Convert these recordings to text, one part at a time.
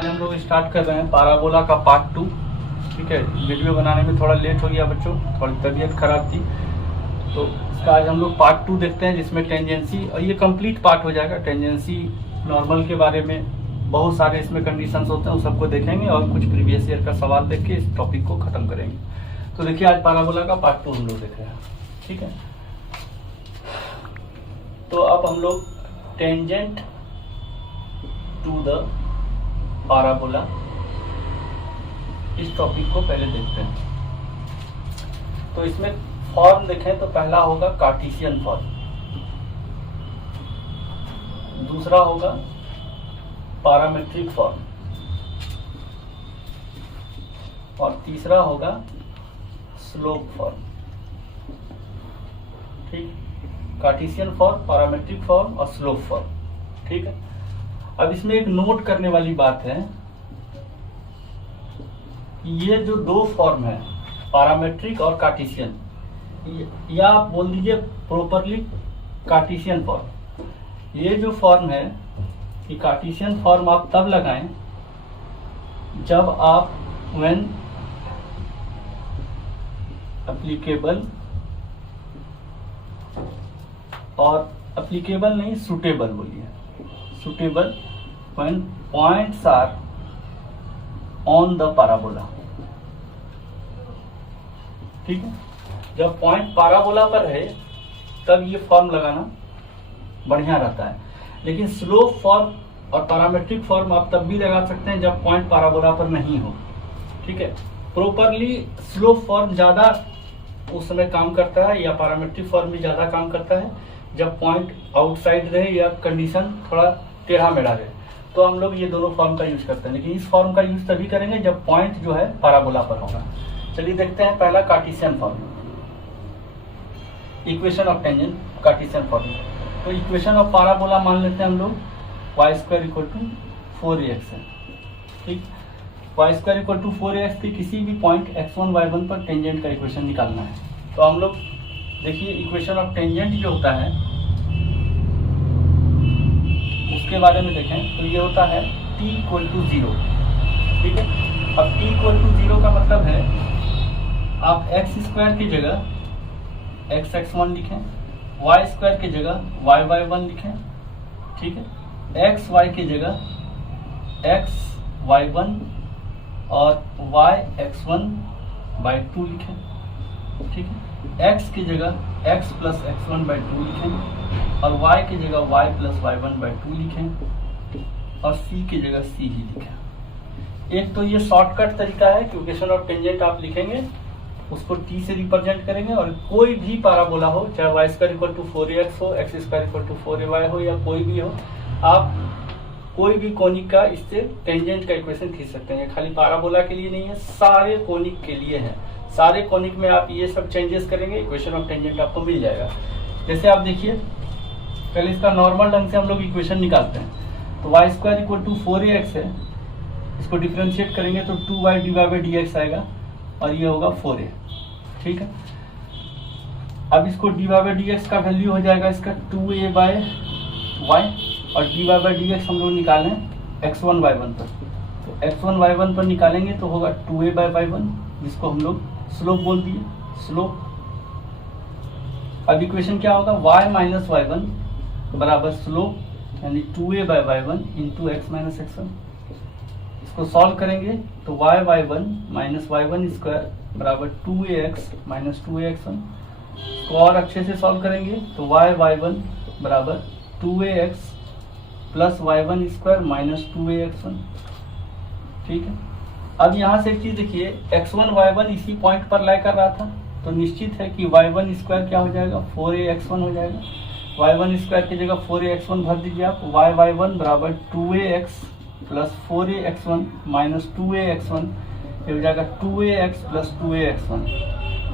आज हम लोग स्टार्ट कर रहे हैं पाराबोला का पार्ट 2। ठीक है, वीडियो बनाने में थोड़ा लेट हो गया बच्चों, थोड़ी तबीयत खराब थी, तो इसका आज हम लोग पार्ट 2 देखते हैं, जिसमें टेंजेंसी, और ये कंप्लीट पार्ट हो जाएगा। टेंजेंसी नॉर्मल के बारे में बहुत सारे इसमें कंडीशंस होते हैं, उस सबको देखेंगे और कुछ प्रीवियस ईयर का सवाल देख के इस टॉपिक को खत्म करेंगे। तो देखिए, आज पाराबोला का पार्ट 2 हम लोग देख रहे हैं। ठीक है, तो अब हम लोग टेंजेंट टू द पाराबोला इस टॉपिक को पहले देखते हैं। तो इसमें फॉर्म देखें तो पहला होगा कार्टेशियन फॉर्म, दूसरा होगा पैरामीट्रिक फॉर्म और तीसरा होगा स्लोप फॉर्म। ठीक, कार्टेशियन फॉर्म, पैरामीट्रिक फॉर्म और स्लोप फॉर्म। ठीक है, अब इसमें एक नोट करने वाली बात है, ये जो दो फॉर्म है पैरामीट्रिक और कार्टेशियन, या आप बोल दीजिए प्रॉपरली कार्टेशियन फॉर्म। ये जो फॉर्म है कि कार्टेशियन फॉर्म आप तब लगाएं जब आप व्हेन एप्लीकेबल, और एप्लीकेबल नहीं सुटेबल बोलिए, suitable when points are on the parabola. ठीक है, जब पॉइंट पैराबोला पर है तब ये फॉर्म लगाना बढ़िया रहता है, लेकिन स्लोप फॉर्म और पैरामीट्रिक फॉर्म आप तब भी लगा सकते हैं जब पॉइंट पैराबोला पर नहीं हो। ठीक है, प्रॉपरली स्लोप फॉर्म ज्यादा उस समय काम करता है, या पैरामीट्रिक फॉर्म भी ज्यादा काम करता है जब पॉइंट आउटसाइड रहे या कंडीशन थोड़ा टेढ़ा मेढ़ा रहे, तो हम लोग ये दोनों फॉर्म का यूज करते हैं। लेकिन इस फॉर्म का यूज तभी करेंगे जब पॉइंट जो है पैराबोला पर होगा। चलिए देखते हैं पहला Cartesian form, equation of tangent Cartesian form. तो इक्वेशन ऑफ पैराबोला मान लेते हैं हम लोग y² = 4ax है। ठीक, y² = 4ax के किसी भी पॉइंट x1 y1 पर टेंजेंट का इक्वेशन निकालना है। तो हम लोग देखिए, इक्वेशन ऑफ टेंजेंट जो होता है उसके बारे में देखें तो ये होता है t = 0। ठीक है, अब t = 0 का मतलब है आप x² की जगह x(x1) लिखें, y² की जगह y(y1) लिखें। ठीक है, xy की जगह xy1 और yx1/2 लिखें। ठीक है, x की जगह x + x1/2 लिखें और y की जगह y + y1/2 लिखें और c की जगह c ही लिखें। एक तो ये शॉर्टकट तरीका है कि इक्वेशन ऑफ टेंजेंट आप लिखेंगे, उसको t से रिप्रेजेंट करेंगे, और कोई भी पैराबोला हो, चाहे y² = 4ax हो, x² = 4ay हो, या कोई भी हो, आप कोई भी कोनिक का इससे टेंजेंट का इक्वेशन खींच सकते हैं। खाली पैराबोला के लिए नहीं है, सारे कोनिक के लिए है। सारे कोनिक में आप ये सब चेंजेस करेंगे, इक्वेशन ऑफ टेंजेंट आपको मिल जाएगा। जैसे आप देखिए, पहले इसका नॉर्मल ढंग से हम लोग इक्वेशन निकालते हैं। तो y² = 4ax है, इसको डिफरेंशिएट करेंगे तो 2y/dx आएगा और ये होगा 4a। ठीक है, अब इसको dy/dx का वैल्यू हो जाएगा इसका 2a/y, और dy/dx हम लोग निकालें x1 y1 पर, तो x1 y1 पर निकालेंगे तो होगा 2a/y1, जिसको हम लोग स्लोप बोल दिए, स्लोप। अब इक्वेशन क्या होगा, y - y1 बराबर स्लोप, यानी 2a/y1 × x - x1। इसको सॉल्व करेंगे तो y(y1 - y1² बराबर 2ax - 2ax1। इसको और अच्छे से सॉल्व करेंगे तो y(y1) बराबर 2ax + y1² - 2ax1। ठीक है, अब यहाँ से एक चीज देखिए, x1 y1 इसी पॉइंट पर लाई कर रहा था, तो निश्चित है कि y1² क्या हो जाएगा, 4ax1 हो जाएगा। y1² की जगह 4ax1 भर दीजिए आप, y(y1) बराबर 2ax + 4ax1 - 2ax1, ये हो जाएगा 2ax + 2ax1,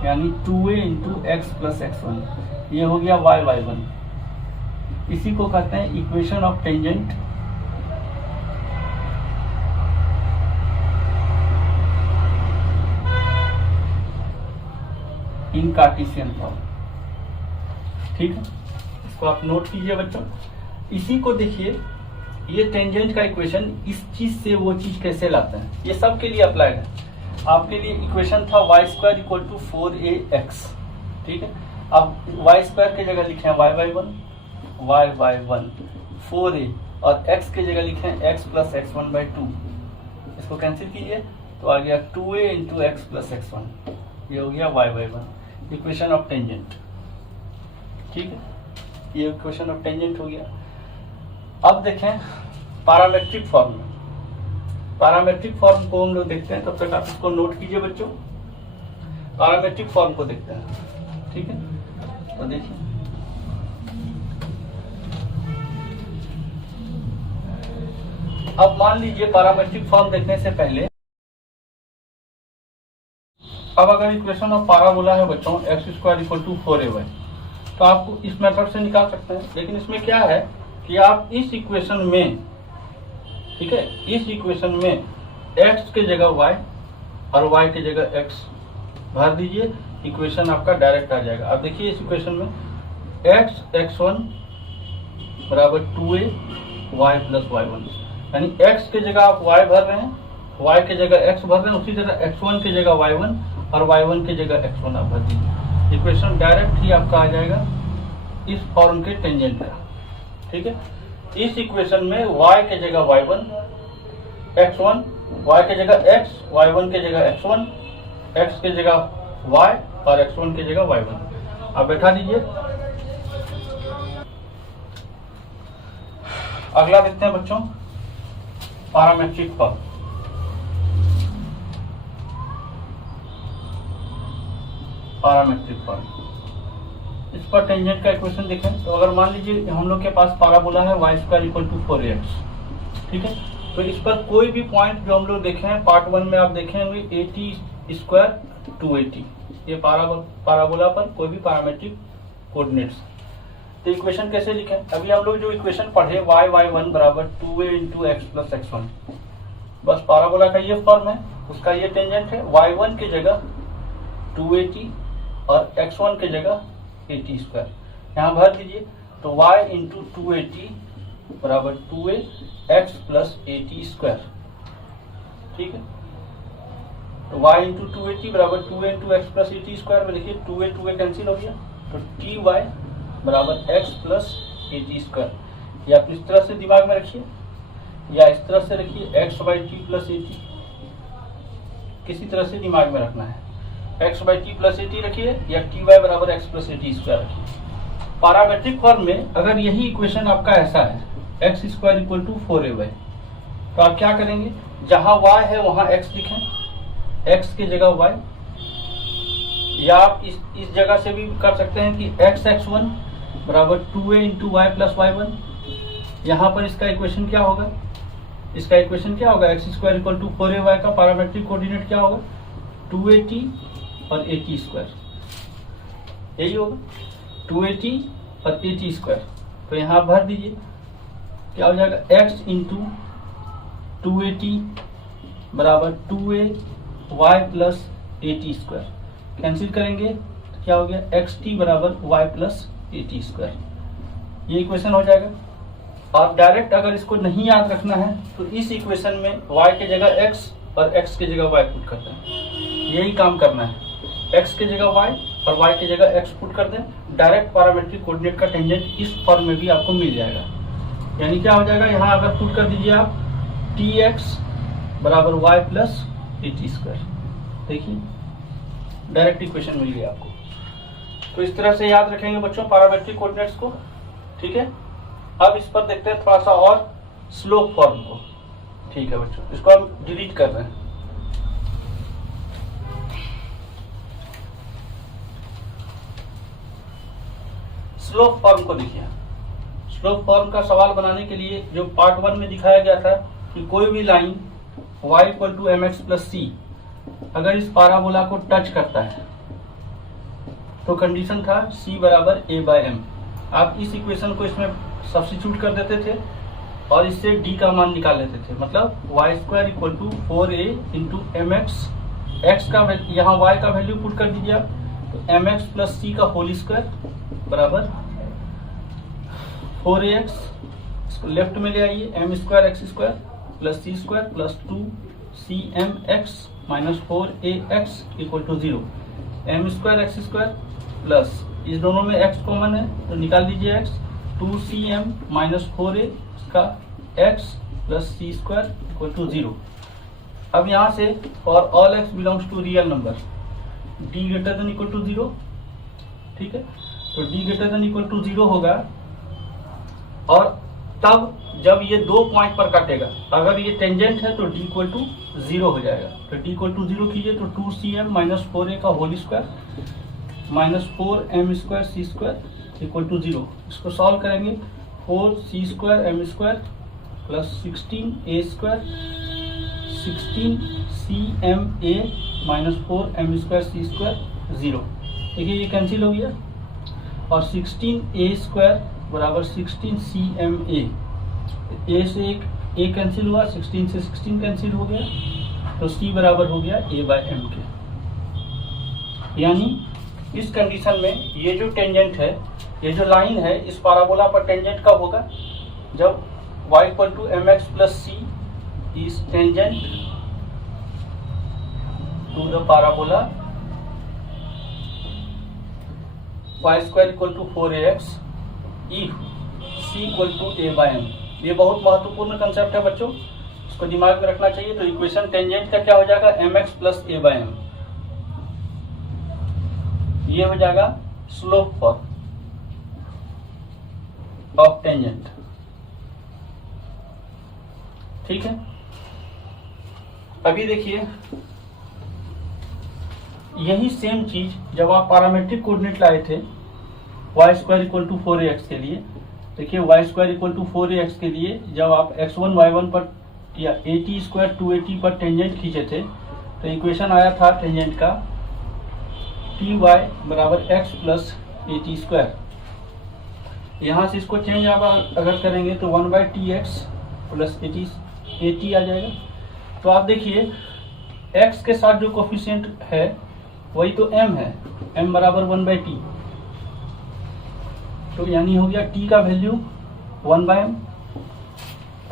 यानी 2a × x + x1। ये हो गया y(y1). इसी को कहते हैं equation of tangent in Cartesian form. ठीक है, इसको आप नोट कीजिए बच्चों। इसी को देखिए, ये टेंजेंट का इक्वेशन इस चीज से वो चीज कैसे लाते हैं, ये सब के लिए अप्लाइड है। आपके लिए इक्वेशन था y square equal to 4ax, ठीक है। अब y स्क्वायर की जगह लिखे y बाई 1 4a, और x की जगह लिखे x प्लस x1 बाई 2। इसको कैंसिल कीजिए तो आ गया 2a into x plus x1, ये हो गया y by 1, equation of tangent, ठीक है। ये इक्वेशन ऑफ टेंजेंट हो गया। अब देखें पैरामेट्रिक फॉर्म में, पैरामेट्रिक फॉर्म को हम लोग देखते हैं, तब तक आप इसको नोट कीजिए बच्चों। पैरामेट्रिक फॉर्म को देखते हैं, ठीक है। तो देखिए अब मान लीजिए पैरामेट्रिक फॉर्म देखने से पहले, अब अगर इक्वेशन ऑफ पैराबोला है बच्चों x square equal to 4ay, तो आपको इस मेथड से निकाल सकते हैं। लेकिन इसमें क्या है कि आप इस इक्वेशन में, ठीक है, इस इक्वेशन में x के जगह y और y के जगह x भर दीजिए, इक्वेशन आपका डायरेक्ट आ जाएगा। अब देखिए इस इक्वेशन में x(x1) बराबर 2a y प्लस y1, यानी x के जगह आप y भर रहे हैं, y के जगह x भर रहे हैं, उसी तरह x1 के जगह y1 और y1 के जगह x1 आप भर दीजिए, इक्वेशन डायरेक्ट ही आपका आ जाएगा इस फॉर्म के टेंजेंट का, ठीक है। इस इक्वेशन में y के जगह y1 x1, y के जगह x, y1 के जगह x1, x के जगह y और x1 के जगह y1 आप बैठा दीजिए। अगला देखते हैं बच्चों पैरामेट्रिक फॉर्म। पैरामेट्रिक फॉर्म, इस पर टेंजेंट का इक्वेशन देखें तो अगर मान लीजिए हम लोग के पास पैराबोला है y square equal to 4ax, ठीक है। तो इस पर कोई भी पॉइंट जो हम लोग देखे हैं पार्ट 1 में आप देखेंगे 80 स्क्वायर 280, ये पैराबोला पर कोई भी पैरामेट्रिक कोऑर्डिनेट्स। तो इक्वेशन कैसे लिखें, अभी हम लोग जो इक्वेशन पढ़े y(1) बराबर 2a into x plus x1, बस पैराबोला का ये फॉर्म है, उसका ये टेंजेंट है। y1 की जगह 280 और x1 की जगह 80 स्क्वायर यहाँ भर दीजिए, तो y इंटू 280 बराबर 2a एक्स प्लस 80 स्क्वायर, ठीक है। तो y इंटू 280 बराबर 2a into x plus 80 square में देखिए 2a कैंसिल हो गया, तो टी वाई बराबर एक्स प्लस 80 स्क्वायर, या आप इस तरह से दिमाग में रखिए या इस तरह से रखिए, एक्स बाई टी प्लस 80, किसी तरह से दिमाग में रखना है, एक्स बाई टी प्लस 80 रखिए या टी वाई बराबर एक्स प्लस 80 स्क्वायर रखिए। पैरामेट्रिक फॉर्म में अगर यही इक्वेशन आपका ऐसा है x square equal to 4ay, तो आप क्या करेंगे, जहां y है वहां x लिखें, x की जगह y, या आप इस जगह से भी कर सकते हैं कि x(x1) बराबर 2a into y plus y1। यहाँ पर इसका इक्वेशन क्या होगा, इसका इक्वेशन क्या होगा, x square equal to 4ay का पैरामेट्रिक कोऑर्डिनेट क्या होगा, 280 और 80 स्क्वायर, यही होगा 280 और 80 स्क्वायर। तो यहाँ भर दीजिए, क्या हो जाएगा, x इंटू 280 बराबर 2a y plus 80 square, cancel करेंगे तो क्या हो गया, xt बराबर y प्लस 80 स्क्वायर, ये इक्वेशन हो जाएगा। और डायरेक्ट अगर इसको नहीं याद रखना है तो इस इक्वेशन में y के जगह x और x के जगह y पुट करते हैं, यही काम करना है, x के जगह y और y की जगह x पुट कर दें, डायरेक्ट पैरामेट्रिक कोऑर्डिनेट का टेंजेंट इस फॉर्म में भी आपको मिल जाएगा। यानी क्या हो जाएगा, यहाँ अगर पुट कर दीजिए आप tx बराबर y प्लस 80 स्क्वायर, देखिए डायरेक्ट इक्वेशन मिल गया आपको। तो इस तरह से याद रखेंगे बच्चों पैरामेट्रिक कोऑर्डिनेट्स को, ठीक है। अब इस पर देखते हैं थोड़ा सा और स्लोप फॉर्म को, ठीक है बच्चों, इसको हम डिलीट कर रहे हैं। स्लोप फॉर्म को देखिए, स्लोप फॉर्म का सवाल बनाने के लिए जो पार्ट 1 में दिखाया गया था कि कोई भी line y equal to mx plus c अगर इस पैराबोला को टच करता है तो कंडीशन था c बराबर a बाय m। आप इस इक्वेशन को इसमें सब्स्टिट्यूट कर देते थे और इससे d का मान निकाल लेते थे, मतलब y square equal to 4a into M X, X का यहाँ y का वैल्यू पुट कर दीजिए आप, तो एम एक्स प्लस c का होल स्क्वायर बराबर 4ax इसको लेफ्ट में ले आइए, M square x square plus C square plus 2cmx minus 4ax equal to 0। M square x square plus इस दोनों में x कॉमन है तो निकाल दीजिए x, 2cm माइनस 4a का x plus C square equal to 0। अब यहाँ से for all x belongs to real number d greater than equal to 0, ठीक है। तो d greater than equal to 0 होगा और तब जब ये दो पॉइंट पर काटेगा, अगर ये टेंजेंट है तो d इक्वल टू 0 हो जाएगा। तो d इक्वल टू 0 कीजिए तो 2cm माइनस 4a का whole square minus 4m square c square equal to 0। इसको सॉल्व करेंगे, 4c square m square plus 16a square 16cma minus 4m square c square 0। देखिए ये कैंसिल हो गया और 16a स्क्वायर बराबर 16cma, a से एक a कैंसिल हुआ, 16 से 16 कैंसिल हो गया तो c बराबर हो गया a/m के। यानी इस कंडीशन में ये जो टेंजेंट है, ये जो लाइन है, इस पाराबोला पर टेंजेंट कब होगा, जब y equal to mx plus c is tangent to the parabola y square equal to 4ax if c equal to a/m। ये बहुत महत्वपूर्ण कंसेप्ट है बच्चों, इसको दिमाग में रखना चाहिए। तो इक्वेशन टेंजेंट का क्या हो जाएगा, mx प्लस a/m, ये हो जाएगा स्लोप फॉर ऑफ टेंजेंट, ठीक है। अभी देखिए यही सेम चीज जब आप पैरामीट्रिक कोऑर्डिनेट लाए थे y square equal to 4ax के लिए, देखिए y square equal to 4ax के लिए जब आप x1 y1 पर या 80 स्क्वायर 280 पर टेंजेंट खींचे थे तो इक्वेशन आया था टेंजेंट का ty बराबर x प्लस 80 स्क्वायर। यहाँ से इसको चेंज आप अगर करेंगे तो 1/tx प्लस 80 आ जाएगा। तो आप देखिए x के साथ जो कोफिशिएंट है वही तो m है, m बराबर 1/t, तो यानी हो गया t का वैल्यू 1/m।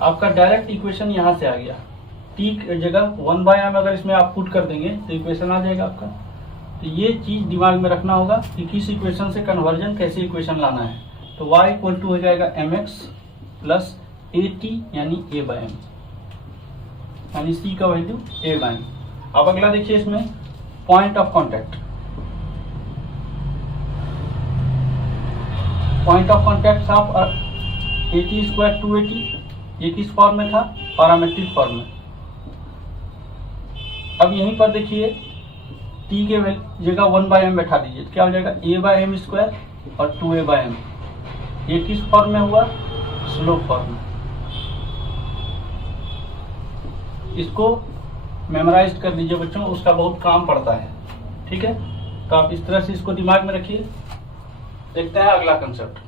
आपका डायरेक्ट इक्वेशन यहाँ से आ गया, t की जगह 1/m अगर इसमें आप पुट कर देंगे तो इक्वेशन आ जाएगा आपका। तो ये चीज दिमाग में रखना होगा कि किस इक्वेशन से कन्वर्जन कैसे इक्वेशन लाना है। तो y इक्वल टू हो जाएगा mx प्लस at यानी a/m, यानी c का वैल्यू a/m। अब अगला देखिए इसमें point of contact, point of contact था 80 स्क्वायर 280, ये किस फॉर्म में था, पैरामेट्रिक फॉर्म में। अब यहीं पर देखिए t के जगह 1/m बैठा दीजिए तो क्या हो जाएगा a/m स्क्वायर और 2a/m, ये किस फॉर्म में हुआ, स्लोप फॉर्म में। इसको मेमोराइज कर लीजिए बच्चों, उसका बहुत काम पड़ता है, ठीक है। तो आप इस तरह से इसको दिमाग में रखिए। देखते हैं अगला कंसेप्ट,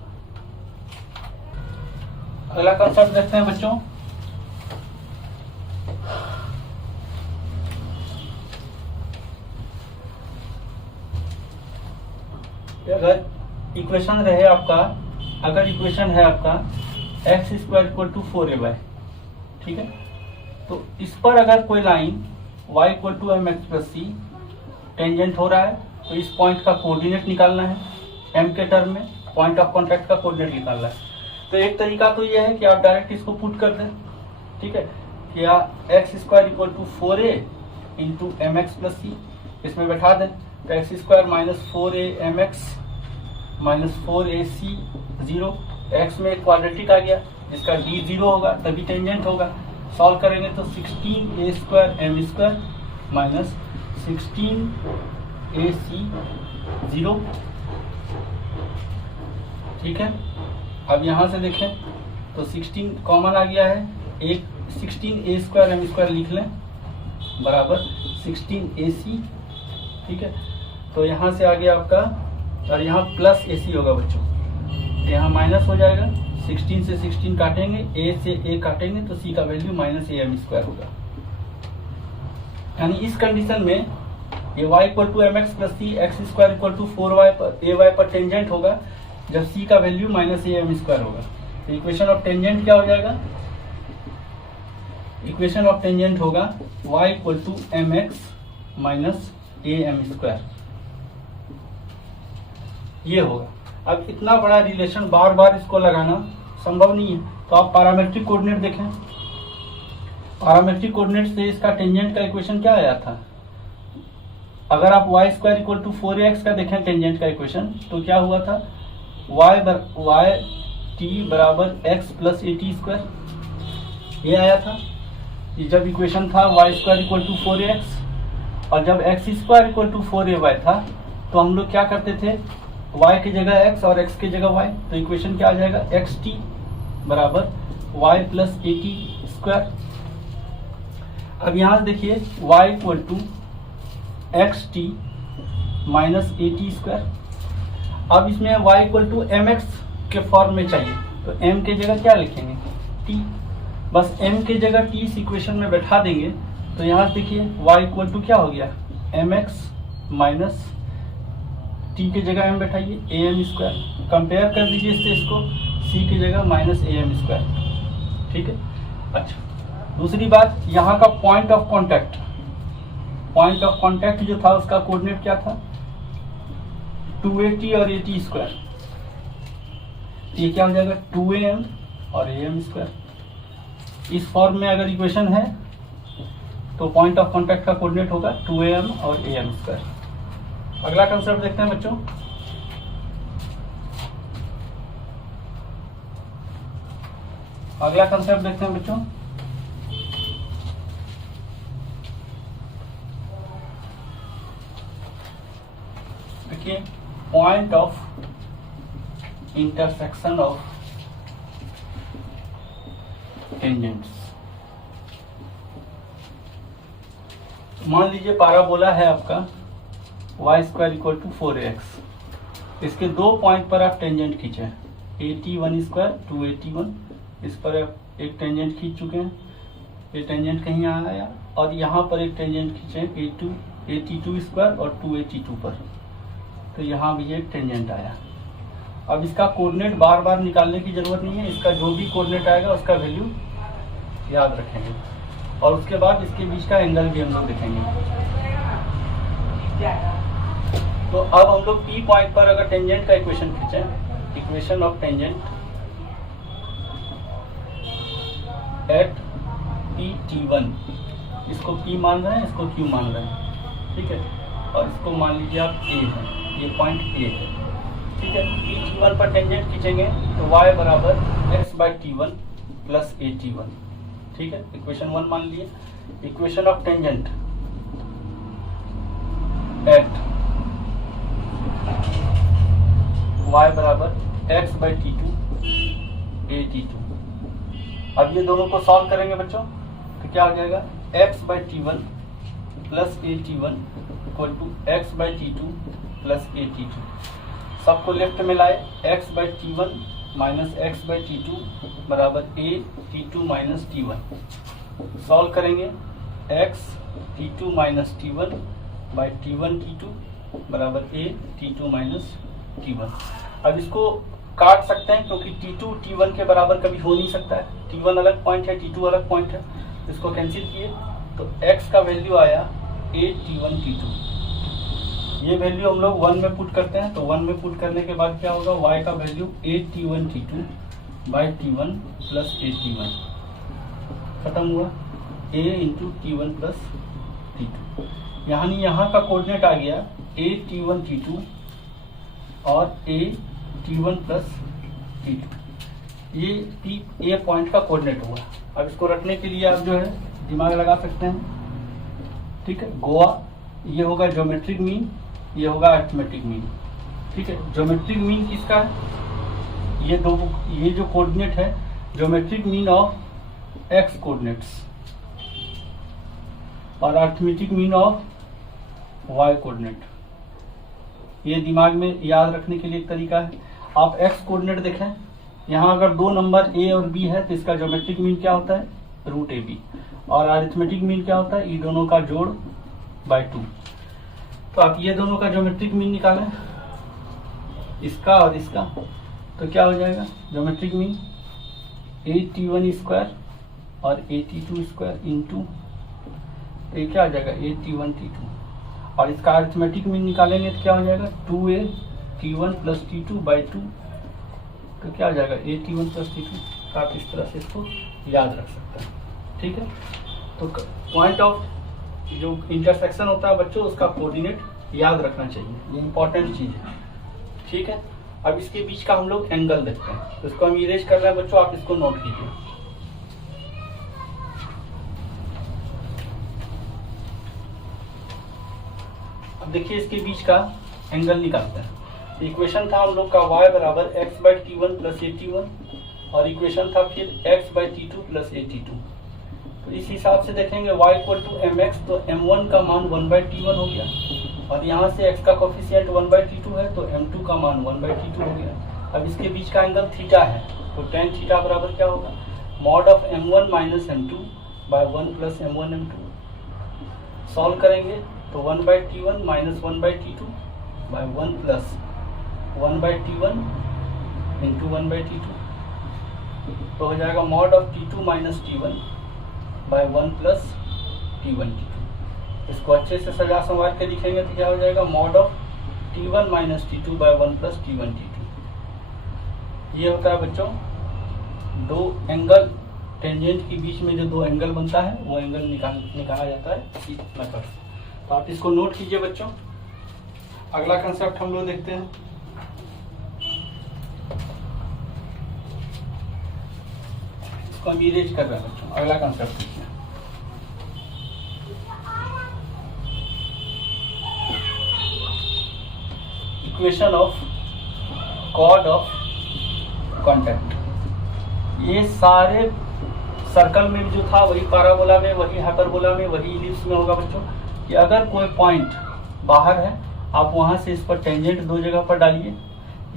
अगला कंसेप्ट देखते हैं बच्चों। अगर इक्वेशन रहे आपका, अगर इक्वेशन है आपका x square equal to 4a/, ठीक है, तो इस पर अगर कोई लाइन y equal to mx plus c tangent हो रहा है तो इस पॉइंट का कोऑर्डिनेट निकालना है, m के टर्म में पॉइंट ऑफ कॉन्टैक्ट का कोऑर्डिनेट निकालना है। तो एक तरीका तो यह है कि आप डायरेक्ट इसको पुट कर दें, ठीक है, कि X square equal to 4a into mx plus c, इसमें बैठा दें तो X square minus 4a mx minus 4ac 0, x में क्वाड्रेटिक आ गया जिसका d 0 होगा तभी टेंजेंट होगा। सॉल्व करेंगे तो 16a square m square minus 16ac 0, ठीक है। अब यहाँ से देखें तो 16 कॉमन आ गया है, एक 16a स्क्वायर m स्क्वायर लिख लें बराबर 16ac, ठीक है। तो यहाँ से आ गया आपका, और यहाँ प्लस ac होगा बच्चों, यहाँ माइनस हो जाएगा, 16 से 16 काटेंगे, a से a काटेंगे तो c का वैल्यू माइनस am स्क्वायर होगा। यानी इस कंडीशन में ये y equal to mx plus c X square equal to 4y पर ay पर टेंजेंट होगा जब c का वैल्यू माइनस am स्क्वायर होगा। तो इक्वेशन ऑफ टेंजेंट क्या हो जाएगा, इक्वेशन ऑफ टेंजेंट होगा y equal to M X minus A M square, ये होगा। अब इतना बड़ा रिलेशन बार बार इसको लगाना संभव नहीं है, तो आप पैरामेट्रिक कोऑर्डिनेट देखें। पैरामेट्रिक कोऑर्डिनेट से इसका टेंजेंट का इक्वेशन क्या आया था, अगर आप y square equal to 4ax का देखें टेंजेंट का इक्वेशन, तो क्या हुआ था, y t बराबर x plus A T square, ये आया था। ये जब इक्वेशन था y square equal to 4ax, और जब x square equal to 4ay था, तो हम लोग क्या करते थे, y की जगह x और x की जगह y, तो इक्वेशन क्या आ जाएगा, xt बराबर y plus A T square. अब यहाँ देखिए y equal to X T minus A T square. अब इसमें y equal to M X के फॉर्म में चाहिए, तो m के जगह क्या लिखेंगे, t, बस m के जगह t इस इक्वेशन में बैठा देंगे। तो यहाँ देखिए y इक्वल टू क्या हो गया, एम एक्स माइनस t के जगह m बैठाइए ए एम स्क्वायर, कंपेयर कर दीजिए इससे इसको, c की जगह माइनस ए एम स्क्वायर, ठीक है। अच्छा, दूसरी बात, यहाँ का point of contact, point of contact जो था उसका कोऑर्डिनेट क्या था, 2at और at स्क्वायर, ये क्या हो जाएगा 2am और am स्क्वायर। इस फॉर्म में अगर इक्वेशन है तो पॉइंट ऑफ कांटेक्ट का कोऑर्डिनेट होगा 2am और am स्क्वायर। अगला कंसेप्ट देखते हैं बच्चों, अगला कंसेप्ट देखते हैं बच्चों, देखिए point of intersection of tangents. मान लीजिए पाराबोला है आपका y square equal to 4ax, इसके दो पॉइंट पर आप टेंजेंट खींचे, at1 स्क्वायर 2at1, इस पर आप एक टेंजेंट खींच चुके हैं, ये टेंजेंट कहीं आया, और यहाँ पर एक टेंजेंट खींचे at2 स्क्वायर और 2at2 पर, तो यहाँ भी एक टेंजेंट आया। अब इसका कोऑर्डिनेट बार बार निकालने की जरूरत नहीं है, इसका जो भी कोऑर्डिनेट आएगा उसका वैल्यू याद रखेंगे, और उसके बाद इसके बीच का एंगल भी हम लोग देखेंगे। तो अब हम लोग P पॉइंट पर अगर टेंजेंट का इक्वेशन खींचें, equation of tangent eight PT1, इसको P मान रहे हैं, इसको Q मान रहे हैं, ठीक है, और इसको मान लीजिए आप A है, ये पॉइंट A है, ठीक है। PT1 पर टेंजेंट खींचेंगे तो y बराबर x by T1 plus AT1, ठीक है, इक्वेशन 1 मान लिए। Equation of tangent eight y बराबर x बाई T2 AT2। अब ये दोनों को सॉल्व करेंगे बच्चों, तो क्या हो जाएगा, x by T1 plus AT1 equal to x by T2 plus AT2। सबको लेफ्ट में लाए, x by T1 minus x by T2 बराबर a T2 minus T1। Solve करेंगे, x T2 minus T1 by T1 T2 बराबर a T2 minus T1। अब इसको काट सकते हैं क्योंकि T2 T1 के बराबर कभी हो नहीं सकता है, T1 अलग पॉइंट है, T2 अलग पॉइंट है, इसको कैंसिल किए तो x का वैल्यू आया a T1 T2। ये वैल्यू हम लोग 1 में पुट करते हैं, तो 1 में पुट करने के बाद क्या होगा, y का value at1 t2 by t1 plus at1, खत्म हुआ, a into t1 plus t2। यानी यहाँ का कोऑर्डिनेट आ गया at1 t2 और at1 प्लस t2, ये a पॉइंट का कोऑर्डिनेट हुआ। अब इसको रखने के लिए आप जो है दिमाग लगा सकते हैं, ठीक है। गोवा ये होगा ज्योमेट्रिक मीन, ये होगा अरिथमेटिक मीन, ठीक है। ज्योमेट्रिक मीन किसका है, ये जो कोऑर्डिनेट है geometric mean of x coordinates, और arithmetic mean of y coordinate. ये दिमाग में याद रखने के लिए एक तरीका है। आप एक्स कोऑर्डिनेट देखें, यहाँ अगर दो नंबर a और b है तो इसका ज्योमेट्रिक मीन क्या होता है, रूट AB, और अरिथमेटिक मीन क्या होता है, ये दोनों का जोड़ बाय 2। तो आप ये दोनों का ज्योमेट्रिक मीन निकालें, इसका और इसका, तो क्या हो जाएगा, ज्योमेट्रिक मीन AT1 स्क्वायर और AT2 स्क्वायर इंटू ये क्या आ जाएगा AT1 T2, और इसका अरिथमेटिक मीन निकालेंगे तो क्या हो जाएगा 2A T1 plus T2 by 2, तो क्या हो जाएगा AT1 प्लस T2। आप इस तरह से इसको याद रख सकते हैं, ठीक है। तो पॉइंट ऑफ जो इंटरसेक्शन होता है बच्चों, उसका कोऑर्डिनेट याद रखना चाहिए, ये इंपॉर्टेंट चीज है, ठीक है। अब इसके बीच का हम लोग एंगल देखते हैं, तो इसको हम इरेज कर रहे हैं बच्चों, आप इसको नोट कीजिए। अब देखिए इसके बीच का एंगल निकालते हैं। इक्वेशन था हम लोग का y बराबर x by T1 plus AT1, और इक्वेशन था फिर x by T2 plus AT2। तो इस हिसाब से देखेंगे y इक्वल टू mx, तो m1 का मान 1 बाई T1 हो गया, और यहाँ से x का कोफिशिएंट 1 बाई T2 है, तो m2 का मान 1 बाई T2 हो गया। अब इसके बीच का एंगल थीटा है, तो tan थीटा बराबर क्या होगा, mod of m1 minus m2 by 1 plus m1 m2। Solve करेंगे तो 1 by T1 minus 1 by T2 by 1 plus 1 by T1 into 1 by T2, तो हो जाएगा mod of T2 minus T1 by 1 plus T1 T2। इसको अच्छे से सजा संवार के लिखेंगे तो क्या हो जाएगा, mod of T1 minus T2 by 1 plus T1 T2। ये होता है बच्चों दो एंगल, टेंजेंट के बीच में जो दो एंगल बनता है वो एंगल निकाला जाता है इसी मेथड से। तो आप इसको नोट कीजिए बच्चों। अगला कंसेप्ट हम लोग देखते हैं। इसको हम इरेज कर रहे हैं बच्चों। अगला कंसेप्ट देखिए, equation of chord of contact. ये सारे सर्कल में जो था वही पैराबोला में, वही हाइपरबोला में, वही इलिप्स में होगा बच्चों, कि अगर कोई पॉइंट बाहर है आप वहां से इस पर टेंजेंट दो जगह पर डालिए।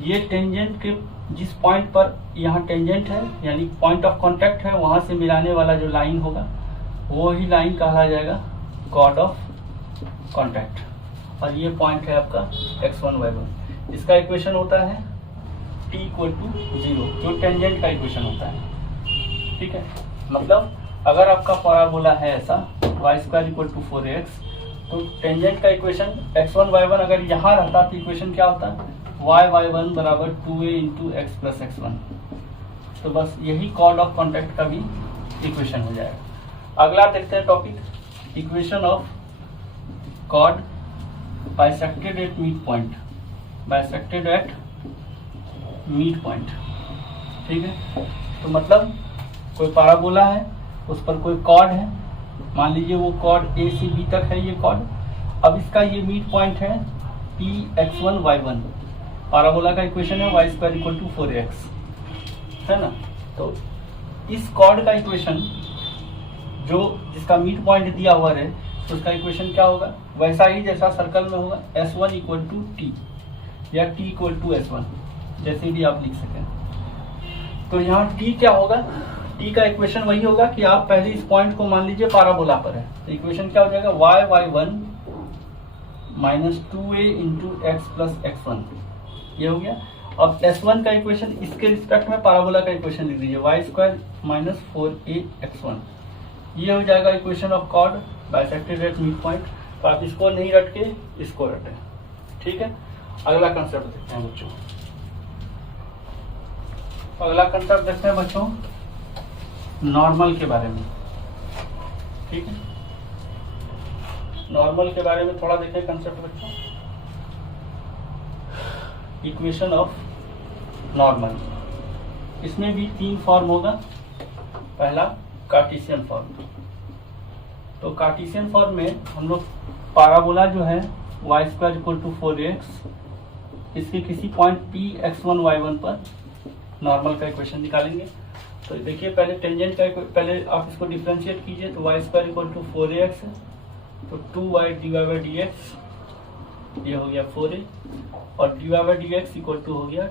ये टेंजेंट के जिस पॉइंट पर यहाँ टेंजेंट है यानी पॉइंट ऑफ कांटेक्ट है, वहां से मिलाने वाला जो लाइन होगा वो ही लाइन कहा जाएगा कॉर्ड ऑफ कांटेक्ट। और ये पॉइंट है आपका x1 y1। इसका इक्वेशन होता है t इक्वल टू 0, जो टेंजेंट का इक्वेशन होता है, ठीक है। मतलब अगर आपका पैराबोला है ऐसा y square equal to 4x, तो टेंजेंट का इक्वेशन x1 y1 अगर यहाँ रहता तो इक्वेशन क्या होता है, y1 बराबर 2a into x plus x1। तो बस यही कॉर्ड ऑफ कॉन्टैक्ट का भी इक्वेशन हो जाएगा। अगला देखते हैं topic, equation of chord bisected at mid point, bisected at mid point, ठीक है। तो मतलब कोई पैराबोला है, उस पर कोई कॉर्ड है, मान लीजिए वो कॉर्ड ए से बी तक है ये कॉर्ड। अब इसका ये मिड पॉइंट है पी x1 y1। पैराबोला का इक्वेशन है y square equal to 4x, है ना। तो इस कॉर्ड का इक्वेशन जो जिसका मिड पॉइंट दिया हुआ है, तो उसका इक्वेशन क्या होगा, वैसा ही जैसा सर्कल में होगा, s1 इक्वल टू टी या t इक्वल टू s1, जैसे भी आप लिख सकें। तो यहाँ t क्या होगा, t का इक्वेशन वही होगा कि आप पहले इस पॉइंट को मान लीजिए पैराबोला पर है, तो इक्वेशन क्या हो जाएगा, y1 minus 2a into x plus x1, ये हो गया। अब s1 का इक्वेशन इसके रिस्पेक्ट में पैराबोला का इक्वेशन लिख दीजिए, y square minus 4a x1, ये हो जाएगा equation of chord bisected at mid point. तो आप इसको नहीं रट के इसको रटें, ठीक है। अगला कंसेप्ट देखते हैं बच्चों। अगला कंसेप्ट देखते हैं बच्चों नॉर्मल के बारे में, ठीक है। नॉर्मल के बारे में थोड़ा देखें कंसेप्ट बच्चों। इक्वेशन ऑफ नॉर्मल, इसमें भी तीन फॉर्म होगा। पहला कार्टेशियन फॉर्म, तो कार्टेशियन फॉर्म में हम लोग पैराबोला जो है y square equal to 4x, इसके किसी पॉइंट p x1 y1 पर नॉर्मल का इक्वेशन निकालेंगे। तो देखिए पहले टेंजेंट का पहले आप इसको डिफरेंशिएट कीजिए, तो y square equal to 4ax है, तो 2y डिवाइड बाई dx, ये हो गया 4a, और divide by dx equal to हो गया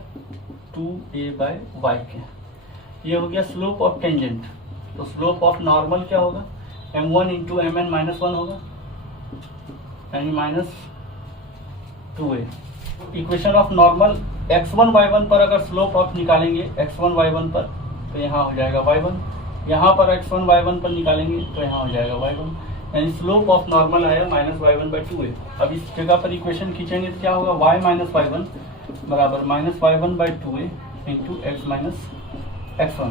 2a बाई y के। ये हो गया स्लोप ऑफ टेंजेंट। तो स्लोप ऑफ नॉर्मल क्या होगा, m1 इंटू mn माइनस 1 होगा, यानी minus 2a। Equation of normal x1 y1 पर अगर स्लोप ऑफ निकालेंगे x1 y1 पर, तो यहाँ हो जाएगा y1, यहाँ पर x1 y1 पर निकालेंगे तो यहाँ हो जाएगा y1, यानी स्लोप ऑफ नॉर्मल आया -y1/2a। अब इस जगह पर इक्वेशन खींचेंगे तो क्या होगा, y माइनस y1 बराबर -y1/2a into x minus x1।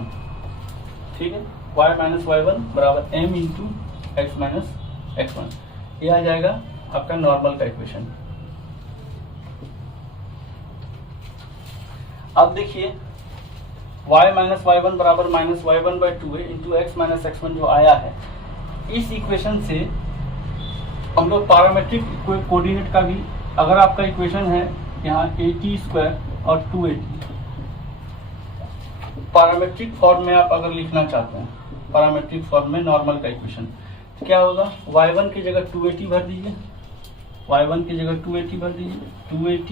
ठीक है, y माइनस y1 बराबर m into x minus x1, ये आ जाएगा आपका नॉर्मल का इक्वेशन। अब देखिए y माइनस y1 बराबर -y1/2a into x minus x1 जो आया है, इस इक्वेशन से हम लोग पैरामीट्रिक कोऑर्डिनेट का भी, अगर आपका इक्वेशन है यहाँ AT² और 2AT, पैरामीट्रिक फॉर्म में आप अगर लिखना चाहते हैं, पैरामीट्रिक फॉर्म में नॉर्मल का इक्वेशन, तो क्या होगा, y1 की जगह 2AT भर दीजिए, y1 की जगह 2AT भर दीजिए, 2AT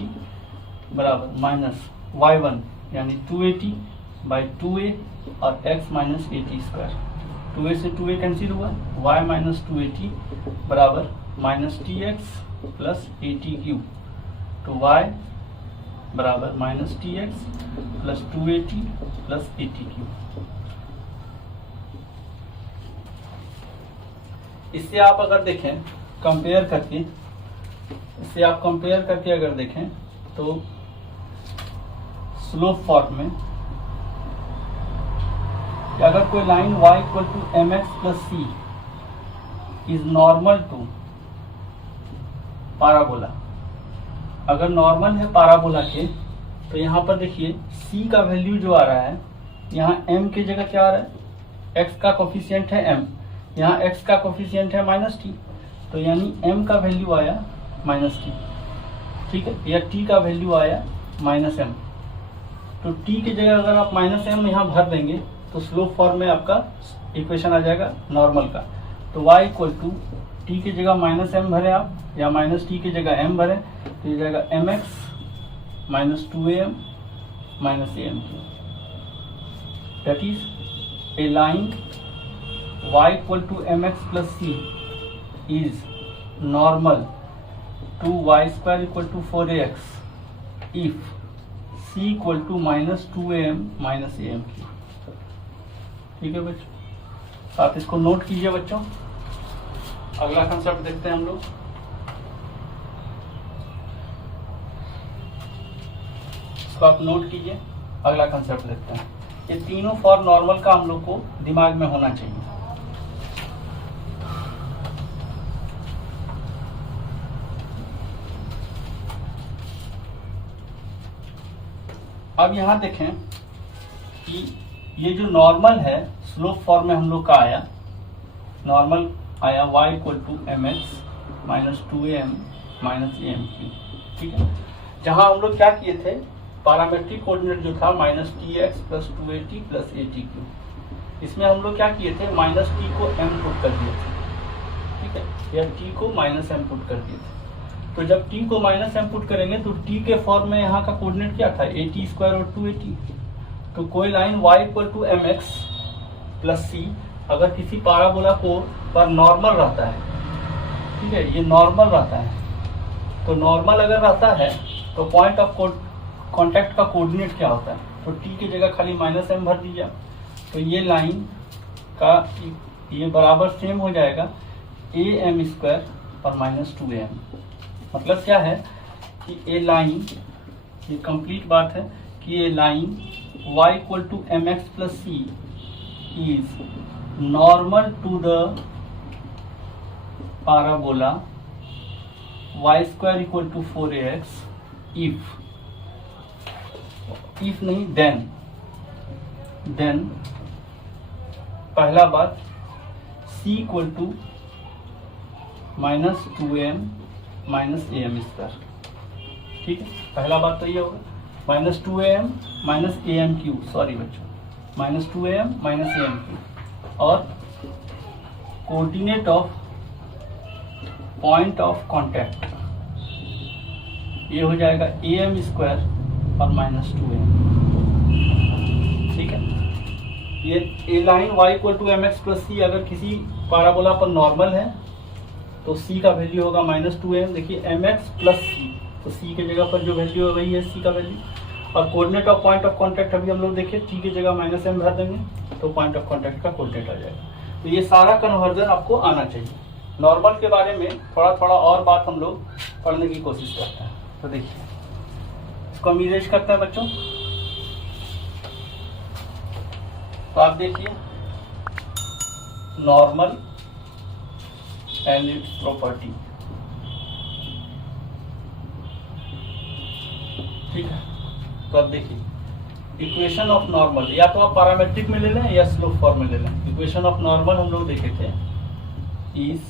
बराबर माइनस y1 यानी 2AT/2a और x माइनस AT², 2a से 2a कैंसिल हुआ, y माइनस 2AT बराबर -tx प्लस AT³ तो y बराबर -tx plus 2AT plus AT³। इससे आप अगर देखें कंपेयर करके, इससे आप कंपेयर करके अगर देखें तो स्लोप फॉर्म में अगर कोई लाइन y equal to mx plus c is normal to parabola, अगर नॉर्मल है पाराबोला के, तो यहाँ पर देखिए c का वैल्यू जो आ रहा है, यहाँ m की जगह क्या आ रहा है, x का कोफिशिएंट है m, यहाँ x का कोफिशिएंट है -t, तो यानी m का वैल्यू आया -t। ठीक है, या t का वैल्यू आया -m, तो t की जगह अगर आप -m यहाँ भर देंगे तो स्लोप फॉर्म में आपका इक्वेशन आ जाएगा नॉर्मल का। तो y इक्वल टू t की जगह -m भरे आप, या -t की जगह m भरे, तो ये जाएगा mx minus 2am minus am3, that is a line y equal to mx plus c is normal to y² equal to 4ax if c equal to -2am minus am3। ठीक है बच्चों, आप इसको नोट कीजिए बच्चों। अगला कंसेप्ट देखते हैं हम लोग। इसको आप नोट कीजिए, अगला कंसेप्ट देखते हैं। ये तीनों फॉर नॉर्मल का हम लोग को दिमाग में होना चाहिए। अब यहां देखें कि ये जो नॉर्मल है स्लोप फॉर्म में हम लोग का आया, नॉर्मल आया y equal to mx minus 2am minus am3। ठीक है, जहां हम लोग क्या किए थे, पैरामेट्रिक कोऑर्डिनेट जो था -tx plus 2at plus at³, इसमें हम लोग क्या किए थे, -t को m पुट कर दिए थे। ठीक है, या t को -m पुट कर दिए थे। तो जब t को -m पुट करेंगे तो t के फॉर्म में यहाँ का कोऑर्डिनेट क्या था, at² और 2at। तो कोई लाइन y equal to mx plus c अगर किसी पाराबोला को पर नॉर्मल रहता है, ठीक है, ये नॉर्मल रहता है, तो नॉर्मल अगर रहता है तो पॉइंट ऑफ कांटेक्ट का कोऑर्डिनेट क्या होता है, तो t की जगह खाली -m भर दीजिए। तो ये लाइन का ये बराबर सेम हो जाएगा am² और -2am। मतलब क्या है कि ये लाइन, ये कंप्लीट बात है कि ये line y equal to mx plus c is normal to the parabola y² equal to 4ax if नहीं देन पहला बात c equal to -2am minus am²। ठीक है, पहला बात तो ये होगा -2am माइनस am³, सॉरी बच्चों, -2am माइनस am³, और coordinate of point of contact ये हो जाएगा am² और -2am। ठीक है, ये line y equal to mx plus c अगर किसी पैराबोला पर नॉर्मल है तो c का वैल्यू होगा -2am। देखिए mx प्लस c, तो c के जगह पर जो वैल्यू है वही है c का वैल्यू, और coordinate of point of contact अभी हम लोग देखे, टी की जगह -m भर देंगे तो पॉइंट ऑफ कांटेक्ट का कोऑर्डिनेट आ जाएगा। तो ये सारा कन्वर्जन आपको आना चाहिए। नॉर्मल के बारे में थोड़ा थोड़ा और बात हम लोग पढ़ने की कोशिश करते हैं। तो देखिए इसको हम इरेज करते हैं बच्चों। तो आप देखिए नॉर्मल एंड इट्स प्रॉपर्टी, ठीक है। तो अब देखिए इक्वेशन ऑफ नॉर्मल, या तो आप पैरामेट्रिक में ले लें या स्लोप फॉर्म में ले लें। इक्वेशन ऑफ नॉर्मल हम लोग देखे थे is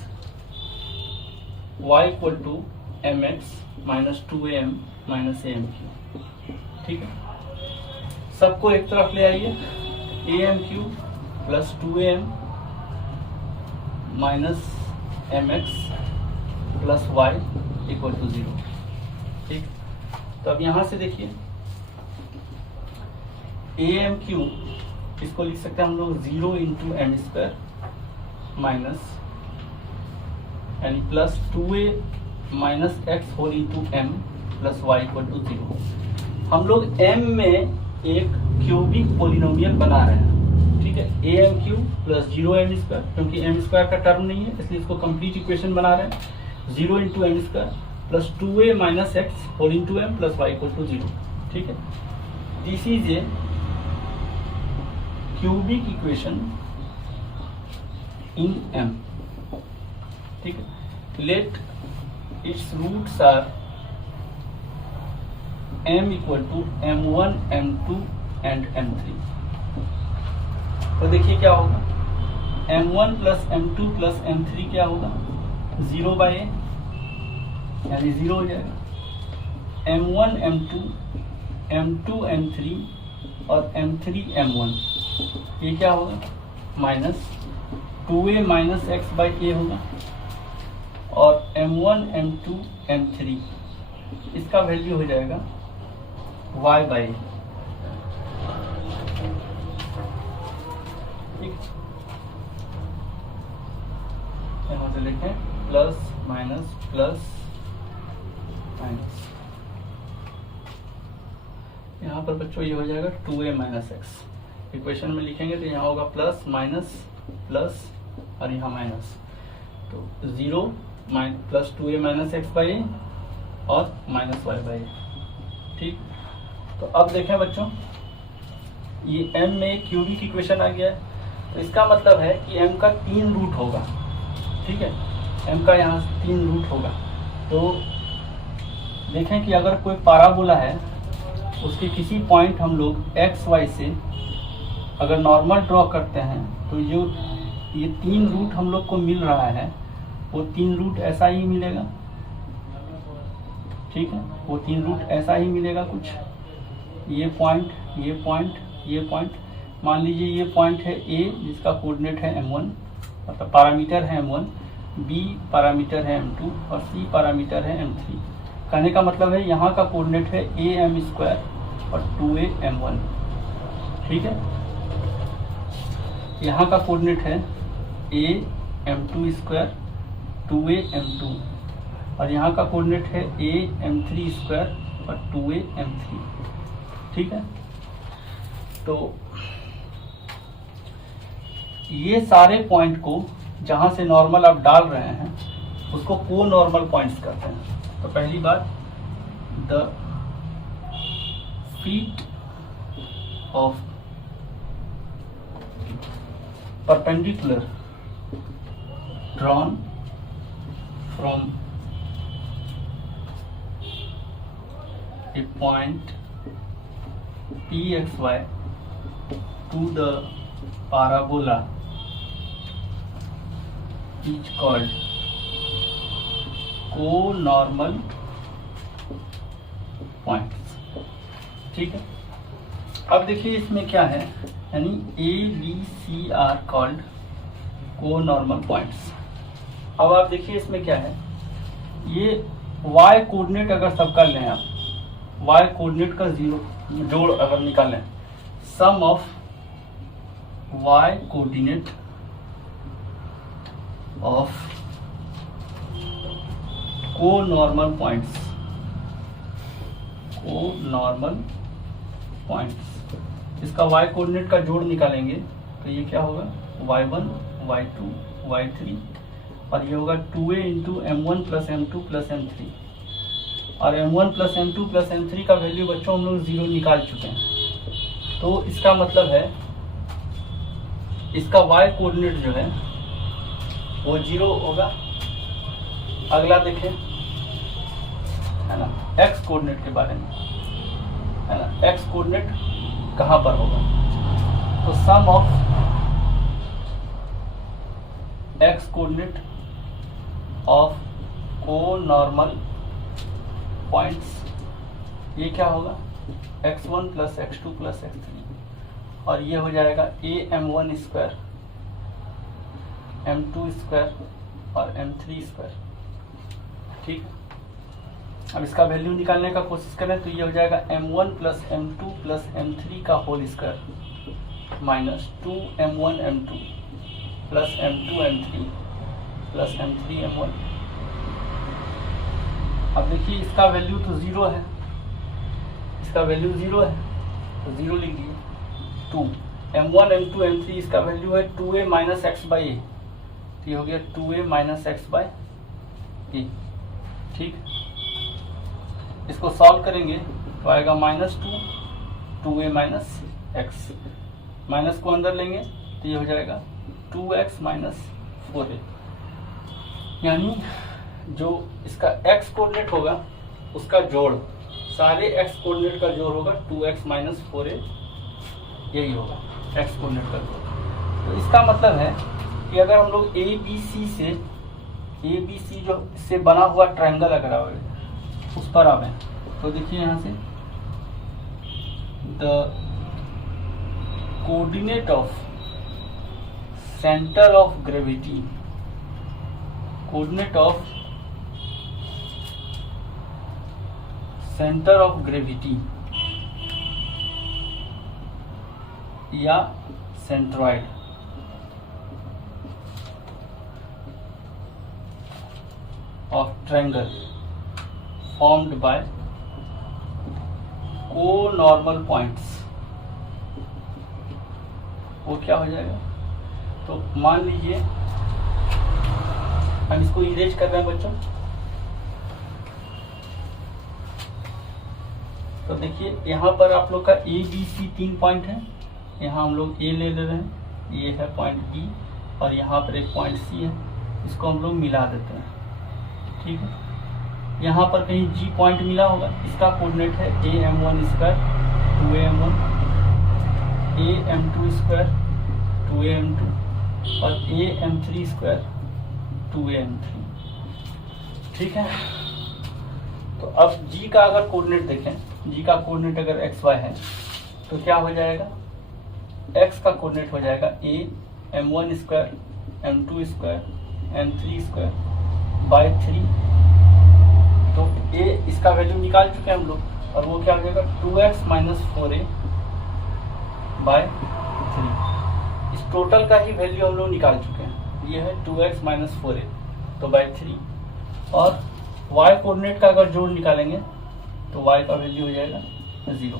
y equal to mx minus 2am minus amq, ठीक है। सबको एक तरफ ले आइए, amq plus 2am minus mx plus y equal to 0, ठीक। तो अब यहां से देखिए amq इसको लिख सकते हैं हम लोग 0 इंटू एम स्क्वायर माइनस यानी plus 2a minus x whole into M plus Y equal to 0। हम लोग m में एक क्यूबिक पोलिनोमियल बना रहे हैं, ठीक है। A M Q plus 0m square, क्योंकि m स्क्वायर का टर्म नहीं है इसलिए इसको कंप्लीट इक्वेशन बना रहे हैं। 0 into M square plus 2a minus x whole into M plus Y equal to 0, ठीक है। This is a cubic equation in m, ठीक है। Let its roots are m equal to m1 m2 and m3। तो देखिए क्या होगा, m1 plus m2 plus m3 क्या होगा 0/a यानी 0 हो जाएगा। m1 m2 m2 m3 और m3 m1 ये क्या होगा minus 2a minus x by a होगा, और m1 m2 m3 इसका वैल्यू हो जाएगा y बाई, ठीक। यहाँ से लिखें प्लस माइनस प्लस माइनस, यहाँ पर बच्चों ये हो जाएगा 2a माइनस एक्स। इक्वेशन में लिखेंगे तो यहाँ होगा प्लस माइनस प्लस और यहाँ माइनस, तो 0 plus 2a minus x by a और माइनस वाई बाई ए, ठीक। तो अब देखें बच्चों ये m में क्यूबिक इक्वेशन आ गया है, तो इसका मतलब है कि m का 3 रूट होगा, ठीक है। m का यहाँ 3 रूट होगा। तो देखें कि अगर कोई पैराबोला है उसके किसी पॉइंट हम लोग x y से अगर नॉर्मल ड्रॉ करते हैं तो जो ये 3 रूट हम लोग को मिल रहा है वो 3 रूट ऐसा ही मिलेगा, ठीक है। वो 3 रूट ऐसा ही मिलेगा कुछ, ये पॉइंट ये पॉइंट ये पॉइंट। मान लीजिए ये पॉइंट है a जिसका कोऑर्डिनेट है m1 मतलब पैरामीटर है m1, b पैरामीटर है m2 और c पैरामीटर है m3। कहने का मतलब है यहाँ का कोऑर्डिनेट है am स्क्वायर और 2a m1, ठीक है। यहाँ का कोऑर्डिनेट है a m2 square 2a m2 और यहाँ का कोऑर्डिनेट है a m3 स्क्वायर और 2a m3, ठीक है। तो ये सारे पॉइंट को जहाँ से नॉर्मल आप डाल रहे हैं उसको को नॉर्मल पॉइंट्स कहते हैं। तो पहली बात the feet of perpendicular drawn from a point pxy to the parabola is called co-normal points, ठीक है। अब देखिए इसमें क्या है, यानी A B C are called को नॉर्मल पॉइंट्स। अब आप देखिए इसमें क्या है, ये y कोऑर्डिनेट अगर सबका लें आप, y कोऑर्डिनेट का जोड़ अगर निकालें, सम ऑफ y कोऑर्डिनेट ऑफ को नॉर्मल पॉइंट्स। इसका y कोऑर्डिनेट का जोड़ निकालेंगे तो ये क्या होगा y1 y2 y3 और ये होगा 2a into m1 plus m2 plus m3 और m1 plus m2 plus m3 का वैल्यू बच्चों हम लोग 0 निकाल चुके हैं। तो इसका मतलब है इसका y कोऑर्डिनेट जो है वो 0 होगा। अगला देखें है ना x कोऑर्डिनेट के बारे में, है ना x कोऑर्डिनेट कहाँ पर होगा, तो sum of x coordinate of conormal points ये क्या होगा x1 plus x2 plus x3 और ये हो जाएगा am1 स्क्वायर m2 स्क्वायर और m3 स्क्वायर। ठीक है, अब इसका वैल्यू निकालने का कोशिश करें तो ये हो जाएगा m1 plus m2 plus m3 का whole square minus 2m1 m2 plus m2 m3 plus m3 m1। अब देखिए इसका वैल्यू तो 0 है, इसका वैल्यू 0 है तो 0 लिख दिए। 2 m1 m2 m3 इसका वैल्यू है 2a माइनस एक्स बाई ए, तो ये हो गया 2a माइनस एक्स बाई ए। ठीक, इसको सॉल्व करेंगे तो आएगा -2 2a माइनस एक्स, माइनस को अंदर लेंगे तो ये हो जाएगा 2x माइनस 4a, यानी जो इसका x कोऑर्डिनेट होगा उसका जोड़, सारे x कोऑर्डिनेट का जोड़ होगा 2x माइनस 4a, यही होगा x कोऑर्डिनेट का जोड़। तो इसका मतलब है कि अगर हम लोग ABC जो से बना हुआ ट्रायंगल अगर आवे उस पर आवे तो देखिए यहाँ से the coordinate of centre of gravity, coordinate of centre of gravity या centroid of triangle formed by co-normal points वो क्या हो जाएगा, तो मान लीजिए हम इसको इरेज कर रहे हैं बच्चों, तो देखिए यहाँ पर आप लोग का ए बी सी 3 पॉइंट है, यहाँ हम लोग ए ले रहे हैं, ये है पॉइंट बी और यहाँ पर एक पॉइंट सी है, इसको हम लोग मिला देते हैं। ठीक है, यहाँ पर कहीं G पॉइंट मिला होगा, इसका कोऑर्डिनेट है am1 square 2am1 am2 square 2am2 और am3 स्क्वायर 2am3। ठीक है, तो अब G का अगर कोऑर्डिनेट देखें, G का कोऑर्डिनेट अगर xy है तो क्या हो जाएगा, x का कोऑर्डिनेट हो जाएगा am1 square m2 square m3 square by 3। तो a इसका वैल्यू निकाल चुके हैं हम लोग और वो क्या हो जाएगा 2x माइनस 4a बाय 3। इस टोटल का ही वैल्यू हम लोग निकाल चुके हैं, ये है 2x माइनस 4a तो बाय 3। और y कोऑर्डिनेट का अगर जोड़ निकालेंगे तो y का वैल्यू हो जाएगा 0।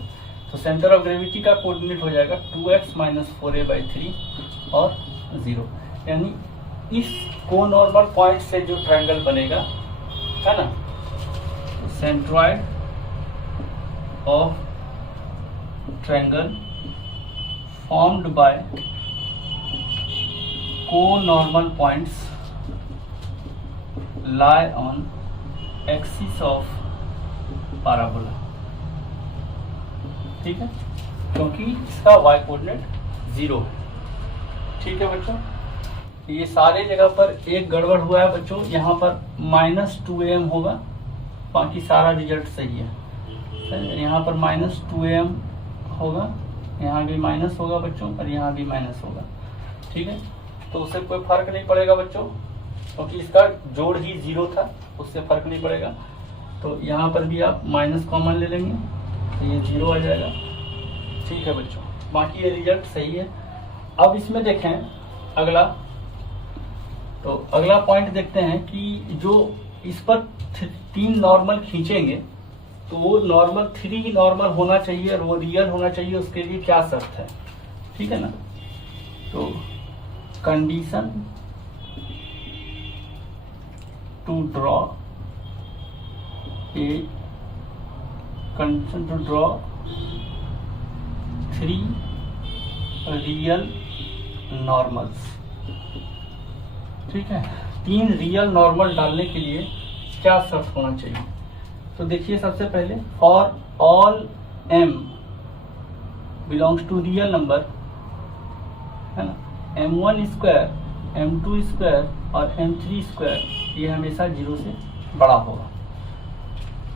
तो सेंटर ऑफ ग्रेविटी का कोऑर्डिनेट हो जाएगा 2x माइनस 4a बाई 3 और 0, यानी इस को-नॉर्मल पॉइंट से जो ट्रायंगल बनेगा है ना, centroid of triangle formed by conormal points lie on axis of parabola। ठीक है, क्योंकि इसका y कोऑर्डिनेट 0 है। ठीक है बच्चों, ये सारे जगह पर एक गड़बड़ हुआ है बच्चों, यहाँ पर -2am होगा, बाकी सारा रिजल्ट सही है। यहाँ पर -2am होगा, यहाँ भी माइनस होगा बच्चों और यहाँ भी माइनस होगा। ठीक है, तो उससे कोई फर्क नहीं पड़ेगा बच्चों, क्योंकि इसका जोड़ ही 0 था, उससे फर्क नहीं पड़ेगा। तो यहाँ पर भी आप माइनस कॉमन ले लेंगे तो ये 0 आ जाएगा। ठीक है बच्चों, बाकी ये रिजल्ट सही है। अब इसमें देखें अगला, तो अगला पॉइंट देखते हैं कि जो इस पर 3 नॉर्मल खींचेंगे तो वो नॉर्मल 3 नॉर्मल होना चाहिए और वो रियल होना चाहिए, उसके लिए क्या शर्त है, ठीक है ना। तो condition to draw a condition to draw 3 real normals, ठीक है। 3 रियल नॉर्मल डालने के लिए क्या शर्त होना चाहिए। तो देखिए सबसे पहले for all m belongs to real number, है ना, m1 स्क्वायर, m2 स्क्वायर और m3 स्क्वायर ये हमेशा 0 से बड़ा होगा,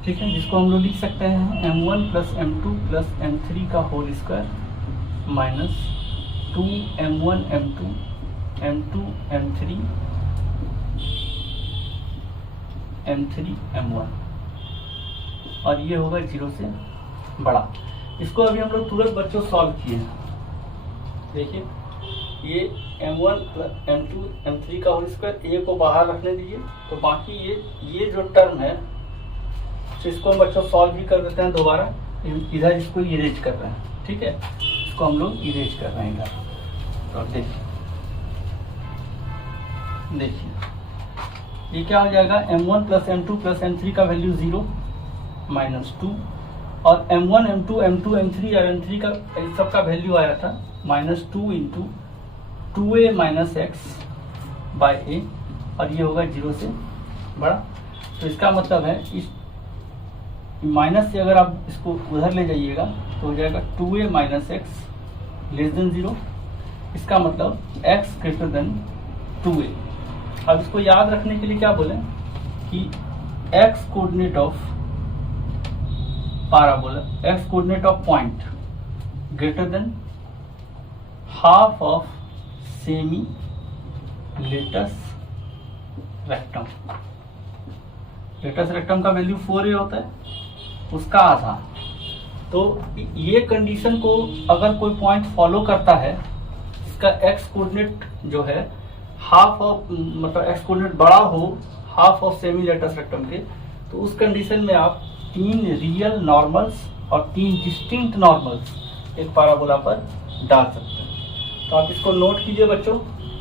ठीक है। जिसको हम लोग लिख सकते हैं m1 plus m2 plus m3 का whole square minus 2m1 m2 m2 m3 m3 m1, और ये होगा 0 से बड़ा। इसको अभी हम लोग तुरंत बच्चों सॉल्व किए हैं। देखिए ये m1 प्लस m2 m3 का होल स्क्वायर, ए को बाहर रखने दीजिए, तो बाकी ये जो टर्म है तो इसको हम बच्चों सॉल्व भी कर देते हैं दोबारा। इधर इसको इरेज कर रहे हैं, ठीक है, इसको हम लोग इरेज कर रहे हैं इधर। तो देखिए ये क्या हो जाएगा, m1 plus m2 plus m3 का वैल्यू 0 माइनस 2, और m1 m2 m2 m3 और m3 का सबका वैल्यू आया था -2 into 2a minus x by a, और ये होगा 0 से बड़ा। तो इसका मतलब है इस माइनस से अगर आप इसको उधर ले जाइएगा तो हो जाएगा 2a minus x less than 0, इसका मतलब x ग्रेटर देन 2a। अब इसको याद रखने के लिए क्या बोले कि x coordinate of parabola, x coordinate of point greater than half of semi latus rectum. Latus rectum का वैल्यू 4a होता है, उसका आधा। तो ये कंडीशन को अगर कोई पॉइंट फॉलो करता है, इसका x कोऑर्डिनेट जो है हाफ ऑफ, मतलब x कोऑर्डिनेट बड़ा हो half of semi latus rectum के, तो उस कंडीशन में आप 3 रियल नॉर्मल्स और 3 डिस्टिंक्ट नॉर्मल्स एक पाराबोला पर डाल सकते हैं। तो आप इसको नोट कीजिए बच्चों,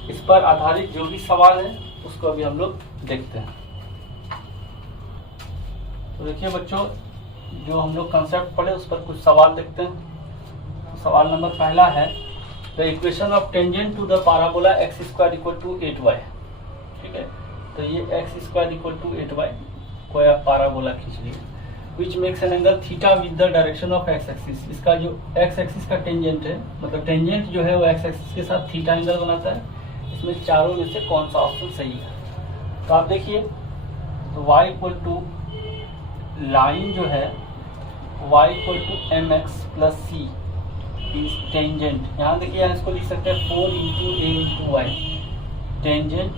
इस पर आधारित जो भी सवाल है उसको अभी हम लोग देखते हैं। तो देखिए बच्चों, जो हम लोग कंसेप्ट पढ़े उस पर कुछ सवाल देखते हैं। तो सवाल नंबर पहला है, the equation of tangent to the parabola x square equal to 8y, ठीक है। तो ये x square equal to 8y को आप पाराबोला खींच लिए, which makes an angle theta with the direction of x axis. इसका जो x एक्सिस का टेंजेंट है, मतलब टेंजेंट जो है वो x एक्सिस के साथ थीटा एंगल बनाता है। इसमें चारों में से कौन सा ऑप्शन सही है। तो आप देखिए तो y इक्वल टू लाइन जो है y equal to mx plus c is tangent. यहाँ देखिए यहाँ इसको लिख सकते हैं 4 into a into y, tangent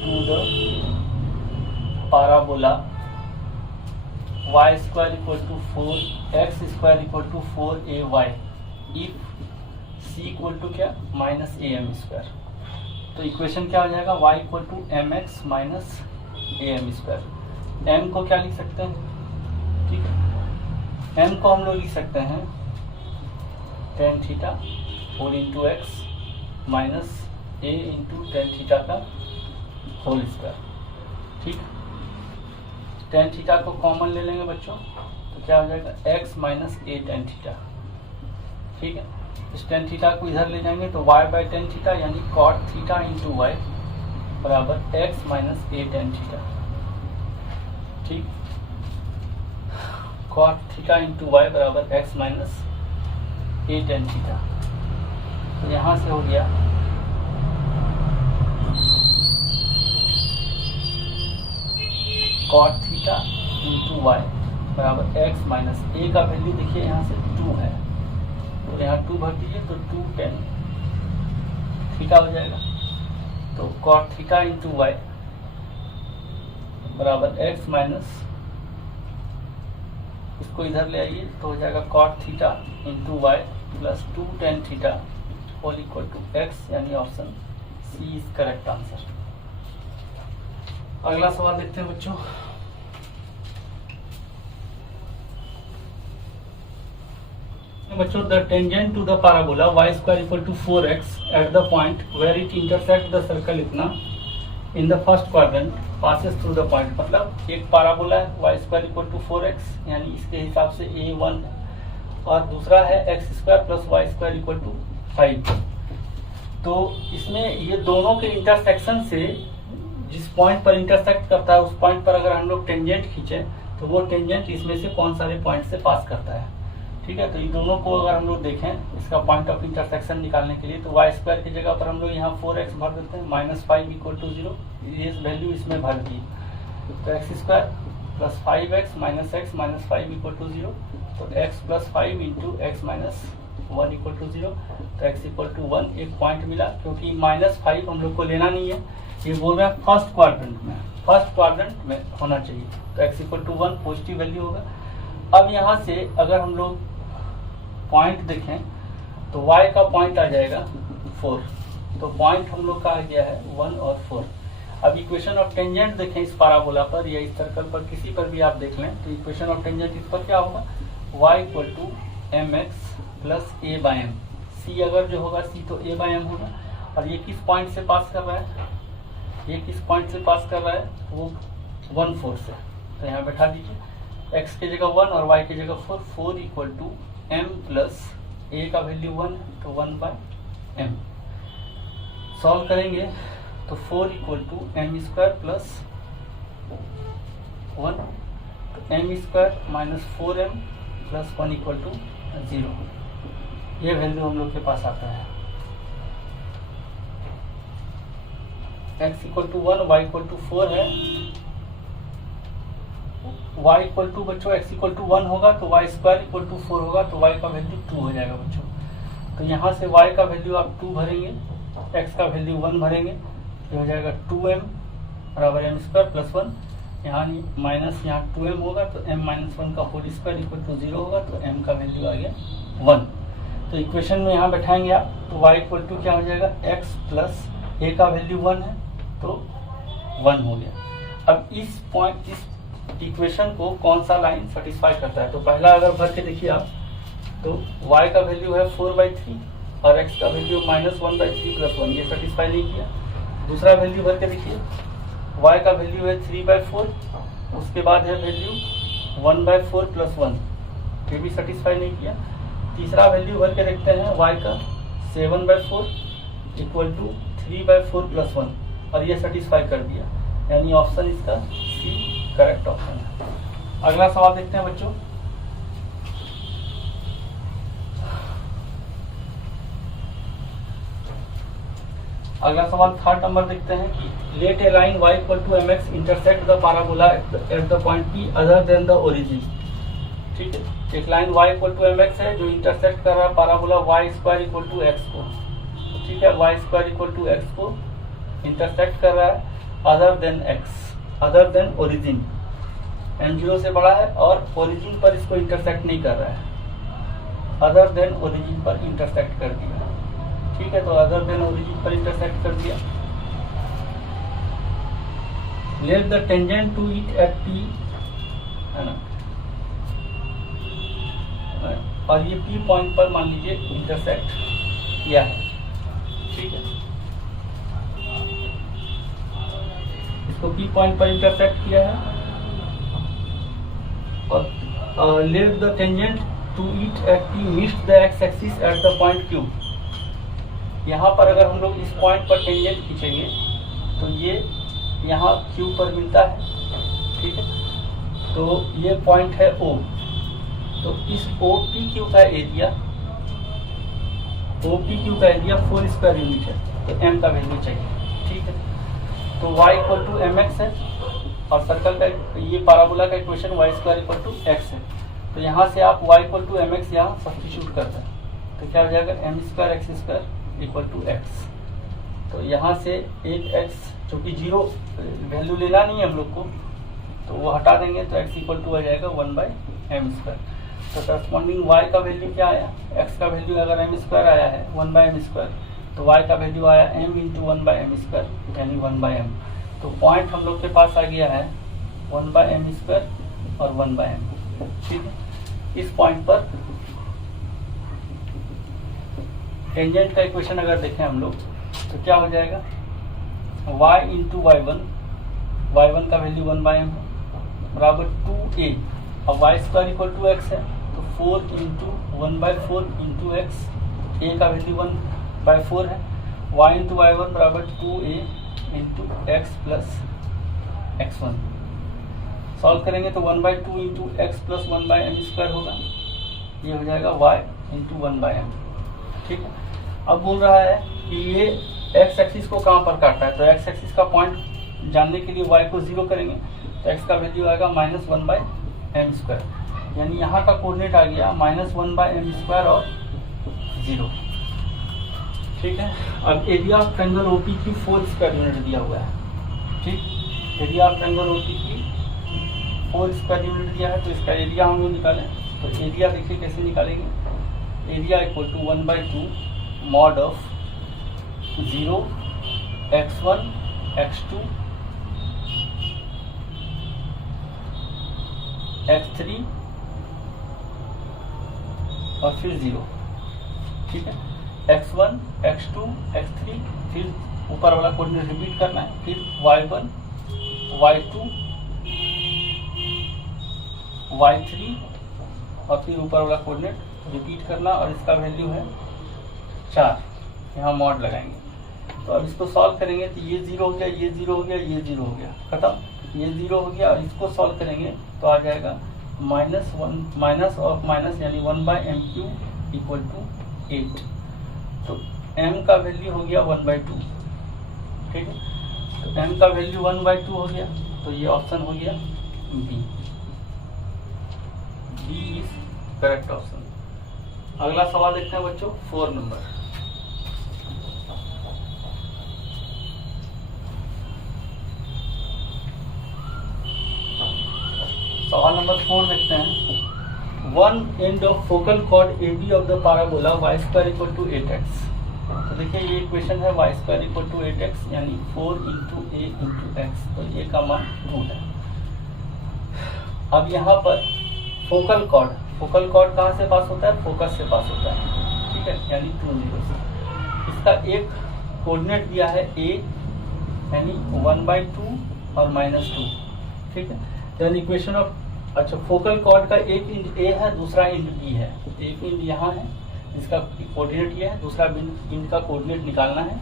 to the parabola y square equal to 4 x square equal to 4ay if c equal to क्या माइनस am स्क्वायर। तो equation क्या हो जाएगा, y equal to mx minus am square. m को क्या लिख सकते हैं, ठीक है, m को हम लोग लिख सकते हैं tan theta whole into x minus a into tan theta का होल स्क्वायर, ठीक। टेन थीटा को कॉमन ले लेंगे बच्चों, तो क्या हो जाएगा x minus a tan theta, ठीक है। इस टेन थीटा को इधर ले जाएंगे तो y बाई टेन थीटा यानी कॉट थीटा इंटू वाई बराबर x minus a tan theta, ठीक। कॉट थीटा इंटू वाई बराबर x minus a tan theta. तो यहां से हो गया कॉट थीटा इंटू वाई बराबर x माइनस ए का वैल्यू देखिए यहाँ से 2 है, तो यहाँ 2 भर दीजिए तो 2 टेन थीटा हो जाएगा। तो कॉट थीटा इंटू वाई बराबर x माइनस, इसको इधर ले आइए तो हो जाएगा cot theta into y plus 2 tan theta whole equal to x, यानी option C is correct answer. अगला सवाल देखते हैं बच्चों। बच्चों the tangent to the parabola y square equal to 4x at the point where it intersect the circle इतना in the first quadrant passes through the point, मतलब एक parabola है y square equal to 4x यानी इसके हिसाब से a1 और दूसरा है x square plus y square equal to 5। तो इसमें ये दोनों के इंटरसेक्शन से जिस पॉइंट पर इंटरसेक्ट करता है उस पॉइंट पर अगर हम लोग टेंजेंट खींचे तो वो टेंजेंट इसमें से कौन सारे पॉइंट से पास करता है। ठीक है, तो इन दोनों को अगर हम लोग देखें इसका पॉइंट ऑफ इंटरसेक्शन निकालने के लिए तो y स्क्वायर की जगह पर हम लोग यहाँ 4x भर देते हैं, -5 इक्वल टू 0, ये वैल्यू इसमें भर दी तो x square plus 5x minus x minus 5 equal to 0, तो x plus 5 into x minus 1 equal to 0, तो x इक्वल टू 1 एक पॉइंट मिला क्योंकि -5 हम लोग को लेना नहीं है, ये बोल रहे हैं फर्स्ट क्वाड्रेंट में होना चाहिए, तो x equal to 1 positive value होगा। अब यहाँ से अगर हम लोग पॉइंट देखें तो y का पॉइंट आ जाएगा 4, तो पॉइंट हम लोग का आ गया है 1 और 4। अब इक्वेशन ऑफ टेंजेंट देखें इस पैराबोला पर या इस सर्कल पर किसी पर भी आप देख लें तो इक्वेशन ऑफ टेंजेंट इस पर क्या होगा, y equal to mx plus a by m, c अगर जो होगा c तो a बाय m होगा। और ये किस पॉइंट से पास कर रहा है, ये किस पॉइंट से पास कर रहा है, वो 1 4 से, तो यहाँ बैठा दीजिए x की जगह 1 और y की जगह 4, 4 equal to m plus a का वैल्यू 1 तो 1 बाय m। सॉल्व करेंगे तो 4 equal to m square plus 1, तो m square minus 4m plus 1 equal to 0, ये वैल्यू हम लोग के पास आता है। x equal to 1 y equal to 4 है, y इक्वल टू बच्चों x इक्वल टू 1 होगा तो y स्क्वायर इक्वल टू 4 होगा तो y का वैल्यू 2 हो जाएगा बच्चों। तो यहाँ से y का वैल्यू आप 2 भरेंगे, x का वैल्यू 1 भरेंगे, तो हो जाएगा 2m बराबर m स्क्वायर प्लस 1, यहाँ माइनस यहाँ 2m होगा तो m माइनस 1 का होल स्क्वायर इक्वल टू 0 होगा, तो m का वैल्यू आ गया 1। तो इक्वेशन में यहाँ बैठाएंगे आप तो y इक्वल टू क्या हो जाएगा, x प्लस a का वैल्यू 1 है तो 1 हो गया। अब इस पॉइंट इस इक्वेशन को कौन सा लाइन सेटिस्फाई करता है, तो पहला अगर भर के देखिए आप तो y का वैल्यू है 4/3 और x का वैल्यू -1/3 प्लस 1, ये सेटिस्फाई नहीं किया। दूसरा वैल्यू भर के देखिए y का वैल्यू है 3/4, उसके बाद है वैल्यू 1/4 प्लस 1, ये भी सेटिस्फाई नहीं किया। तीसरा वैल्यू भर के देखते हैं y का 7/4 इक्वल टू 3/4 प्लस 1 और ये सेटिस्फाई कर दिया, यानी ऑप्शन इसका सी करेक्ट ऑप्शन है। अगला सवाल देखते हैं बच्चों। अगला सवाल थर्ड नंबर देखते हैं कि let a line y equal to mx intersect the parabola at the point p other than the origin. ठीक है, एक line y equal to mx है जो इंटरसेक्ट कर रहा है parabola y square equal to x को। ठीक है, y square equal to x को इंटरसेक्ट कर रहा है other than x, other than origin, m0 से बड़ा है और ओरिजिन पर इसको इंटरसेक्ट नहीं कर रहा है, अदर देन ओरिजिन पर इंटरसेक्ट कर दिया। ठीक है, तो अदर देन ओरिजिन पर इंटरसेक्ट कर दिया। Let the tangent to it at p, है ना, और ये p पॉइंट पर मान लीजिए इंटरसेक्ट किया है। ठीक है, इसको p पॉइंट पर इंटरसेक्ट किया है और let the tangent to it at p missed the x axis at the point q। यहाँ पर अगर हम लोग इस पॉइंट पर टेंजेंट खींचेंगे तो ये यहाँ Q पर मिलता है। ठीक है, तो ये पॉइंट है O, तो इस OPQ का एरिया 4 स्क्वायर यूनिट है, तो m का वैल्यू चाहिए। ठीक है, तो y इक्वल टू mx है और सर्कल का ये पैराबोला का equation y square equal to x है, तो यहाँ से आप y इक्वल टू mx यहाँ सब्स्टिट्यूट करते हैं तो क्या हो जाएगा, m square x square equal to x। तो यहाँ से एक x जो कि 0 वैल्यू लेना नहीं है हम लोग को, तो वो हटा देंगे तो x इक्वल टू आ जाएगा 1/m स्क्वायर। तो करस्पॉन्डिंग y का वैल्यू क्या आया, x का वैल्यू अगर m स्क्वायर आया है 1/m स्क्वायर, तो y का वैल्यू आया m इंटू 1/m स्क्वायर यानी 1/m। तो पॉइंट हम लोग के पास आ गया है 1/m स्क्वायर और 1/m। ठीक है, इस पॉइंट पर टेंजेंट का इक्वेशन अगर देखें हम लोग तो क्या हो जाएगा, y इंटू y1 का वैल्यू 1/m बराबर 2a, अब y square equal to x है तो 4 इंटू 1/4 इंटू एक्स, ए का वैल्यू 1/4 है, y इंटू y1 बराबर 2a into x plus x1। Solve करेंगे तो 1/2 इंटू एक्स प्लस 1/m² होगा, ये हो जाएगा y इंटू 1/m। ठीक है, अब बोल रहा है कि ये एक्स एक्सिस को कहाँ पर काटता है, तो एक्स एक्सिस का पॉइंट जानने के लिए y को 0 करेंगे तो x का वैल्यू आएगा -1/m², यानी यहाँ का कोऑर्डिनेट आ गया -1/m² और 0। ठीक है, अब एरिया ऑफ ट्रायंगल ओपी की 4 स्क्वायर यूनिट दिया हुआ है। ठीक, एरिया ऑफ ट्रायंगल ओपी की 4 स्क्वायर यूनिट दिया है, तो इसका एरिया हम लोग निकालें तो एरिया देखिए कैसे निकालेंगे, area equal to 1/2 mod of 0 x1 x2 x3 और फिर 0। ठीक है, x1 x2 x3, फिर ऊपर वाला कोऑर्डिनेट रिपीट करना है, फिर y1 y2 y3 और फिर ऊपर वाला कोऑर्डिनेट रिपीट करना, और इसका वैल्यू है 4, यहाँ मॉड लगाएंगे। तो अब इसको सॉल्व करेंगे तो ये 0 हो गया, ये 0 हो गया, ये 0 हो गया, खत्म, ये 0 हो गया। और इसको सॉल्व करेंगे तो आ जाएगा -1 माइनस ऑफ माइनस यानी 1/m³ इक्वल टू 8, तो m का वैल्यू हो गया 1/2। ठीक है, तो m का वैल्यू 1/2 हो गया, तो ये ऑप्शन हो गया बी इज करेक्ट ऑप्शन। अगला सवाल देखते हैं बच्चों, 4 नंबर। सवाल नंबर 4 देखते हैं, one end of focal chord AB of the parabola y² equal to 8x। तो देखिए ये इक्वेशन है y² इक्वल टू 8x यानी 4 इंटू a इंटू एक्स, तो ये का मान 2 है। अब यहाँ पर फोकल कॉर्ड कहाँ से पास होता है, फोकस से पास होता है। ठीक है, यानी 2 0 से। इसका एक कोऑर्डिनेट दिया है a यानी 1/2 और -2। ठीक है, यानी इक्वेशन ऑफ, अच्छा फोकल कॉर्ड का एक इंड ए है, दूसरा इंड बी है, एक इंड यहाँ है इसका कोऑर्डिनेट ये है, दूसरा इंड का कोऑर्डिनेट निकालना है,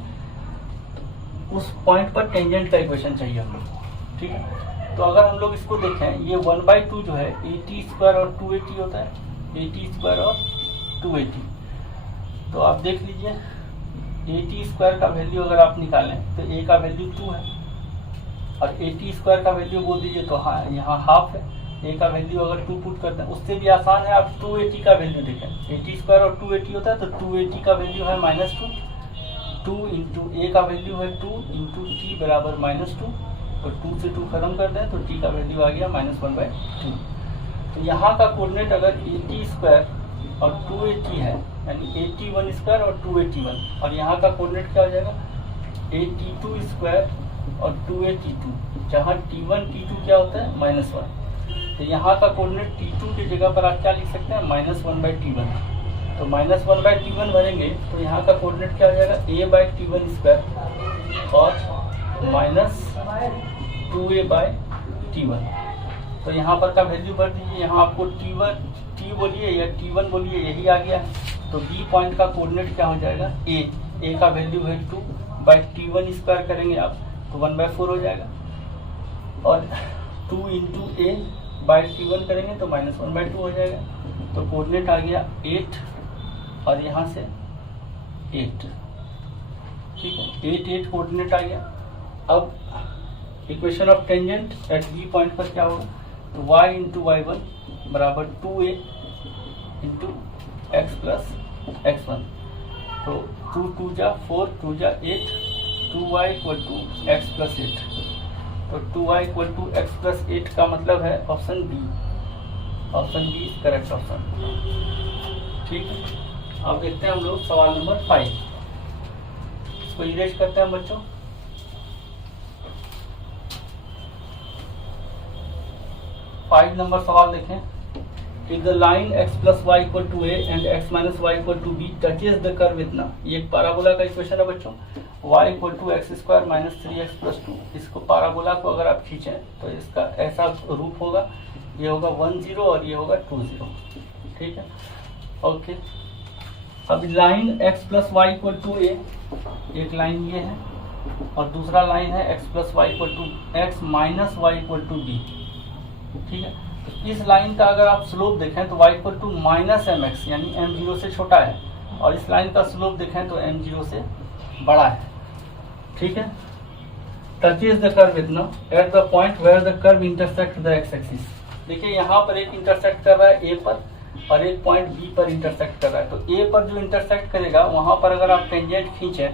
उस पॉइंट पर टेंजेंट का इक्वेशन चाहिए हम लोग को। ठीक है, तो अगर हम लोग इसको देखें, ये 1/2 जो है AT² और 2AT होता है, AT² और 2AT। तो आप देख लीजिए AT² का वैल्यू अगर आप निकालें तो a का वैल्यू 2 है और AT² का वैल्यू बोल दीजिए तो हाँ यहाँ हाफ है, a का वैल्यू अगर 2 पुट करते हैं, उससे भी आसान है, आप 2AT का वैल्यू देखें, AT² और 2AT होता है तो 2AT का वैल्यू है -2 इंटू a का वैल्यू है 2 इंटू t बराबर -2, तो 2 से 2 खत्म कर दें तो t का वैल्यू आ गया -1/2। तो यहाँ का कोऑर्डिनेट अगर AT² और 2AT है यानी AT1² और 2AT1, और यहाँ का कोऑर्डिनेट क्या हो जाएगा AT2² और 2AT2, जहाँ T1 T2 क्या होता है -1। तो यहाँ का कोऑर्डिनेट T2 की जगह पर आप क्या लिख सकते हैं -1/T1, तो -1/T1 भरेंगे तो यहाँ का कोऑर्डिनेट क्या हो जाएगा a/T1² और -2a/T1। तो यहाँ पर का वैल्यू भर दीजिए, यहाँ आपको T बोलिए या T1 बोलिए, यही आ गया। तो B पॉइंट का कोऑर्डिनेट क्या हो जाएगा a का वैल्यू है 2/T1² करेंगे आप तो 1/4 हो जाएगा, और 2 इंटू a/T1 करेंगे तो -1/2 हो जाएगा। तो कोऑर्डिनेट आ गया 8 और यहाँ से 8। ठीक है, 8 कोऑर्डिनेट आ गया। अब equation of tangent at B point पर क्या होगा, तो y इंटू y1 बराबर 2a into x plus x1, तो 2 2 जा 4 2 जा 8, 2y equal to x plus 8, तो 2y equal to x plus 8 का मतलब है option B is correct option. ठीक है, अब देखते हैं हम लोग सवाल नंबर 5, इसको इरेज करते हैं बच्चों। 5 नंबर सवाल देखें, if the line x plus y equal to a and x minus y equal to b touches the curve इतना, ये एक पैराबोला का इक्वेशन है बच्चों, y equal to x square minus 3x plus 2, इसको पैराबोला को अगर आप खींचें तो इसका ऐसा रूप होगा, ये होगा 1 0 और ये होगा 2 0, ठीक है। ओके, अब line x plus Y equal to a, एक लाइन ये है और दूसरा लाइन है x plus Y equal to x minus y equal to b, ठीक है। तो इस लाइन का अगर आप स्लोप देखें तो y equal to minus m x यानी m 0 से छोटा है, और इस लाइन का स्लोप देखें तो m 0 से बड़ा है, ठीक है। टचेज द कर्व इतना at the point where the curve intersect the x axis, देखिए यहाँ पर एक इंटरसेक्ट कर रहा है a पर और एक पॉइंट b पर इंटरसेक्ट कर रहा है। तो a पर जो इंटरसेक्ट करेगा वहां पर अगर आप टेंजेंट खींचें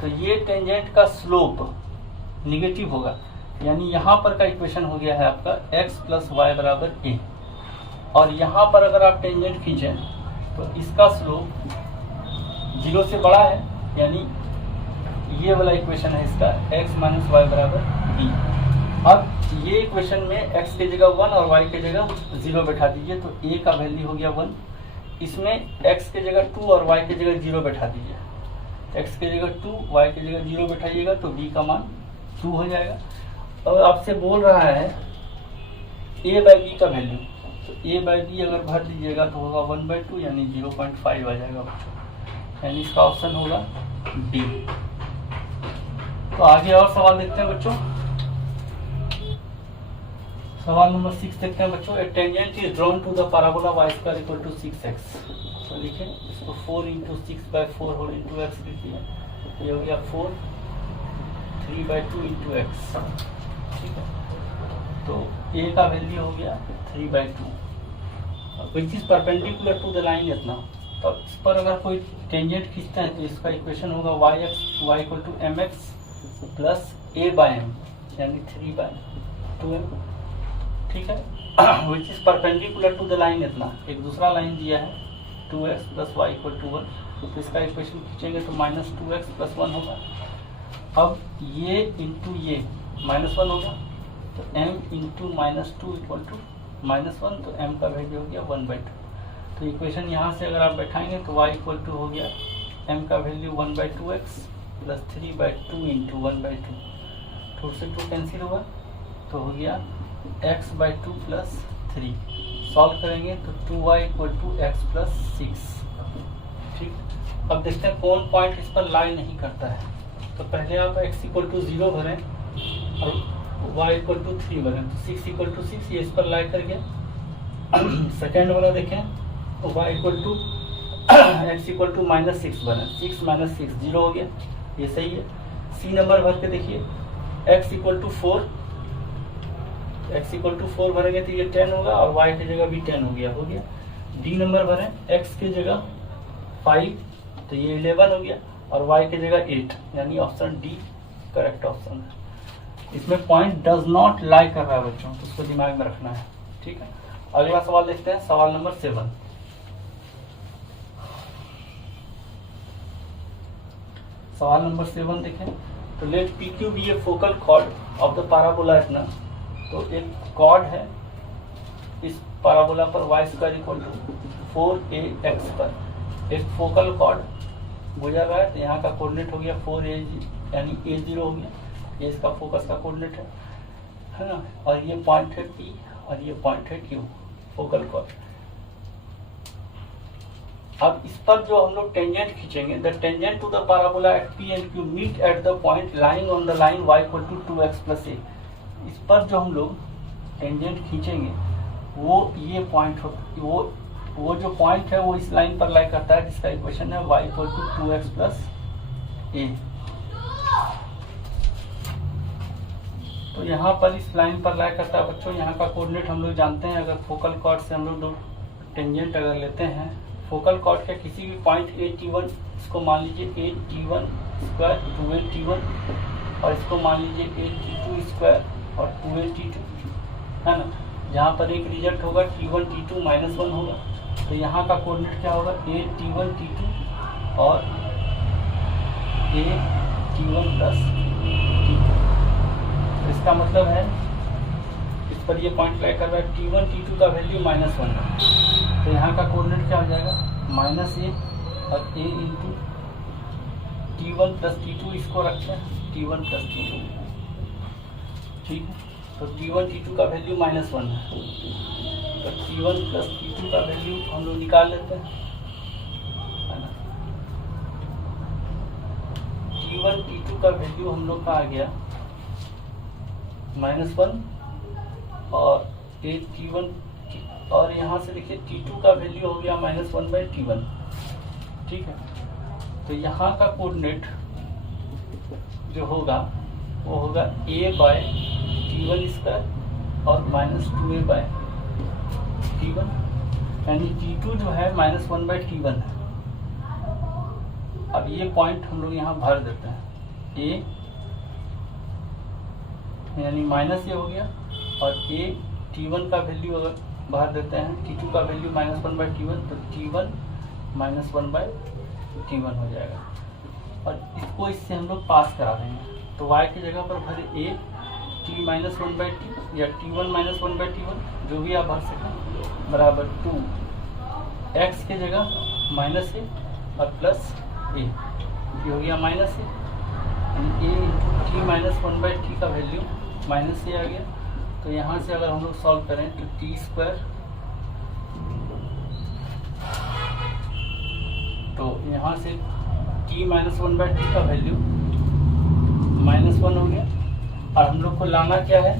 तो ये टेंजेंट का स्लोप निगेटिव होगा, यानी यहाँ पर का इक्वेशन हो गया है आपका x प्लस वाई बराबर a, और यहाँ पर अगर आप टेंजेंट खींचें तो इसका स्लोप 0 से बड़ा है, यानी ये वाला इक्वेशन है इसका x माइनस वाई बराबर b। अब ये इक्वेशन में x की जगह 1 और y की जगह 0 बैठा दीजिए, तो a का वैल्यू हो गया 1, इसमें x की जगह 2 और y की जगह 0 बैठा दीजिए, x की जगह 2 y की जगह 0 बैठाइएगा तो b का मान 2 हो जाएगा। और आपसे बोल रहा है a बाई b का वैल्यू, तो a बाई b अगर भर दीजिएगा तो होगा 1/2 यानी 0.5 आ जाएगा बच्चों, यानी इसका ऑप्शन होगा डी। तो आगे और सवाल देखते हैं बच्चों, सवाल नंबर 6 देखते हैं बच्चों। A tangent is drawn to the parabola y square equal to 6x, तो लिखें इसको 4 इंटू 6/4 होल इंटू एक्स लिखिए, ये हो गया 4 3/2 इंटू एक्स, ठीक है। तो a का वैल्यू हो गया 3/2 which is perpendicular to the line इतना। तो इस पर अगर कोई टेंजेंट खींचता है तो इसका इक्वेशन होगा y equal to mx plus a by m यानी 3/2m, ठीक है। Which is perpendicular to the line इतना, एक दूसरा लाइन दिया है 2x plus Y equal to 1, तो इसका इक्वेशन खींचेंगे तो माइनस 2x प्लस 1 होगा। अब ये इंटू ये माइनस 1 होगा, तो m into minus 2 equal to minus 1, तो m का वैल्यू हो गया 1/2। तो इक्वेशन यहाँ से अगर आप बैठाएंगे तो y इक्वल टू हो गया m का वैल्यू 1/2x प्लस 3/2 इंटू 1/2, 2 से 2 कैंसिल होगा तो हो गया x/2 प्लस 3, सॉल्व करेंगे तो 2y equal to x plus 6, ठीक। अब देखते हैं कौन पॉइंट इस पर लाई नहीं करता है। तो पहले आप x इक्वल टू 0 भरें और y इक्वल टू 3 भरें, तो 6 इक्वल टू 6 ये इस पर लाई कर गया। सेकेंड वाला देखें तो y equal to x equal to minus 6 भरें, 6 माइनस 6 0 हो गया, ये सही है। सी नंबर भर के देखिए x equal to 4, x equal to 4 भरेंगे तो ये 10 होगा और y की जगह भी 10 हो गया। डी नंबर भरें x की जगह 5 तो ये 11 हो गया और y की जगह 8, यानी ऑप्शन डी करेक्ट ऑप्शन है। इसमें पॉइंट डज नॉट लाई कर रहा है बच्चों, तो उसको दिमाग में रखना है, ठीक है। अगला सवाल देखते हैं, सवाल नंबर 7। सवाल नंबर 7 देखें तो let P Q be a focal chord of the parabola इतना, तो एक कॉर्ड है इस पैराबोला पर y square equal to 4ax पर एक फोकल कॉर्ड गुजर रहा है, तो यहाँ का कोऑर्डिनेट हो गया 4a यानी a0 हो गया, ये इसका फोकस का कोऑर्डिनेट है ना, और ये पॉइंट है P और ये पॉइंट है Q, फोकल कॉर्ड। अब इस पर जो हम लोग टेंजेंट खींचेंगे, the tangent to the parabola at P and Q meet at the point lying on the line y equal to 2x plus a। इस पर जो हम लोग टेंजेंट खींचेंगे वो ये पॉइंट वो जो पॉइंट है वो इस लाइन पर लाई करता है, जिसका इक्वेशन है y equal to 2x plus a। तो यहाँ पर इस लाइन पर लाई करता है बच्चों, यहाँ का कोऑर्डिनेट हम लोग जानते हैं। अगर फोकल कॉर्ड से हम लोग दो टेंजेंट अगर लेते हैं, फोकल कॉर्ड के किसी भी पॉइंट a_t1, इसको मान लीजिए a_t1 स्क्वायर 2a_t1 और इसको मान लीजिए a_t2 स्क्वायर और 2a_t2, है ना। यहाँ पर एक रिजल्ट होगा t1 t2 -1 होगा, तो यहाँ का कोऑर्डिनेट क्या होगा a_t1 t2 और a_t1 प्लस t2। इसका मतलब है इस पर ये पॉइंट लाई कर रहा है T1 T2 का वैल्यू -1 है, तो यहाँ का कोऑर्डिनेट क्या हो जाएगा -a और a into T1 plus T2 इसको रखें T1 प्लस T2, ठीक है। तो T1 T2 का वैल्यू -1 है, तो T1 प्लस T2 का वैल्यू हम लोग निकाल लेते हैं, है ना। T1 T2 का वैल्यू हम लोग का आ गया -1 और ये T1 और यहाँ से देखिए T2 का वैल्यू हो गया -1/T1, ठीक है। तो यहाँ का कोऑर्डिनेट जो होगा वो होगा a/T1 स्क्वायर और -2a/T1, यानी T2 जो है -1/T1 है। अब ये पॉइंट हम लोग यहाँ भर देते हैं, a यानी -a हो गया और a T1 का वैल्यू अगर बाहर देते हैं, T2 का वैल्यू -1/T1, तो T1 -1/T1 हो जाएगा और इसको इससे हम लोग पास करा देंगे। तो y की जगह पर भरे a T -1/T या T1 -1/T1 जो भी आप भर सकें बराबर 2 x की जगह -a और प्लस a, ये हो गया -a, यानी a T -1/T का वैल्यू -a आ गया। तो यहाँ से अगर हम लोग सॉल्व करें तो T स्क्वायर, तो यहाँ से T -1/T का वैल्यू -1 हो गया और हम लोग को लाना क्या है,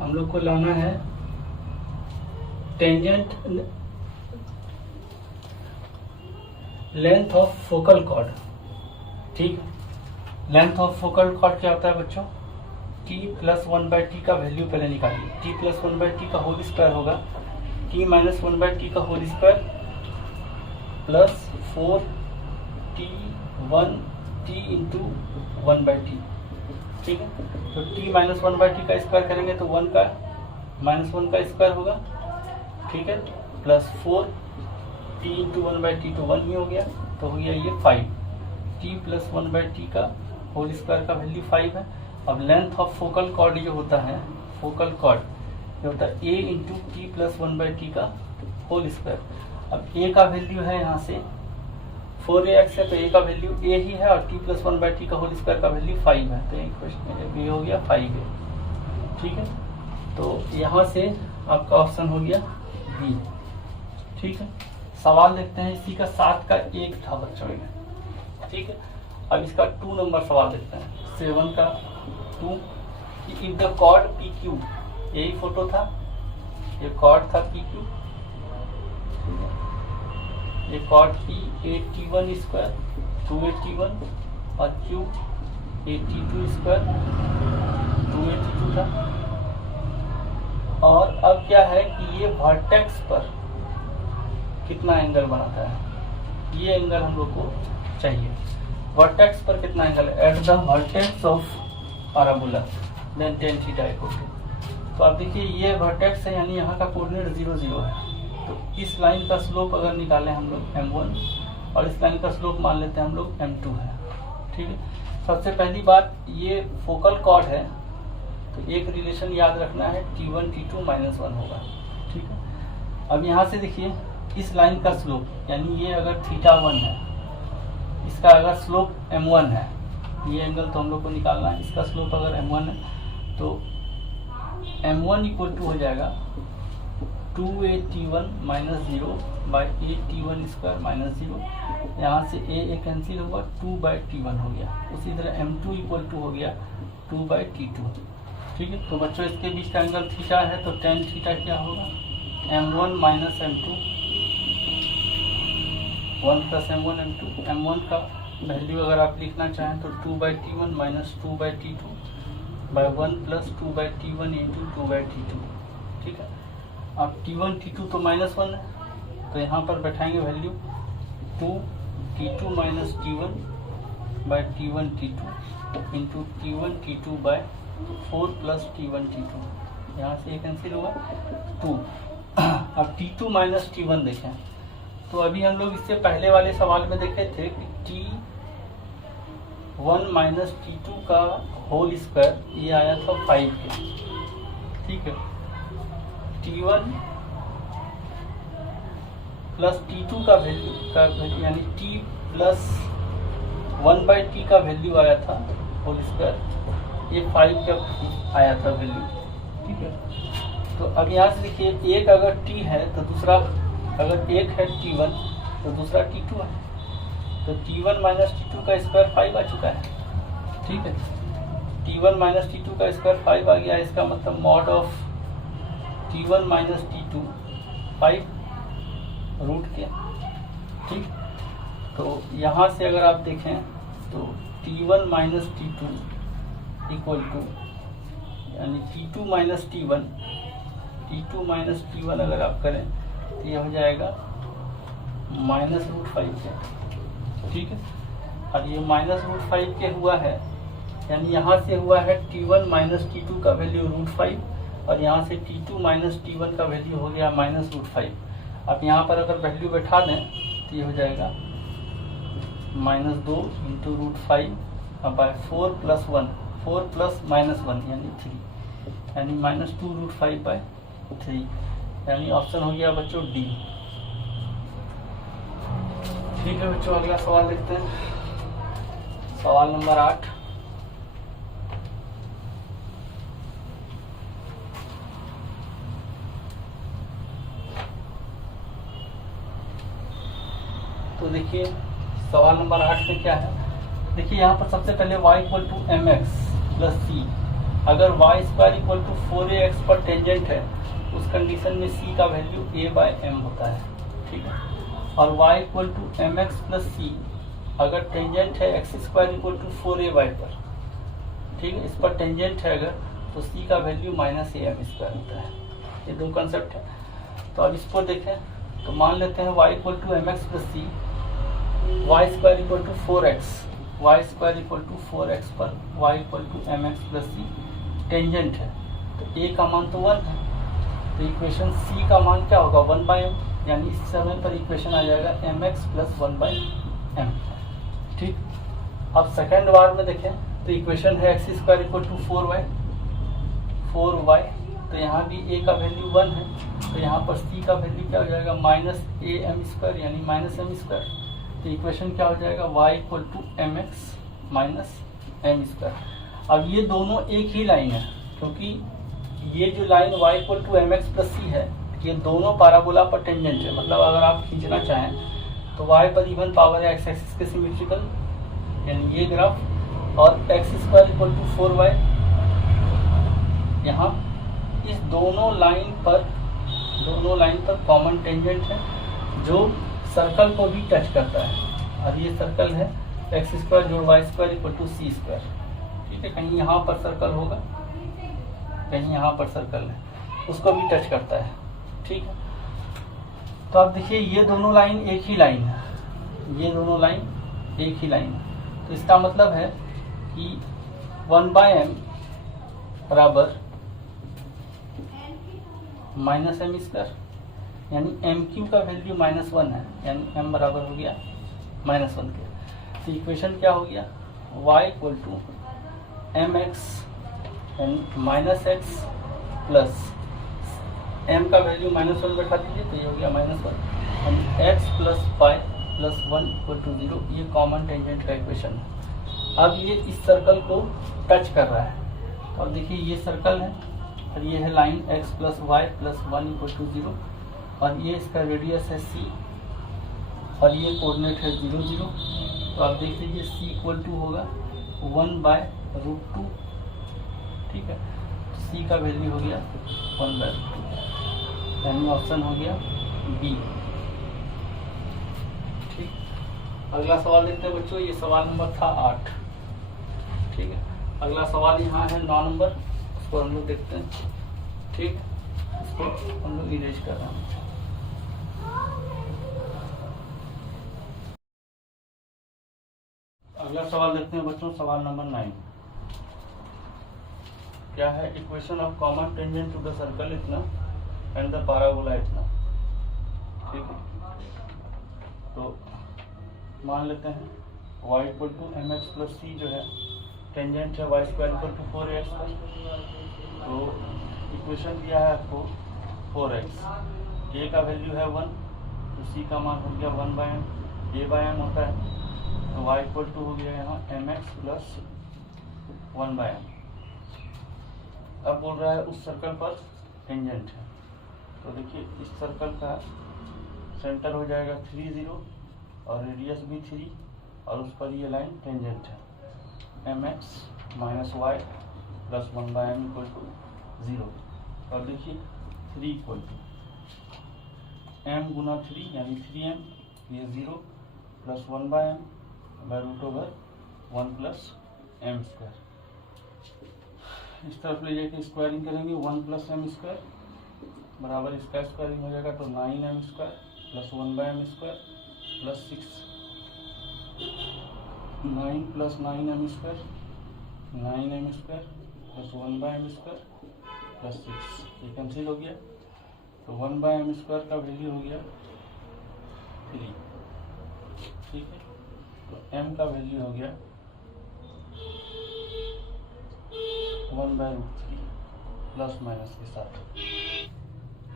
हम लोग को लाना है tangent length of focal cord, ठीक। लेंथ ऑफ फोकल कॉर्ड क्या होता है बच्चों, T + 1/T का वैल्यू पहले निकालिए। T + 1/T का होल स्क्वायर होगा T - 1/T का whole square plus 4T into 1/T, ठीक है। तो T - 1/T का स्क्वायर करेंगे तो 1 का -1 का स्क्वायर होगा, ठीक है, प्लस 4T इंटू 1/T तो 1 ही हो गया, तो हो गया ये 5। T + 1/T का होल स्क्वायर का वैल्यू 5 है। अब लेंथ ऑफ फोकल कॉर्ड जो होता है, फोकल कॉर्ड ये होता है a इंटू T + 1/T का होल स्क्वायर। अब a का वैल्यू है यहाँ से 4ax है, तो a का वैल्यू a ही है और T + 1/T का होल स्क्वायर का वैल्यू 5 है, तो एक क्वेश्चन ये हो गया 5a, ठीक है। तो यहाँ से आपका ऑप्शन हो गया B, ठीक है। सवाल देखते हैं इसी का 7 का 1 था बच्चों में, ठीक है। अब इसका 2 नंबर सवाल देखते हैं, 7 का 2। इफ द कॉर्ड PQ, यही फोटो था, ये कॉर्ड था PQ, ये cord P AT1 square 2AT1 और Q AT2 स्क्वायर 2AT2 था। और अब क्या है कि ये वर्टेक्स पर कितना एंगल बनाता है, ये एंगल हम लोग को चाहिए। वर्टेक्स पर कितना एंगल है, at the vertex of parabola then tan theta equal to. तो आप देखिए ये वर्टेक्स है, यानी यहाँ का कोऑर्डिनेट 0 0 है, तो इस लाइन का स्लोप अगर निकालें हम लोग m1 और इस लाइन का स्लोप मान लेते हैं हम लोग m2 है, ठीक है। सबसे पहली बात ये फोकल कॉर्ड है, तो एक रिलेशन याद रखना है T1 T2 -1 होगा, ठीक है। अब यहाँ से देखिए इस लाइन का स्लोप, यानी ये अगर θ1 है, इसका अगर स्लोप m1 है, ये एंगल तो हम लोग को निकालना है, इसका स्लोप अगर m1 है तो m1 इक्वल टू हो जाएगा 2AT1 -0 बाई AT1 स्क्वायर -0, यहाँ से a कैंसिल होगा 2/T1 हो गया। उसी तरह m2 इक्वल टू हो गया 2/T2, ठीक है। तो बच्चों इसके बीच का एंगल थीटा है, तो tan थीटा क्या होगा m1 - m2, 1 + m1 m2। m1 का वैल्यू अगर आप लिखना चाहें तो 2/T1 - 2/T2 by 1 + 2/T1 into 2/T2, ठीक है। अब T1 T2 तो -1 है, तो यहाँ पर बैठाएंगे value 2T2 - T1 by T1 T2 into T1 T2 by 4 + T1 T2, यहाँ से एक कैंसिल होगा 2। अब T2 - T1 देखें, तो अभी हम लोग इससे पहले वाले सवाल में देखे थे कि T1 - T2 का होल स्क्वायर ये आया था 5 के, ठीक है। T1 प्लस T2 का वैल्यू यानी T प्लस 1/T का वैल्यू आया था होल स्क्वायर, ये 5 का आया था वैल्यू, ठीक है। तो अब यहाँ से देखिए, एक अगर T है तो दूसरा, अगर एक है T1 तो दूसरा T2 है, तो T1 माइनस T2 का स्क्वायर 5 आ चुका है, ठीक है। T1 माइनस T2 का स्क्वायर 5 आ गया, इसका मतलब mod of T1 minus T2 5 root के, ठीक। तो यहाँ से अगर आप देखें तो T1 minus T2 equal to यानी T2 minus T1, T2 minus T1 अगर आप करें तो ये हो जाएगा -√5 के, ठीक है। और ये -√5 के हुआ है, यानी यहाँ से हुआ है T1 माइनस T2 का वैल्यू √5 और यहाँ से T2 माइनस T1 का वैल्यू हो गया -√5। अब यहाँ पर अगर वैल्यू बैठा दें तो ये हो जाएगा -2 इंटू √5 बाय 4 प्लस 1, 4 प्लस -1 यानी 3, यानी -2√5/3, यानी ऑप्शन हो गया बच्चों डी। ठीक है बच्चों, अगला सवाल देखते हैं, सवाल नंबर 8। तो देखिए सवाल नंबर 8 में क्या है, देखिए यहाँ पर सबसे पहले y equal to mx plus c, अगर y square equal to 4ax पर टेंजेंट है उस कंडीशन में c का वैल्यू a/m होता है, ठीक है। और y equal to mx plus c अगर टेंजेंट है x square equal to 4ay पर, ठीक है, इस पर टेंजेंट है अगर, तो c का वैल्यू -am स्क्वायर होता है। ये दो कंसेप्ट है। तो अब इसको देखें तो मान लेते हैं y equal to mx plus c, y square equal to 4x, y square equal to 4x पर y equal to mx plus c tangent है, तो a का मान तो 1 है, तो इक्वेशन c का मान क्या होगा 1/m, यानी इस समय पर इक्वेशन आ जाएगा mx प्लस 1/m, ठीक। अब सेकेंड बार में देखें तो इक्वेशन है x square equal to 4y, तो यहाँ भी a का वैल्यू 1 है, तो यहाँ पर c का वैल्यू क्या हो जाएगा -am स्क्वायर यानी -m स्क्वायर, तो इक्वेशन क्या हो जाएगा y equal to mx minus m square. अब ये दोनों एक ही लाइन है, क्योंकि ये जो line y equal to mx plus c है ये दोनों पैराबोला पर टेंजेंट है, मतलब अगर आप खींचना चाहें तो y पर इवन पावर है x एक्सिस के सिमेट्रिकल, यानी ये ग्राफ, और x square equal to 4y, यहाँ इस दोनों लाइन पर कॉमन टेंजेंट है जो सर्कल को भी टच करता है, और ये सर्कल है x स्क्वायर जोड़ y square equal to c square, ठीक है। कहीं यहाँ पर सर्कल होगा, कहीं यहाँ पर सर्कल है, उसको भी टच करता है, ठीक है। तो आप देखिए ये दोनों लाइन एक ही लाइन है, ये दोनों लाइन एक ही लाइन है, तो इसका मतलब है कि 1/m बराबर -m स्क्वायर, यानी mq का वैल्यू -1 है, यानी m बराबर हो गया -1 के। तो इक्वेशन क्या हो गया y इक्वल टू mx यानी -x प्लस m का वैल्यू -1 बैठा दीजिए तो ये हो गया -1, यानी x plus y plus 1 equal to 0, ये कॉमन टेंजेंट का इक्वेशन है। अब ये इस सर्कल को टच कर रहा है, तो अब देखिए ये सर्कल है और ये है line x plus y plus 1 equal to 0, और ये इसका रेडियस है c, और ये कोऑर्डिनेट है 0 0, तो आप देख लीजिए c इक्वल टू होगा 1/√2, ठीक है। c का वैल्यू हो गया 1/√2, यानी ऑप्शन हो गया बी, ठीक। अगला सवाल देखते हैं बच्चों, ये सवाल नंबर था 8, ठीक है। अगला सवाल यहाँ है 9 नंबर, उसको हम लोग देखते हैं, ठीक। इसको हम लोग इरेज कर रहे हैं। अगला सवाल देखते हैं बच्चों, सवाल नंबर 9 क्या है, equation of common tangent to the circle इतना एंड द पैराबोला इतना, ठीक है। तो मान लेते हैं y equal to mx plus c जो है टेंजेंट है y square equal to 4ax पर, तो इक्वेशन दिया है आपको 4x, a का वैल्यू है 1 तो c का मान हो गया 1/m, a/m होता है तो y इक्वल टू हो गया यहाँ mx प्लस 1/m। अब बोल रहा है उस सर्कल पर टेंजेंट है, तो देखिए इस सर्कल का सेंटर हो जाएगा 3 0 और रेडियस भी 3 और उस पर ये लाइन टेंजेंट है mx minus y plus 1/m equal to 0। और देखिए 3 इक्वल टू m गुना 3 यानी 3m, ये 0 plus 1/m by root over 1 plus m square. इस तरफ ले जाके स्क्वायरिंग करेंगे 1 प्लस m स्क्वायर बराबर इसका स्क्वायरिंग हो जाएगा तो 9m square plus 1/m square plus 6, 9 plus 9m square 9m square plus 1/m square plus 6, ये कैंसिल हो गया तो 1/m स्क्वायर का वैल्यू हो गया 3। ठीक है, तो m का वैल्यू हो गया 1/√3 प्लस माइनस के साथ।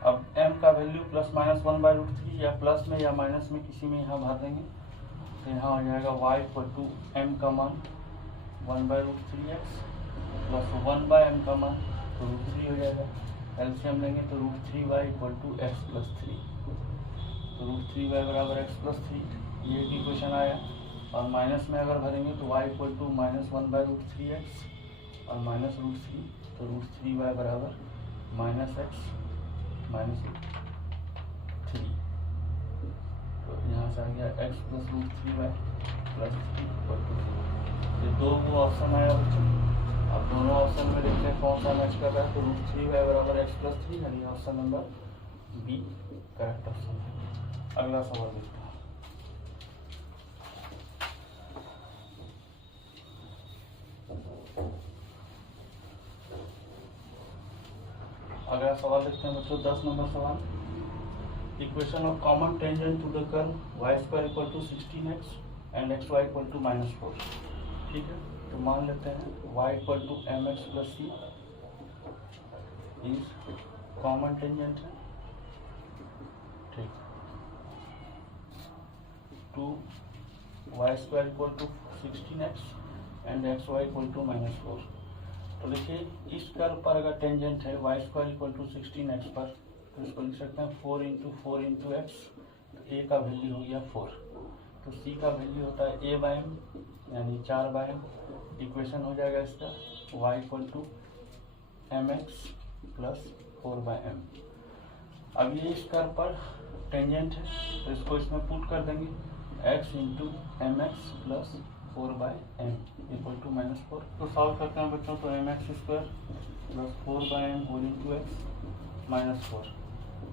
अब m का वैल्यू प्लस माइनस 1/√3 या प्लस में या माइनस में किसी में यहाँ भर देंगे तो यहाँ हो जाएगा y इक्वल टू m का मान 1/√3x प्लस 1/m का मान √3 हो जाएगा। एलसीएम लेंगे तो √3y equal to x plus 3, तो √3y बराबर x प्लस 3 ये इक्वेशन आया। और माइनस में अगर भरेंगे तो y equal to minus 1/√3x और माइनस √3 तो √3y बराबर माइनस x माइनस 3, तो यहाँ से आ गया x plus √3y plus 3 equal to 0। ये दो वो ऑप्शन आया बच्चों। अब दोनों ऑप्शन में देखते हैं कौन सा मैच कर रहा है, तो √3y बराबर x प्लस 3 यानी option number B correct option है। अगला सवाल देखते हैं। अगला सवाल देखते हैं बच्चों 10 नंबर सवाल। Equation of common tangent to the curve y square equal to 16x and xy equal to -4। ठीक है, तो मान लेते हैं y equal to mx plus c is common tangent है। ठीक, to y square equal to 16x and xy equal to -4। तो देखिए इस कर्व पर अगर टेंजेंट है y square equal to 16x पर तो इसको लिख सकते हैं 4 इंटू 4 इंटू एक्स, तो a का वैल्यू हो गया 4, तो c का वैल्यू होता है a/m यानी 4/m। इक्वेशन हो जाएगा इसका y equal to mx plus 4/m। अब ये इस कर्व पर टेंजेंट है तो इसको इसमें पुट कर देंगे x into mx plus 4/m equal to -4। तो सॉल्व करते हैं बच्चों, तो mx square plus 4/m whole into x -4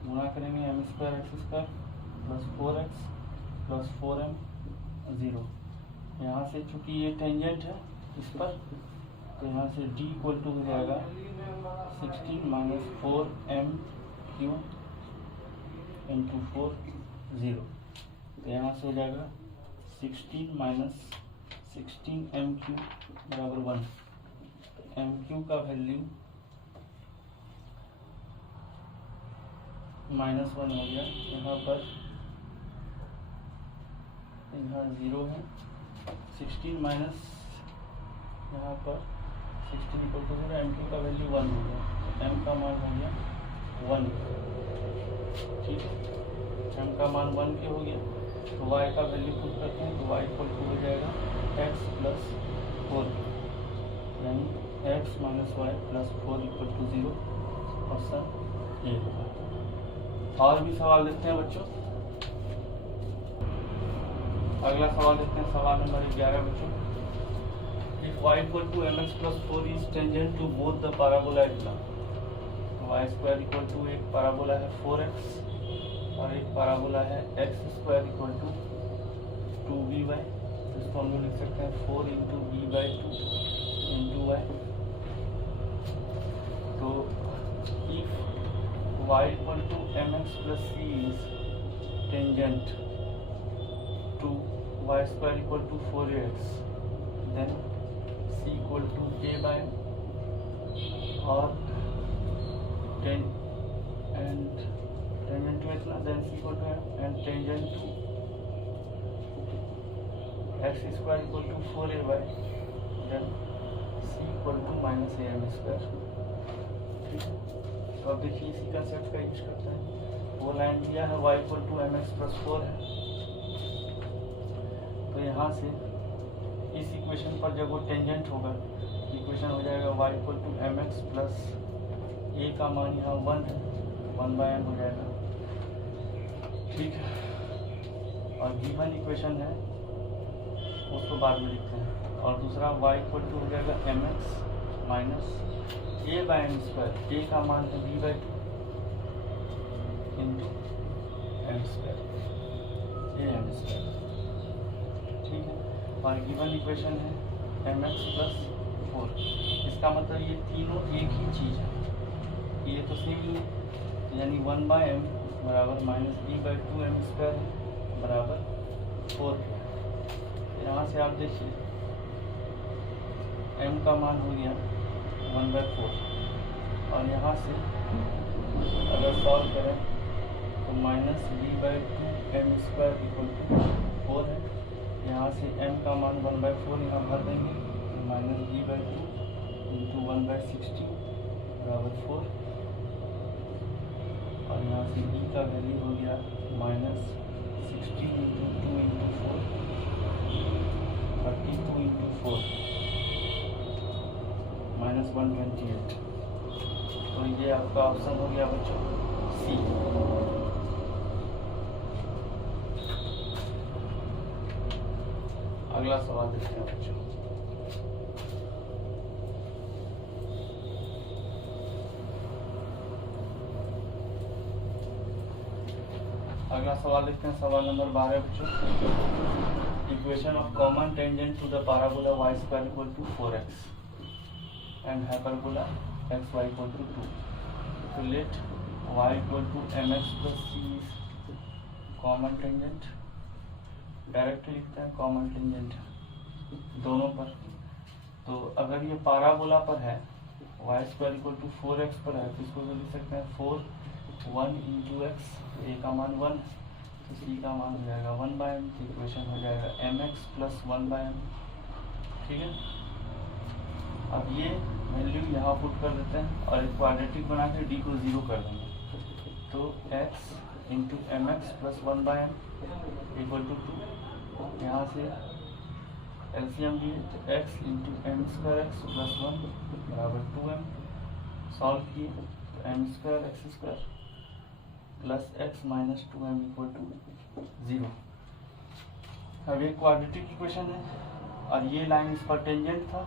गुना करेंगे m square x square plus 4x plus 4m 0। यहाँ से चूंकि ये टेंजेंट है इस पर तो यहाँ से d इक्वल टू हो जाएगा 16 माइनस 4m क्यूब इंटू 4 0, तो यहाँ से हो जाएगा 16 माइनस 16m क्यूब बराबर 1। तो m क्यूब का वैल्यू -1 हो गया, यहाँ पर यहाँ 0 है, 16 माइनस यहाँ पर 16 इक्वल टू 0, m क्यूब का वैल्यू 1 हो गया, तो m का मान हो गया 1। ठीक है, m का मान 1 के हो गया, तो y का वैल्यू पुट करते हैं तो y इक्वल टू हो जाएगा x प्लस 4 यानी x minus y plus 4 equal to 0। Option A होगा। और भी सवाल देखते हैं बच्चों। अगला सवाल देखते हैं, सवाल नंबर 11 बच्चों। If y equal to mx plus 4 is tangent to both the parabola इतना, तो y स्क्वायर इक्वल टू एक पैराबोला है 4x और एक पैराबोला है x square equal to 2by, इसको हम लोग लिख सकते हैं 4 इंटू b/2 इंटू y। तो if y equal to mx plus c is tangent to y square equal to 4ax, then c equal to a/m और टेंजेंट टू इतना then c equal to and tangent to x square equal to 4ay then c equal to minus am square. ठीक है, तो अब देखिए इसी concept का use करते हैं। वो लाइन दिया है y equal to mx plus 4 है, तो यहाँ से इस इक्वेशन पर जब वो टेंजेंट होगा इक्वेशन हो जाएगा y equal to mx plus a का मान यहाँ 1 है, 1/m हो जाएगा। ठीक है, और गिवन इक्वेशन है उसको बाद में लिखते हैं। और दूसरा y इक्वल टू हो जाएगा mx minus a/m square, a का मान है b/2 into m square, am square. ठीक है, और गिवन इक्वेशन है mx प्लस 4। इसका मतलब ये तीनों एक ही चीज़ है, ये तो सेम ही है, यानी 1/m बराबर माइनस b/2m स्क्वायर बराबर 4 है। यहाँ से आप देखिए m का मान हो गया 1/4, और यहाँ से अगर सॉल्व करें तो minus b/2m square equal to 4 है। यहाँ से m का मान 1/4 यहाँ भर देंगे, तो माइनस b/2 इंटू 1/16 बराबर 4, और यहाँ से b का वैल्यू हो गया minus 16 into 2 into 4 32 into 4 minus 128। तो ये आपका ऑप्शन हो गया बच्चों सी। अगला सवाल देखते हैं बच्चों। अगला सवाल देखते हैं, सवाल नंबर 12 बच्चों। Equation of common tangent to the parabola y square equal to 4x and hyperbola xy equal to 2। तो let y equal to mx plus c is common tangent. Directly लिखते हैं कॉमन टेंजेंट दोनों पर। तो अगर ये parabola पर है y square equal to 4x पर है, तो इसको लिख सकते हैं 4 1 इंटू एक्स, a का मान 1, तो c का मान हो जाएगा 1/m। तो इक्वेशन हो जाएगा mx प्लस 1/m। ठीक है, अब ये वैल्यू यहाँ पुट कर देते हैं और एक क्वाड्रेटिक बना के d को 0 कर देंगे। तो x into mx plus 1/m equal to 2। यहाँ से एलसीएम लिए तो x into M square X plus 1 बराबर 2m। सॉल्व किए तो m square x square plus X minus 2m equal to 0। अब ये क्वाड्रेटिक इक्वेशन है और ये लाइन इस पर टेंजेंट था,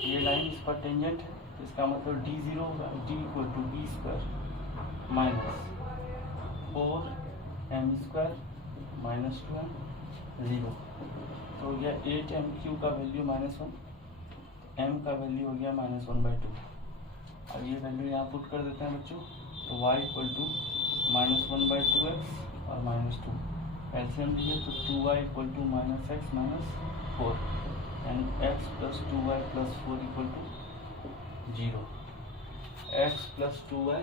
ये लाइन इस पर टेंजेंट है, तो इसका मतलब d0 होगा, d equal to b square minus 4m square minus 2m 0। तो यह 8m³ का वैल्यू -1, m का वैल्यू हो गया -1/2। अब ये वैल्यू यहाँ पुट कर देते हैं बच्चों। तो y इक्वल टू -1/2x और -2 एलसीएम लिए तो 2y equal to -x minus 4 and x plus 2y plus 4 equal to 0। x plus 2y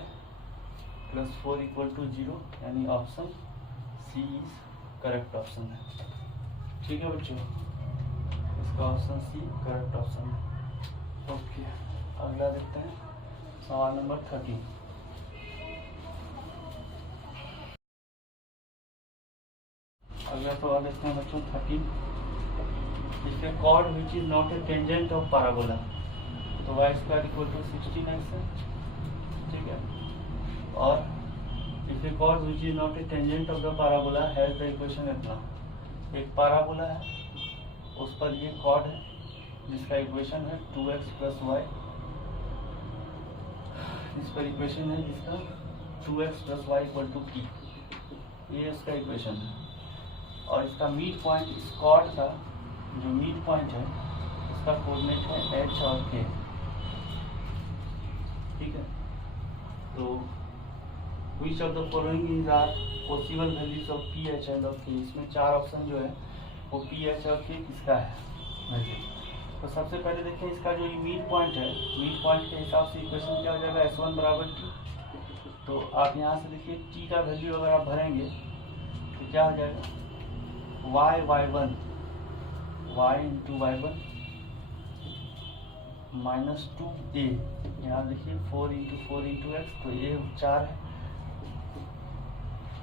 plus 4 equal to 0, यानी option C is correct option है। ठीक है बच्चों, इसका ऑप्शन सी करेक्ट ऑप्शन है। ओके, अगला देखते हैं सवाल नंबर 13। अगला सवाल देखते हैं बच्चों 13। इसमें chord which is not a tangent of parabola, तो y square equal to 16x है। ठीक है, और if a chord which is not a tangent of the parabola has the equation इतना। एक पैराबोला है, उस पर ये कॉर्ड है जिसका इक्वेशन है 2x प्लस y। इस पर इक्वेशन है जिसका 2x plus y equal to p, ये इसका इक्वेशन है। और इसका मिड पॉइंट इस कॉर्ड का जो मिड पॉइंट है उसका कोऑर्डिनेट है h और k। ठीक है, तो which of the following is are possible values of p h and of k. इसमें 4 ऑप्शन जो है वो पी एच और के किसका है वैल्यू। तो सबसे पहले देखिए इसका जो मिड पॉइंट है, मिड पॉइंट के हिसाब से इक्वेशन क्या हो जाएगा, S1 बराबर t। तो आप यहाँ से देखिए t का वैल्यू अगर आप भरेंगे तो क्या हो जाएगा, y1 y into y1 minus 2a, यहाँ देखिए 4 इंटू एक्स, तो ये 4 है,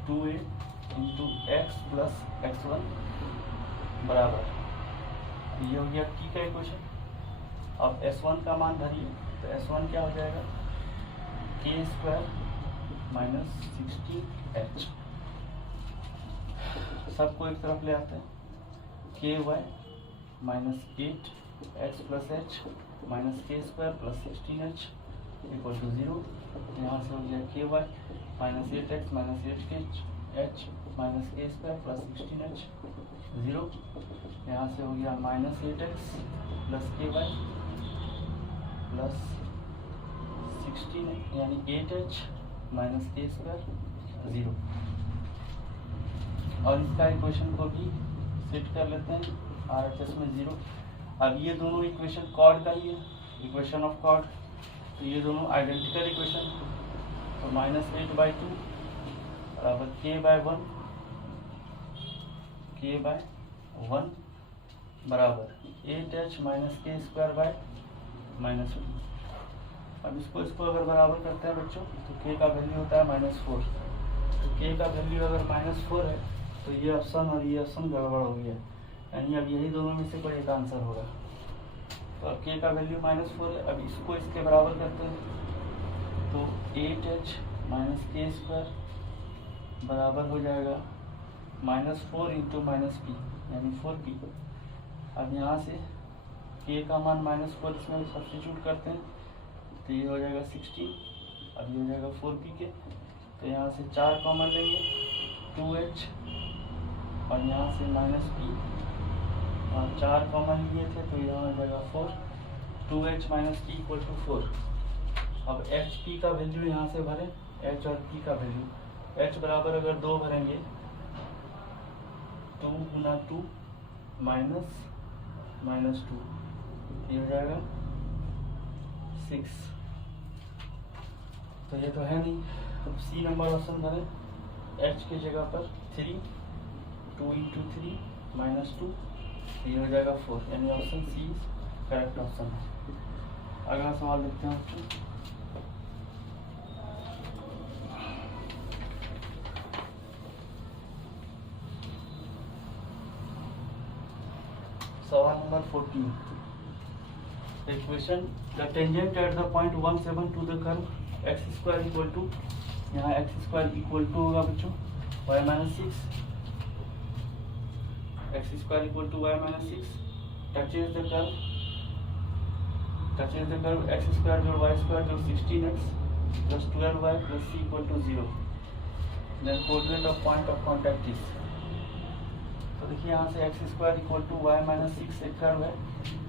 2a into x plus x1 बराबर, ये हो गया t का इक्वेशन। अब S1 का मान भरिए, तो S1 क्या हो जाएगा, k स्क्वायर माइनस 16h, सबको एक तरफ ले आते हैं, ky minus 8x plus h minus k square plus 16h equal to 0। यहाँ से हो गया ky minus 8x minus 8h minus k square plus 16h 0। यहाँ से हो गया minus 8x plus ky plus 16 यानी 8h माइनस k स्क्वायर 0। और इसका इक्वेशन को भी सेट कर लेते हैं RHS में 0। अब ये दोनों इक्वेशन कॉर्ड का ही है, इक्वेशन ऑफ कॉर्ड, तो ये दोनों आइडेंटिकल इक्वेशन, तो माइनस 8/2 बराबर k/1 बराबर 8h minus k square by minus 2। अब इसको अगर बराबर करते हैं बच्चों, तो k का वैल्यू होता है -4, तो k का वैल्यू अगर -4 है तो ये ऑप्शन और ये ऑप्शन गड़बड़ हो गया, यानी अब यही दोनों में से कोई एक आंसर होगा। तो अब k का वैल्यू -4 है, अब इसको इसके बराबर करते हैं, तो 8h माइनस k स्क्वायर बराबर हो जाएगा -4 इंटू -p यानी 4p। अब यहाँ से k का मान -4 इसमें सब्स्टिट्यूट करते हैं, तो ये हो जाएगा 16, अब ये हो जाएगा 4p के, तो यहाँ से 4 कॉमन लेंगे 2h और यहाँ से -p और 4 कॉमन लिए थे, तो यहाँ हो जाएगा 4, 2h minus p equal to 4। अब hp का वैल्यू यहाँ से भरें, h और p का वैल्यू, h बराबर अगर 2 भरेंगे 2 गुना 2 माइनस -2, ये हो जाएगा 6, तो ये तो है नहीं। अब सी नंबर ऑप्शन भरें, h की जगह पर 3, 2 इंटू 3 माइनस 2, ये हो जाएगा 4, यानी ऑप्शन सी करेक्ट ऑप्शन है। अगला सवाल देखते हैं बच्चों। सवाल number 14, equation the tangent at the point 17 to the curve x square equal to, यहाँ एक्स स्क्वायर इक्वल टू होगा बच्चों y minus 6, x square equal to y minus 6 touches the curve x square जोड़ y square जोड़ 16x plus 12y plus c equal to 0, then coordinate of point of contact is. तो देखिए यहाँ से x square equal to y minus 6 एक curve है,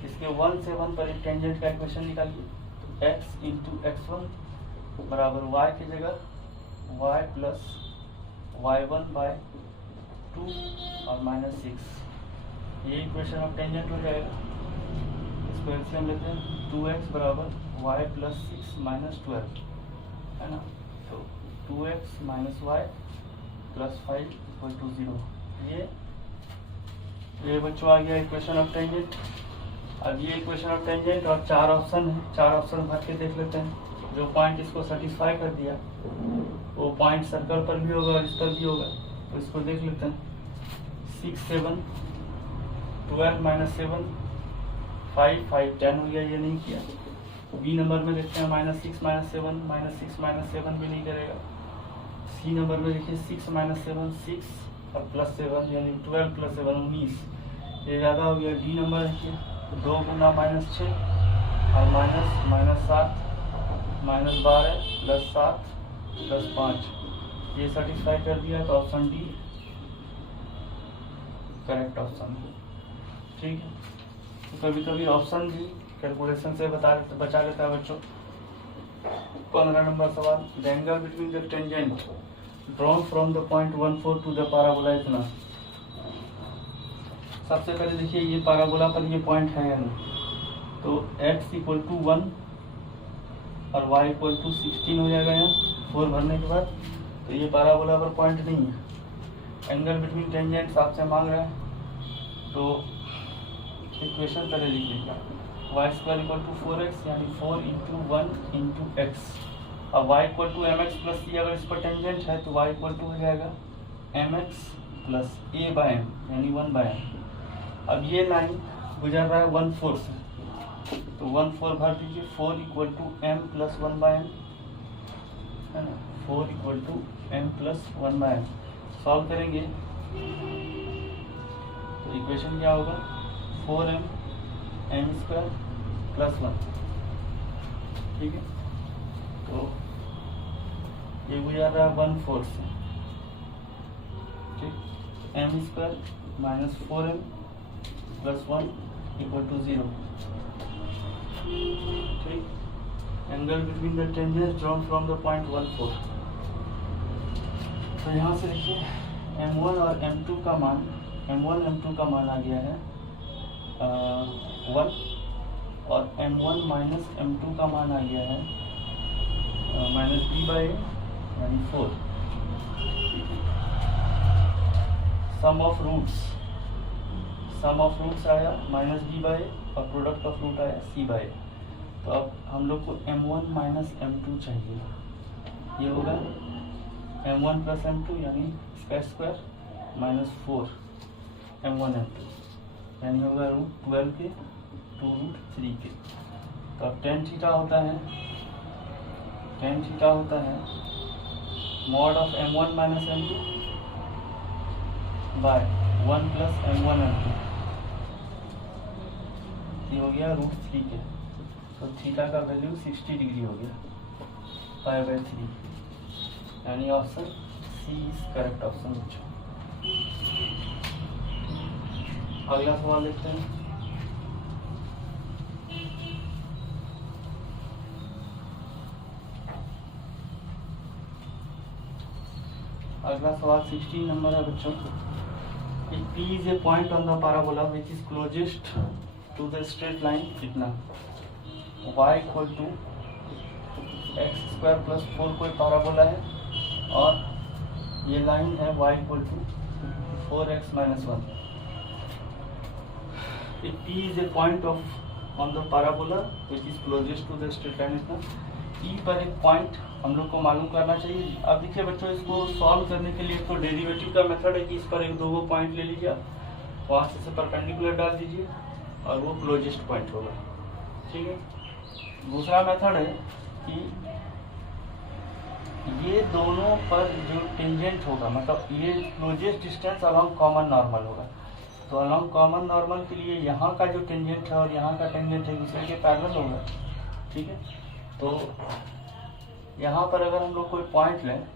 इसके 1 से 1 पर एक टेंजेंट का इक्वेशन निकालिए, तो x इंटू x1 बराबर y की जगह y प्लस y1 बाय 2 और -6, ये इक्वेशन ऑफ टेंजेंट हो जाएगा। इसको एलसीएम लेते हैं, 2x बराबर y प्लस 6 माइनस 12 है ना, तो 2x minus y plus 5 equal to 0, ये बच्चों आ गया इक्वेशन ऑफ टेंजेंट। अब ये इक्वेशन ऑफ टेंजेंट और 4 ऑप्शन है, 4 ऑप्शन भर के देख लेते हैं, जो पॉइंट इसको सेटिस्फाई कर दिया वो पॉइंट सर्कल पर भी होगा और इस पर भी होगा, तो इसको देख लेते हैं। 6 7 12 माइनस 7 5 5 10 हो गया, ये नहीं किया। बी नंबर में देखते हैं -6 माइनस 7 -6 माइनस 7 भी नहीं करेगा। सी नंबर में देखिए 6 माइनस 7 6 और प्लस 7 यानी 12 प्लस 7 19, ये ज़्यादा हो गया। डी नंबर देखिए 2 गुना -6 और -7 -12 प्लस 7 प्लस 5, ये सेटिस्फाई कर दिया, तो ऑप्शन डी करेक्ट ऑप्शन है। ठीक है, तो कभी कभी ऑप्शन भी कैलकुलेशन से बचा लेता है बच्चों। 15 नंबर सवाल, the angle between the tangent drawn from the point 14 to the parabola इतना। सबसे पहले देखिए ये पैराबोला पर ये पॉइंट है या नहीं, तो x इक्वल टू 1 और y इक्वल टू 16 हो जाएगा यहाँ 4 भरने के बाद। तो ये पैराबोला पर पॉइंट नहीं है। एंगल बिटवीन टेंजेंट्स आपसे मांग रहा है, तो इक्वेशन पहले लिख लीजिए। Y square equal to 4x यानी 4 इंटू 1 इंटू एक्स। अब y equal to M x plus c, अगर इस पर टेंजेंट है तो y इक्वल टू हो जाएगा एम एक्स प्लस ए बाय एम यानी 1 बाय एम। अब ये लाइन गुजर रहा है 1/4 से, तो 1/4 भर दीजिए। 4 equal to m plus 1 by m है ना, 4 equal to m plus 1 by m. Solve करेंगे तो इक्वेशन क्या होगा, 4m एम स्क्वायर प्लस 1, ठीक है। तो ये गुजर रहा है 1/4 से, ठीक, m square minus 4m plus 1 equal to 0, ठीक। Angle between the tangents drawn from the point 1/4। तो यहाँ से देखिए m1 और m2 का मान, m1 m2 का मान आ गया है 1 और m1 माइनस m2 का मान आ गया है माइनस b बाई यानी 4। सम ऑफ रूट्स आया माइनस b बाई और प्रोडक्ट ऑफ रूट आया c बाई। तो अब हम लोग को m1 माइनस m2 चाहिए। ये होगा m1 प्लस m2 यानी इसका स्क्वायर माइनस 4 m1 m2 यानी होगा √12 के 2 √3 के। तो अब tan थीटा होता है mod of m1 minus m2 by 1 plus m1 m2, ये हो गया √3 के। तो थीटा का वैल्यू 60 डिग्री हो गया, π/3 यानी option C is correct option. अगला सवाल देखते हैं। अगला सवाल 16 नंबर है बच्चों। If P is a point on the parabola which is closest to the straight line, कितना y equal to x square plus 4 कोई पैराबोला है और ये लाइन है y equal to 4x minus 1। If P is a point on the parabola which is closest to the straight line, इतना P पर एक point हम लोग को मालूम करना चाहिए। अब देखिए बच्चों, इसको सॉल्व करने के लिए तो डेरिवेटिव का मेथड है कि इस पर एक दो पॉइंट ले लीजिए, वहाँ से इसे परपेंडिकुलर डाल दीजिए और वो क्लोजेस्ट पॉइंट होगा, ठीक है। दूसरा मेथड है कि ये दोनों पर जो टेंजेंट होगा, मतलब ये closest distance along common normal होगा। तो अलॉन्ग कॉमन नॉर्मल के लिए यहाँ का जो टेंजेंट है और यहाँ का टेंजेंट है दूसरे के पैरेलल होगा, ठीक है। तो यहाँ पर अगर हम लोग कोई पॉइंट लें,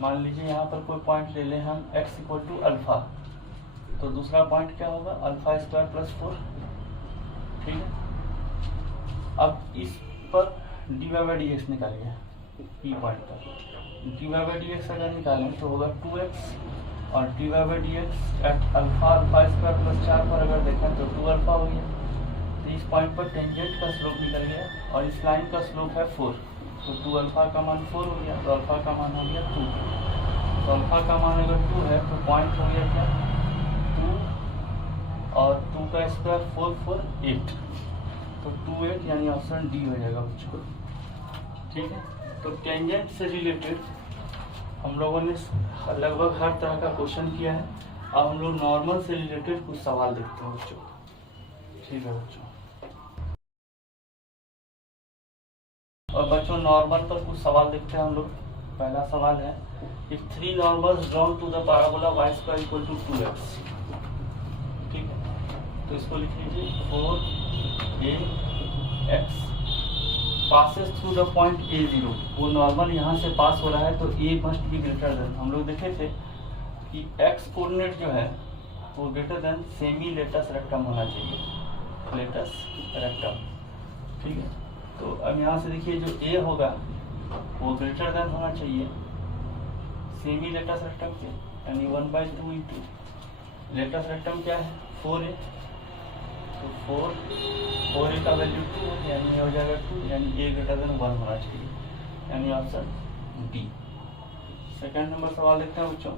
मान लीजिए यहाँ पर कोई पॉइंट ले लें हम x इक्वल टू अल्फा, तो दूसरा पॉइंट क्या होगा, अल्फा स्क्वायर प्लस 4, ठीक है। अब इस पर dy/dx निकालिए, ई पॉइंट पर dy/dx अगर निकालें तो होगा 2x और dy/dx eight alpha square plus 4 पर अगर देखें तो 2 अल्फा हो गया। तो इस पॉइंट पर टेंजेंट का स्लोप निकल गया और इस लाइन का स्लोप है 4, तो 2 अल्फा का मान 4 हो गया, तो अल्फा का मान हो गया 2। तो अल्फा का मान अगर 2 है तो पॉइंट हो गया क्या 2 और 2 का स्क्वायर 4 4 8, तो 2 8 यानी ऑप्शन डी हो जाएगा बच्चों, ठीक है। तो टेंजेंट से रिलेटेड हम लोगों ने लगभग हर तरह का क्वेश्चन किया है। अब हम लोग नॉर्मल से रिलेटेड कुछ सवाल देखते हैं बच्चों, ठीक है बच्चों। और बच्चों नॉर्मल पर कुछ सवाल देखते हैं हम लोग। पहला सवाल है, if 3 normals drawn to the parabola y square equal to 2x, ठीक है। तो इसको लिख लीजिए 4ax passes through the point a0, वो नॉर्मल यहाँ से पास हो रहा है तो a must be greater than, हम लोग देखे थे कि x कोऑर्डिनेट जो है वो greater than semi latus rectum होना चाहिए, लेटस रेक्टम, ठीक है। तो अब यहाँ से देखिए जो a होगा वो ग्रेटर देन होना चाहिए सेमी लेटस रेक्टम के, यानी 1/2 इंटू लेटस रेक्टम क्या है 4a, तो 4 ए का वैल्यू 2 यानी ये हो जाएगा 2 यानी ए ग्रेटर देन 1 होना चाहिए, यानी ऑप्शन डी। सेकंड नंबर सवाल देखते हैं बच्चों।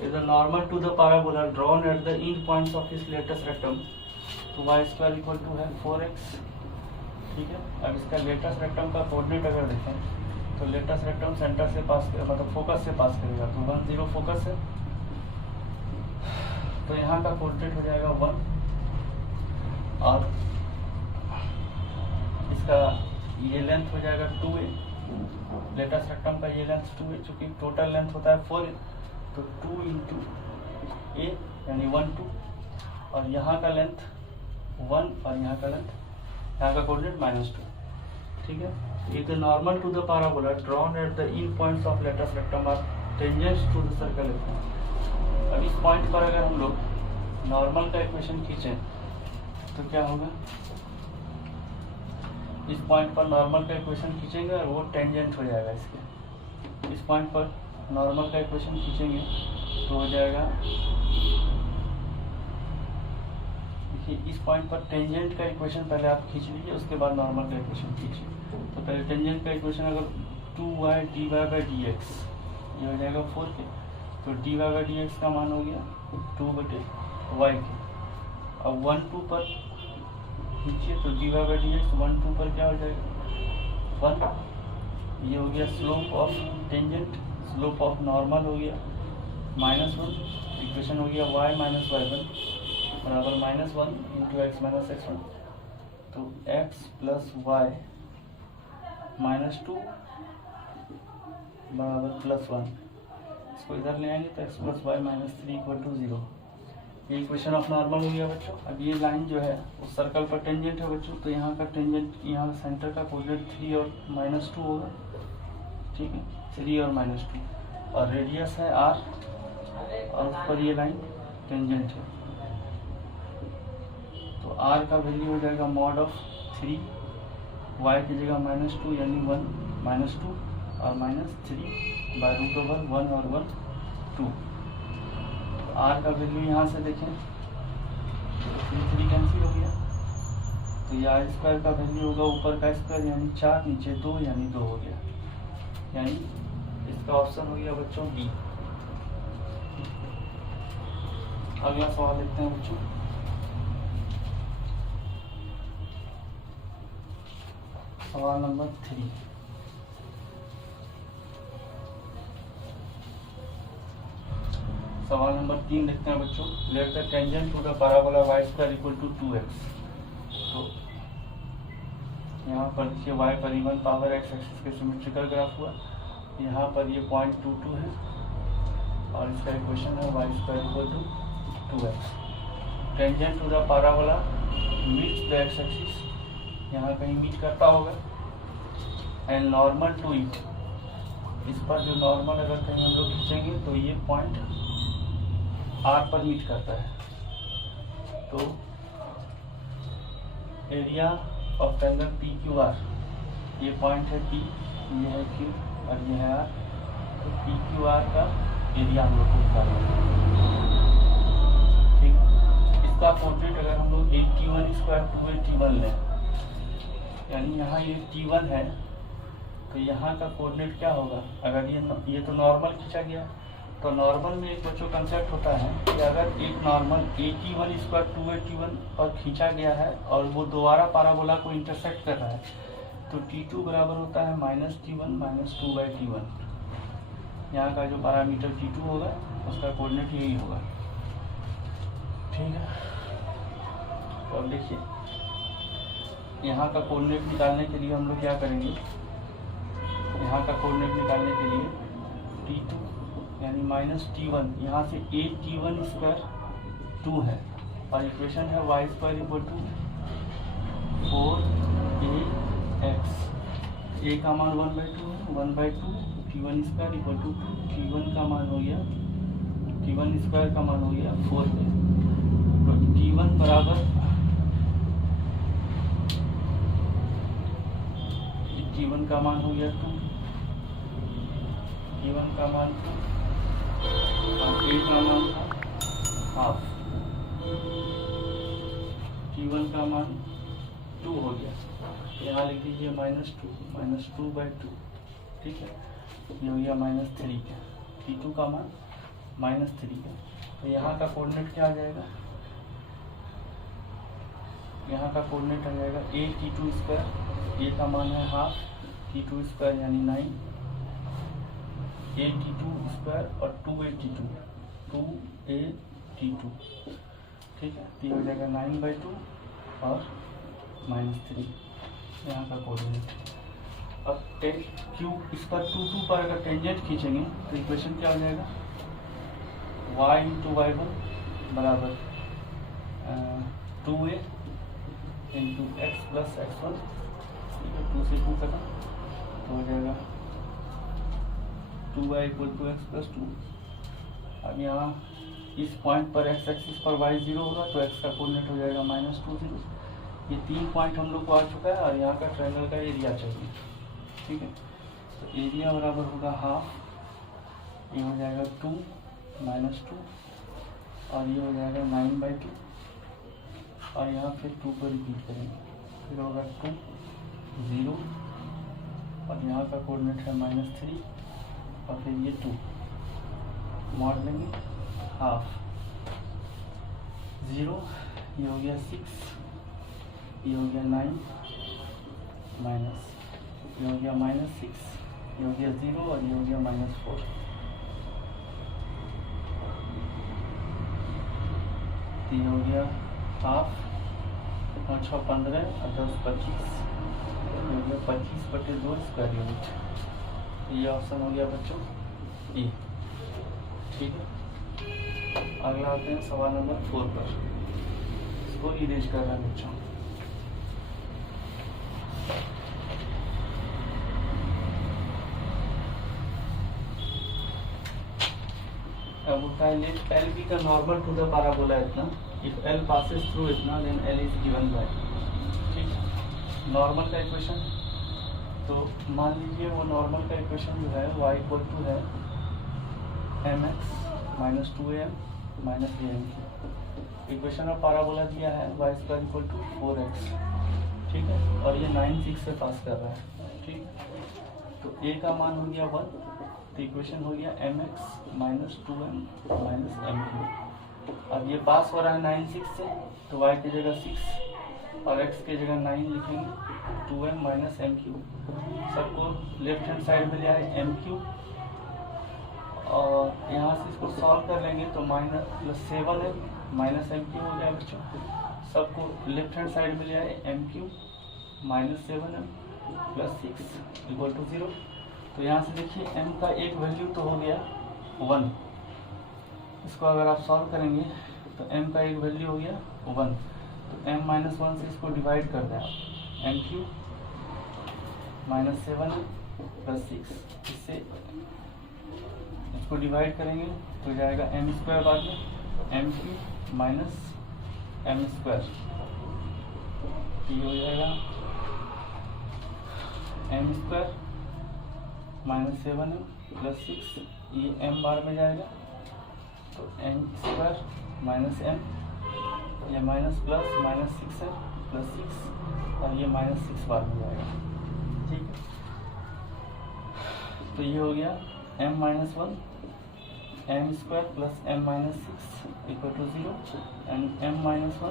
Is the normal to the parabola drawn at the end points of इस लेटेस्ट रेक्टम, तो वाई स्क्वायर इक्वल टू है 4x। ठीक है, अब इसका लेटेस्ट रेक्टम का कोऑर्डिनेट अगर देखें तो लेटेस्ट रेक्टम सेंटर से पास मतलब फोकस से पास करेगा, तो 1 0 फोकस है, तो यहाँ का कोऑर्डिनेट हो जाएगा 1 और इसका ये लेंथ हो जाएगा 2a। लेटेस्ट रेक्टम का ये लेंथ 2a, चूंकि टोटल लेंथ होता है 4a, तो 2 इंटू ए यानी 1 2, और यहाँ का लेंथ 1 और यहाँ का लेंथ, यहाँ का कोऑर्डिनेट -2। ठीक है, ये the normal to the parabola drawn at the end points of latus rectum are tangents to the circle. अब इस पॉइंट पर अगर हम लोग नॉर्मल का इक्वेशन खींचें तो क्या होगा, इस पॉइंट पर नॉर्मल का इक्वेशन खींचेंगे और वो टेंजेंट हो जाएगा इसके। इस पॉइंट पर नॉर्मल का इक्वेशन खींचेंगे तो हो जाएगा, देखिए इस पॉइंट पर टेंजेंट का इक्वेशन पहले आप खींच लीजिए, उसके बाद नॉर्मल का इक्वेशन खींचिए। तो पहले टेंजेंट का इक्वेशन अगर 2y dy/dx ये हो जाएगा 4k, तो dy/dx का मान हो गया 2/y के। अब 1 2 पर खींचिए तो dy/dx 1 2 पर क्या हो जाएगा 1, ये हो गया slope of tangent, slope of normal हो गया -1, इक्वेशन हो गया y - y1 बराबर -1 इंटू x - x1, तो x प्लस y -2 बराबर +1। इसको इधर ले आएंगे तो x plus y -3 equal to 0। ये इक्वेशन ऑफ नॉर्मल हो गया बच्चों। अब ये लाइन जो है उस सर्कल पर टेंजेंट है बच्चों, तो यहाँ का टेंजेंट, यहाँ सेंटर का कोऑर्डिनेट 3 और -2 होगा। ठीक है, 3 और -2, और रेडियस है r, और उस पर ये लाइन टेंजेंट है, तो r का वैल्यू हो जाएगा मॉड ऑफ 3, y की जगह -2 यानी 1 -2 और -3/√1 और 1 2। r का वैल्यू यहाँ से देखें 3 कैंसिल हो गया, तो ये r स्क्वायर का वैल्यू होगा ऊपर का स्क्वायर यानी 4, नीचे 2 यानी 2 हो गया, यानी इसका ऑप्शन हो गया बच्चों बी। अगला सवाल देखते हैं बच्चों। सवाल नंबर 3। सवाल नंबर 3 देखते हैं बच्चों। Let the tangent to the parabola y square equal to 2x। तो यहाँ पर देखिए y पर इवन पावर x एक्सिस के सिमेट्रिकल ग्राफ हुआ, यहाँ पर ये पॉइंट 2 है और इसका इक्वेशन है y square equal to 2x। Tangent to the parabola meets the x axis, यहाँ कहीं मीट करता होगा, एंड नॉर्मल टू इट, इस पर जो नॉर्मल अगर कहीं हम लोग खींचेंगे तो ये पॉइंट r पर मीट करता है। तो एरिया ऑफ ट्रायंगल PQR, ये पॉइंट है P, ये है Q और ये है R, तो PQR का एरिया हम लोग को निकालना है। ठीक, इसका कोऑर्डिनेट अगर हम लोग 81 स्क्वायर 281 लें, यानी यहाँ ये T1 है, तो यहाँ का कोऑर्डिनेट क्या होगा, अगर ये तो नॉर्मल खींचा गया, तो नॉर्मल में एक बच्चों कंसेप्ट होता है कि अगर एक नॉर्मल 81 स्क्वायर 281 पर खींचा गया है और वो दोबारा पैराबोला को इंटरसेक्ट कर रहा है, तो T2 बराबर होता है -T1 -2/T1। यहाँ का जो पैरामीटर T2 होगा उसका कोऑर्डिनेट यही होगा। ठीक है, तो अब देखिए यहाँ का कोऑर्डिनेट निकालने के लिए हम लोग क्या करेंगे, यहाँ का कोऑर्डिनेट निकालने के लिए T2 यानी -T1, यहाँ से 8T1 स्क्वायर 2 है, और इक्वेशन है y square equal to 4ax, a का मान 1/2 है, 1/2 T1 square equal to T1 का मान हो गया, T1 स्क्वायर का मान हो गया 4a, तो T1 बराबर T1 का मान हो गया 2, T1 का मान 2 और a का मान था हाफ, T1 का मान 2 हो गया, तो यहाँ लिख दीजिए -2 ठीक है। ये हो गया -3 का, T2 का मान -3 का। तो यहाँ का कोऑर्डिनेट क्या आ जाएगा, यहाँ का कोऑर्डिनेट आ जाएगा a_T2², a का मान है हाफ, T2² यानी 9, a_T2² और 2a_T2 ठीक है। तो ये हो जाएगा 9/2 और -3 यहाँ का कोऑर्डिनेट। अब क्यूब इस पर 2 पर अगर टेंजेंट खींचेंगे तो इक्वेशन क्या हो जाएगा, y × y1 बराबर 2a × x + x1, 2 से 2 करना तो हो जाएगा 2y = x + 2। अब यहाँ इस पॉइंट पर x एक्सिस पर y 0 होगा तो x का कोऑर्डिनेट हो जाएगा -2 ये 3 पॉइंट हम लोग को आ चुका है और यहाँ का ट्रायंगल का एरिया चाहिए, ठीक है। तो एरिया बराबर होगा हाफ, ये हो जाएगा 2 -2 और ये हो जाएगा 9/2 और यहाँ फिर 2 को रिपीट करेंगे, फिर होगा 2 0 और यहाँ का कोऑर्डिनेट है -3 और फिर ये 2 मॉड लेंगे हाफ 0, ये हो गया 6, ये हो गया 9 माइनस, ये हो गया -6, ये हो गया 0 और ये हो गया -4। तो ये हो गया हाफ और 6 15 और 10 25, ये हो गया 25/2 स्क्वायर यूनिट। तो ये ऑप्शन हो गया बच्चों ए, ठीक है। अगला आते हैं सवाल नंबर 4 पर, इसको इरेज कर रहे हैं बच्चों। अब होता है लेट एल बी का नॉर्मल टू द पैराबोला इतना, इफ एल पासेस थ्रू इतना then L is given by, ठीक है। नॉर्मल का इक्वेशन, तो मान लीजिए वो नॉर्मल का इक्वेशन जो है y = है mx - 2am - am। Equation of parabola दिया है y² = 4x, ठीक है, और ये 9 6 से पास कर रहा है, ठीक। तो a का मान हो गया 1, तो इक्वेशन हो गया mx - 2m - m3। अब ये पास हो रहा है 9 6 से, तो y की जगह 6 और x की जगह 9 लिखेंगे, 2m - m3। सबको लेफ्ट हैंड साइड में ले आए m3 और यहाँ से इसको सॉल्व कर लेंगे तो -7m -m3 हो गया बच्चों। सबको लेफ्ट हैंड साइड में ले आए m3 -7m + 6 = 0। तो यहाँ से देखिए m का एक वैल्यू तो हो गया 1, इसको अगर आप सॉल्व करेंगे तो m का एक वैल्यू हो गया 1, तो m - 1 से इसको डिवाइड कर दें आप, m3 -7 + 6, इससे इसको डिवाइड करेंगे तो जाएगा m² बाद में m3 - m², ये हो जाएगा m² -7m + 6, ये m बार में जाएगा तो m² - m, ये माइनस प्लस -6 है +6 और ये -6 बार में जाएगा, ठीक है। तो ये हो गया m - 1 m² + m - 6 = 0 and m - 1 ×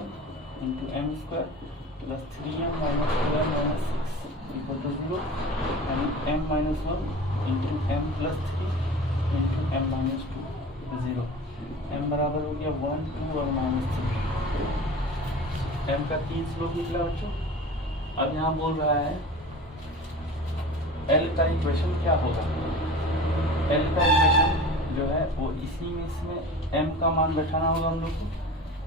m² + 3m - 2m - 6 = 0 and m - 1 × m + 3 × m - 2 0। m बराबर हो गया 1 2 और -3, m का 3 स्लोप निकला बच्चों। अब यहाँ बोल रहा है L का इक्वेशन क्या होगा। L का इक्वेशन जो है वो इसी में इसमें m का मान बैठाना होगा हम लोग को।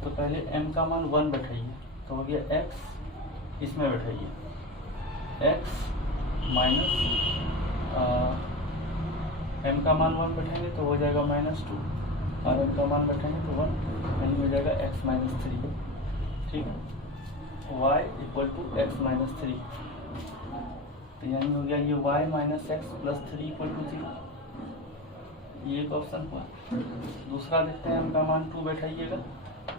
तो पहले m का मान 1 बैठाइए, तो हो गया x, इसमें बैठाइए x माइनस m का मान 1 बैठाएंगे तो हो जाएगा -2 और m का मान बैठाएंगे तो 1, यानी हो जाएगा x - 3, ठीक है। y = x - 3, तो यानी हो गया ये y - x + 3 = 0, ये एक ऑप्शन हुआ। दूसरा देखते हैं m का मान 2 बैठाइएगा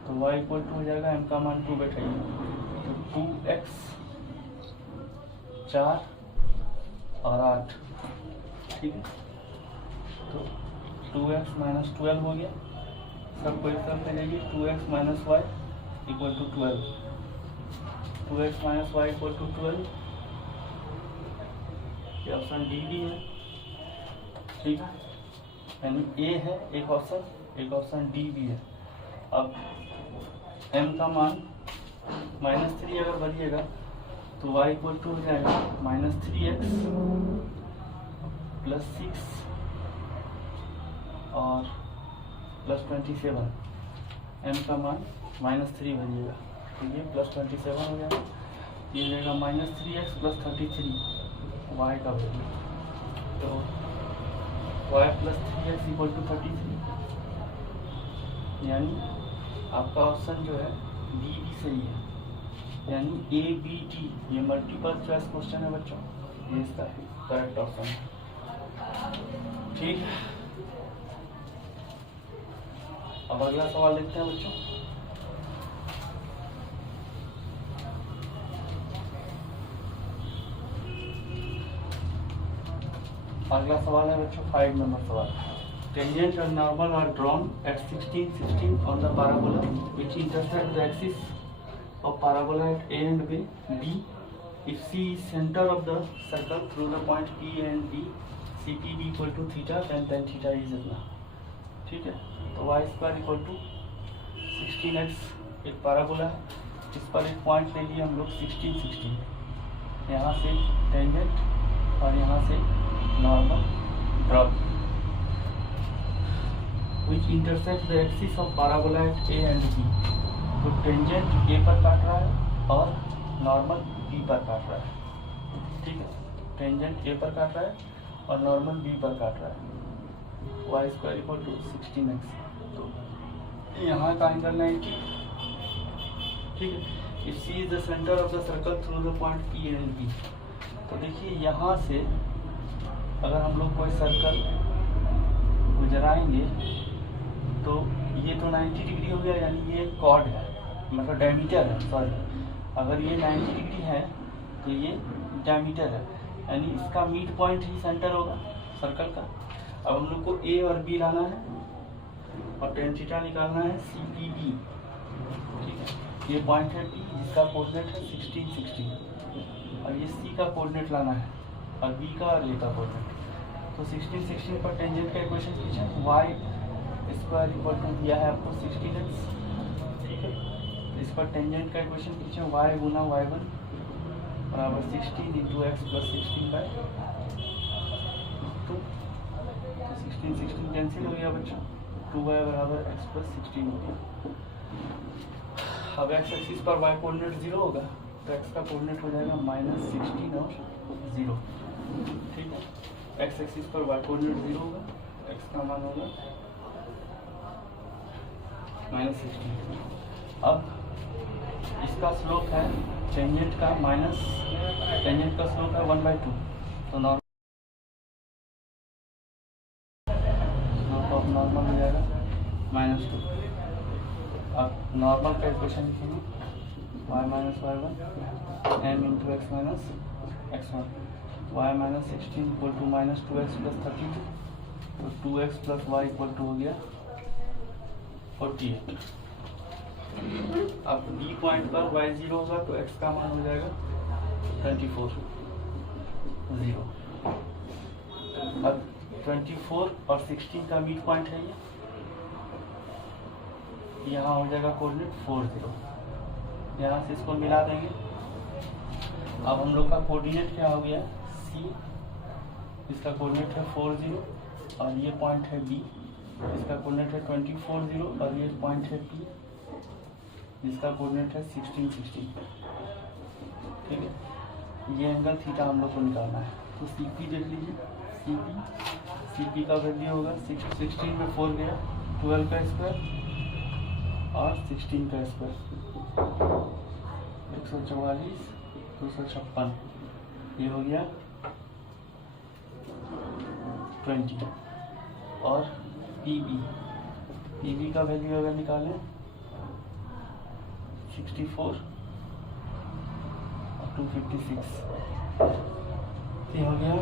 तो y इक्वल टू हो जाएगा m का मान 2 बैठाइए, तो 2x 4 और 8, ठीक है। तो 2x माइनस 12 हो गया, सबको एक तरफ ले जाइए, 2x minus y equal to 12, 2x minus y equal to 12, ये ऑप्शन डी भी है, ठीक है, यानी ए है एक ऑप्शन डी भी है। अब m का मान -3 अगर बढ़िएगा तो y इक्वल टू हो जाएगा -3x + 6 और +27, m का मान -3 बनिएगा, तो ये +27 हो जाएगा, ये हो जाएगा -3x + 33 y का वैल्यू, तो y + 3x इक्वल टू 33, यानी आपका ऑप्शन जो है डी भी सही है, यानी ए बी डी, ये मल्टीपल चॉइस क्वेश्चन है बच्चों, ये इसका करेक्ट ऑप्शन है, ठीक। अब अगला सवाल देखते हैं बच्चों। अगला सवाल है बच्चों 5 नंबर सवाल। Tangent and normal are drawn at 16, 16 on the parabola which intersect the axis of parabola at A and B. If C is center of the circle through the point P and B, CPB equal to theta, then tan theta is इतना, ठीक है। तो y square equal to 16x एक parabola है, इस पर एक point ले लिए हम लोग 16, 16, यहाँ से टेंजेंट और यहाँ से normal drop, which intersect the axis of parabola at A and B. तो टेंजेंट A पर काट रहा है और नॉर्मल B पर काट रहा है, ठीक है, टेंजेंट A पर काट रहा है और नॉर्मल B पर काट रहा है, y square equal to 16x, तो यहाँ का एंगल 90, ठीक है। If C is the center of the circle through the point P and B, तो देखिए यहाँ से अगर हम लोग कोई सर्कल गुजराएंगे तो ये तो 90 डिग्री हो गया, यानी ये कॉर्ड है, मतलब डायमीटर है, सॉरी, अगर ये 90 डिग्री है तो ये डायमीटर है, यानी इसका मिड पॉइंट ही सेंटर होगा सर्कल का। अब हम लोग को ए और बी लाना है और tan थीटा निकालना है CPB, ठीक है। ये पॉइंट है P जिसका कोऑर्डिनेट है 16, 16, और ये C का कोऑर्डिनेट लाना है और B का और A का कोऑर्डिनेट। तो 16, 16 पर टेंजेंट का इक्वेशन कीजिए, y स्क्वायर इक्वल टू दिया है आपको 16x, ठीक है। इस पर टेंजेंट का इक्वेशन कीजिए, y गुना y1 बराबर 16 इंटू x प्लस 16y, तो 16, 16 कैंसिल हो गया बच्चों, 2y बराबर x प्लस 16 हो गया। अब x एक्सिस पर y कोऑर्डिनेट 0 होगा, तो x का कोऑर्डिनेट हो जाएगा -16 और 0, ठीक है। x एक्सिस पर y कोऑर्डिनेट 0 होगा, x का मान होगा -16। अब इसका स्लोप है टेंजेंट का टेंजेंट का स्लोप है 1/2, तो स्लोप ऑफ नॉर्मल हो जाएगा -2। अब नॉर्मल का इक्वेशन लिखेंगे, y minus y1 m into x minus x1, y minus 16 equal to -2x plus 32, तो 2x plus y equal to हो गया 48। अब B पॉइंट पर y 0 होगा तो x का मान हो जाएगा 24, 0। अब 24 और 16 का मिड पॉइंट है, ये यहाँ हो जाएगा कोऑर्डिनेट 40, यहाँ से इसको मिला देंगे। अब हम लोग का कोऑर्डिनेट क्या हो गया, C, इसका कोऑर्डिनेट है 40 और ये पॉइंट है B, इसका कोऑर्डिनेट है 24, 0 और ये पॉइंट है P, जिसका कोऑर्डिनेट है 16, 16, ठीक है। ये एंगल थीटा हम लोग को निकालना है, तो CP देख लीजिए, CP का वैल्यू होगा 16 में 4 गया, 12 का स्क्वायर और 16 का स्क्वायर, 144, 256, ये हो गया 20। और PB का वैल्यू अगर निकालें 64 और 256, ये हो गया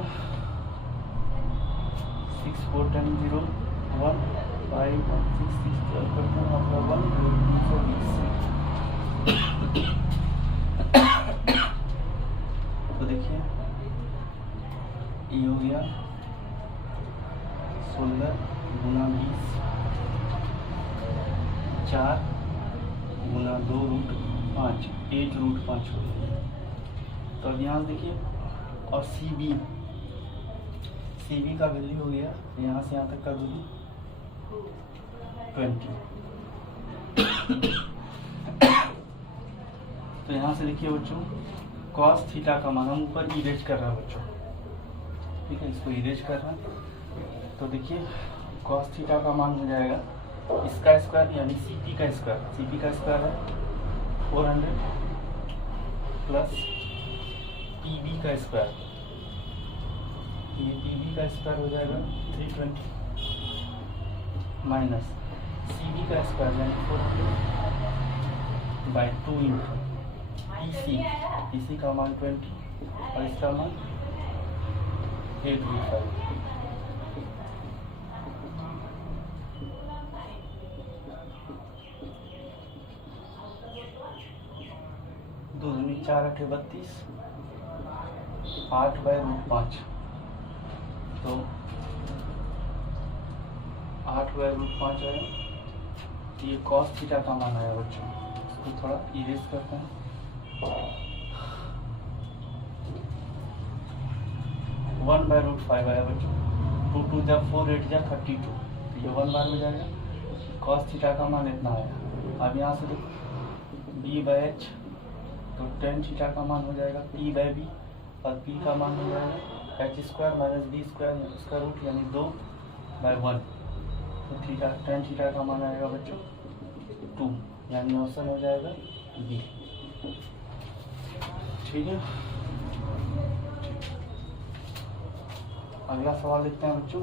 6 4 10 0 1 5 1 6 6 12 करते हैं आपका 1 220। तो देखिए ये हो गया 16 गुना 20 4 गुना 2 रूट 5 8 रूट 5 हो गया। तो अब यहाँ देखिए और सी बी का वैल्यू हो गया यहाँ से यहाँ तक का दूरी 20। तो यहाँ से देखिए बच्चों cos थीटा का मान हम ऊपर इरेज कर रहे हैं बच्चों, ठीक है, इसको इरेज कर रहे हैं। तो देखिए cos थीटा का मान हो जाएगा इसका स्क्वायर यानी CP का स्क्वायर है 400 प्लस PB का स्क्वायर, ये PB का स्क्वायर हो जाएगा 320 माइनस CB का स्क्वायर यानी 400/2 इंटू PC का मान 20 और इसका मान 8/5। दो दूनी 4 8 32 8/5। तो 8/5 आया। ये cos थीटा का मान आया बच्चों, इसको थोड़ा इरेज करते हैं। 1/5 आया बच्चों, 2 2 जब 4 8 जा 32, तो ये 1 बार में जाएगा। cos थीटा का मान इतना आया। अब यहाँ से देखो B/H, तो tan थीटा का मान हो जाएगा P/B और P का मान हो जाएगा H² माइनस B² उसका रूट यानी 2/1। तो थीटा tan थीटा का मान आएगा बच्चों 2, यानी ऑप्शन हो जाएगा B। ठीक है, अगला सवाल लिखते हैं बच्चों।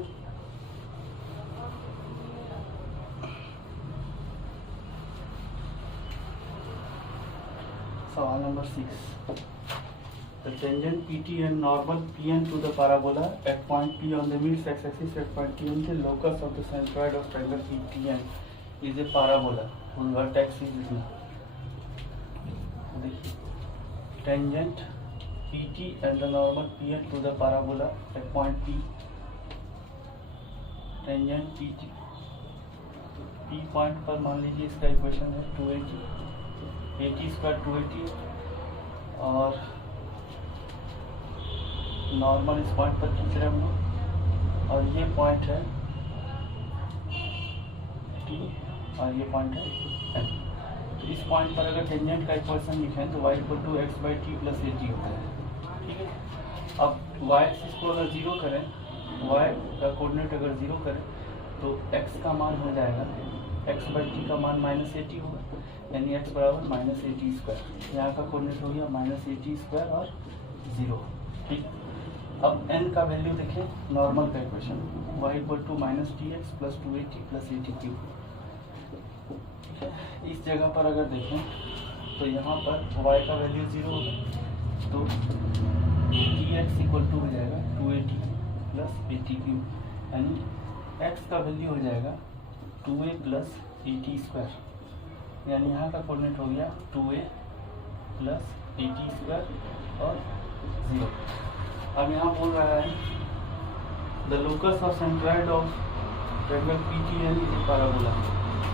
सवाल number 6। The tangent PT and normal PN to the parabola at point P on the mid x-axis at point T on the locus of the centroid of triangle PTN is a parabola whose vertex is written. Tangent PT and the normal PN to the parabola at point P. Tangent PT P point पर मान लीजिए इसका equation है 280 80² 280 और normal इस point पर खींच रहे हम लोग और ये पॉइंट है T और ये पॉइंट है N। तो इस पॉइंट पर अगर टेंजेंट का इक्वेशन लिखें तो y = x/t + at होता है। ठीक है, अब y एक्सिस को अगर 0 करें, y का कोऑर्डिनेट अगर 0 करें तो x का मान हो जाएगा x/t का मान -80 होगा, यानी x = -at²। यहाँ का कोऑर्डिनेट हो गया -at² और 0। ठीक, अब n का वैल्यू देखें, नॉर्मल का equation y = -tx + 2at + at³। ठीक है, इस जगह पर अगर देखें तो यहाँ पर y का वैल्यू 0 होगा, तो tx = हो जाएगा 2at + at³, यानी x का वैल्यू हो जाएगा 2a + at², यानी यहाँ का कोऑर्डिनेट हो गया 2a + at² और 0। अब यहाँ बोल रहा है the locus of centroid of triangle PTN is a parabola.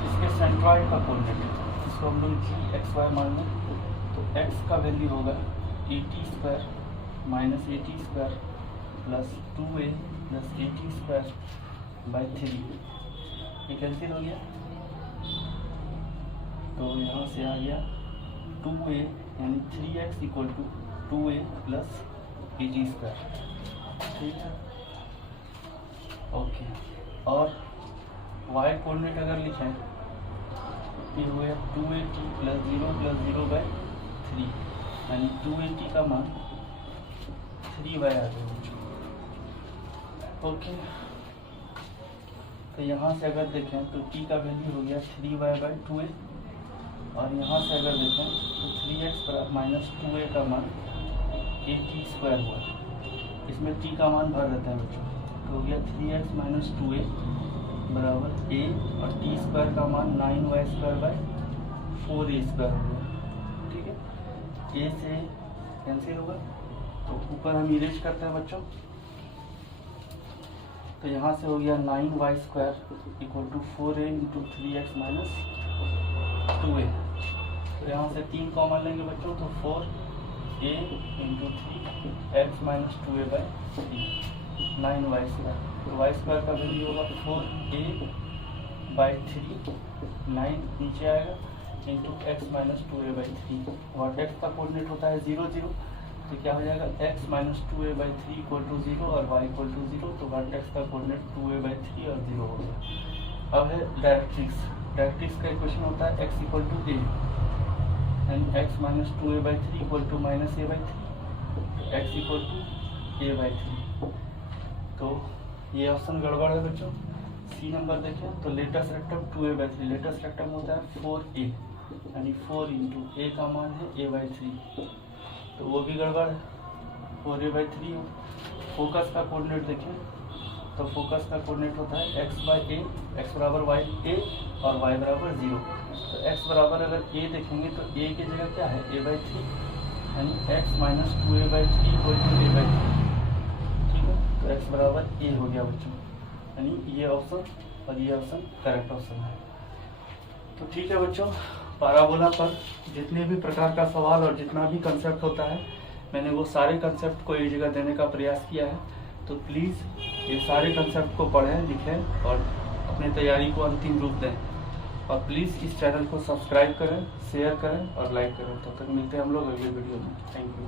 इसके सेंट्रॉइड का कोऑर्डिनेट है, इसको हम लोग gxy मान लें, तो x का वैल्यू होगा at² - at² + 2a + at²/3। ये कैंसिल हो गया, तो यहाँ से आ गया 2a यानी 3x = 2a + at²। ठीक है, ओके। और y कोऑर्डिनेट अगर लिखें ये हुए 2at + 0 + 0/3, यानी 2at का मान 3y आ गया। ओके, तो यहाँ से अगर देखें तो t का वैल्यू हो गया 3y/2a और यहाँ से अगर देखें तो 3x माइनस 2a का मान a² हुआ। इसमें t का मान भर देते हैं बच्चों, तो हो गया 3x माइनस 2a बराबर a और t² का मान 9y² 4a² हो गया। ठीक है, a से कैंसिल होगा, तो ऊपर हम इरेज करते हैं बच्चों। तो यहाँ से हो गया 9y² equal to 4a into 3x minus 2a। तो यहाँ से 3 कॉमन लेंगे बच्चों, तो 4a into 3x minus 2a by 3 9y²। तो y² का वैल्यू होगा 4a बाई 3 9 नीचे आएगा into x minus 2a by 3 और x का कोऑर्डिनेट होता है 0 0, तो क्या हो जाएगा x minus 2a by 3 equal to 0 और y इक्वल टू 0, तो वर्टेक्स का कोऑर्डिनेट 2a बाई 3 और 0 हो गया। अब है डायरेक्ट्रिक्स। डायरेक्ट्रिक्स का इक्वेशन होता है x equal to a and x minus 2a by 3 equal to minus a by 3, x equal to a by 3। तो ये ऑप्शन गड़बड़ है बच्चों। सी नंबर देखें तो latus rectum 2a by 3, latus rectum होता है 4a यानी 4 इंटू a का मान है a बाई 3, तो वो भी गड़बड़ है, 4a बाई 3 हो। फोकस का कोऑर्डिनेट देखें तो फोकस का कोऑर्डिनेट होता है x बाई a, x बराबर y a और y बराबर 0। तो x बराबर अगर a देखेंगे तो a की जगह क्या है a बाई 3 यानी x minus 2a by 3 equal to a by 3। ठीक है, तो x बराबर a हो गया बच्चों, यानी ये ऑप्शन और ये ऑप्शन करेक्ट ऑप्शन है। तो ठीक है बच्चों, पैराबोला पर जितने भी प्रकार का सवाल और जितना भी कंसेप्ट होता है मैंने वो सारे कंसेप्ट को एक जगह देने का प्रयास किया है। तो प्लीज़ ये सारे कंसेप्ट को पढ़ें, लिखें और अपने तैयारी को अंतिम रूप दें। और प्लीज़ इस चैनल को सब्सक्राइब करें, शेयर करें और लाइक करें। तब तक मिलते हैं हम लोग अगले वीडियो में। Thank you.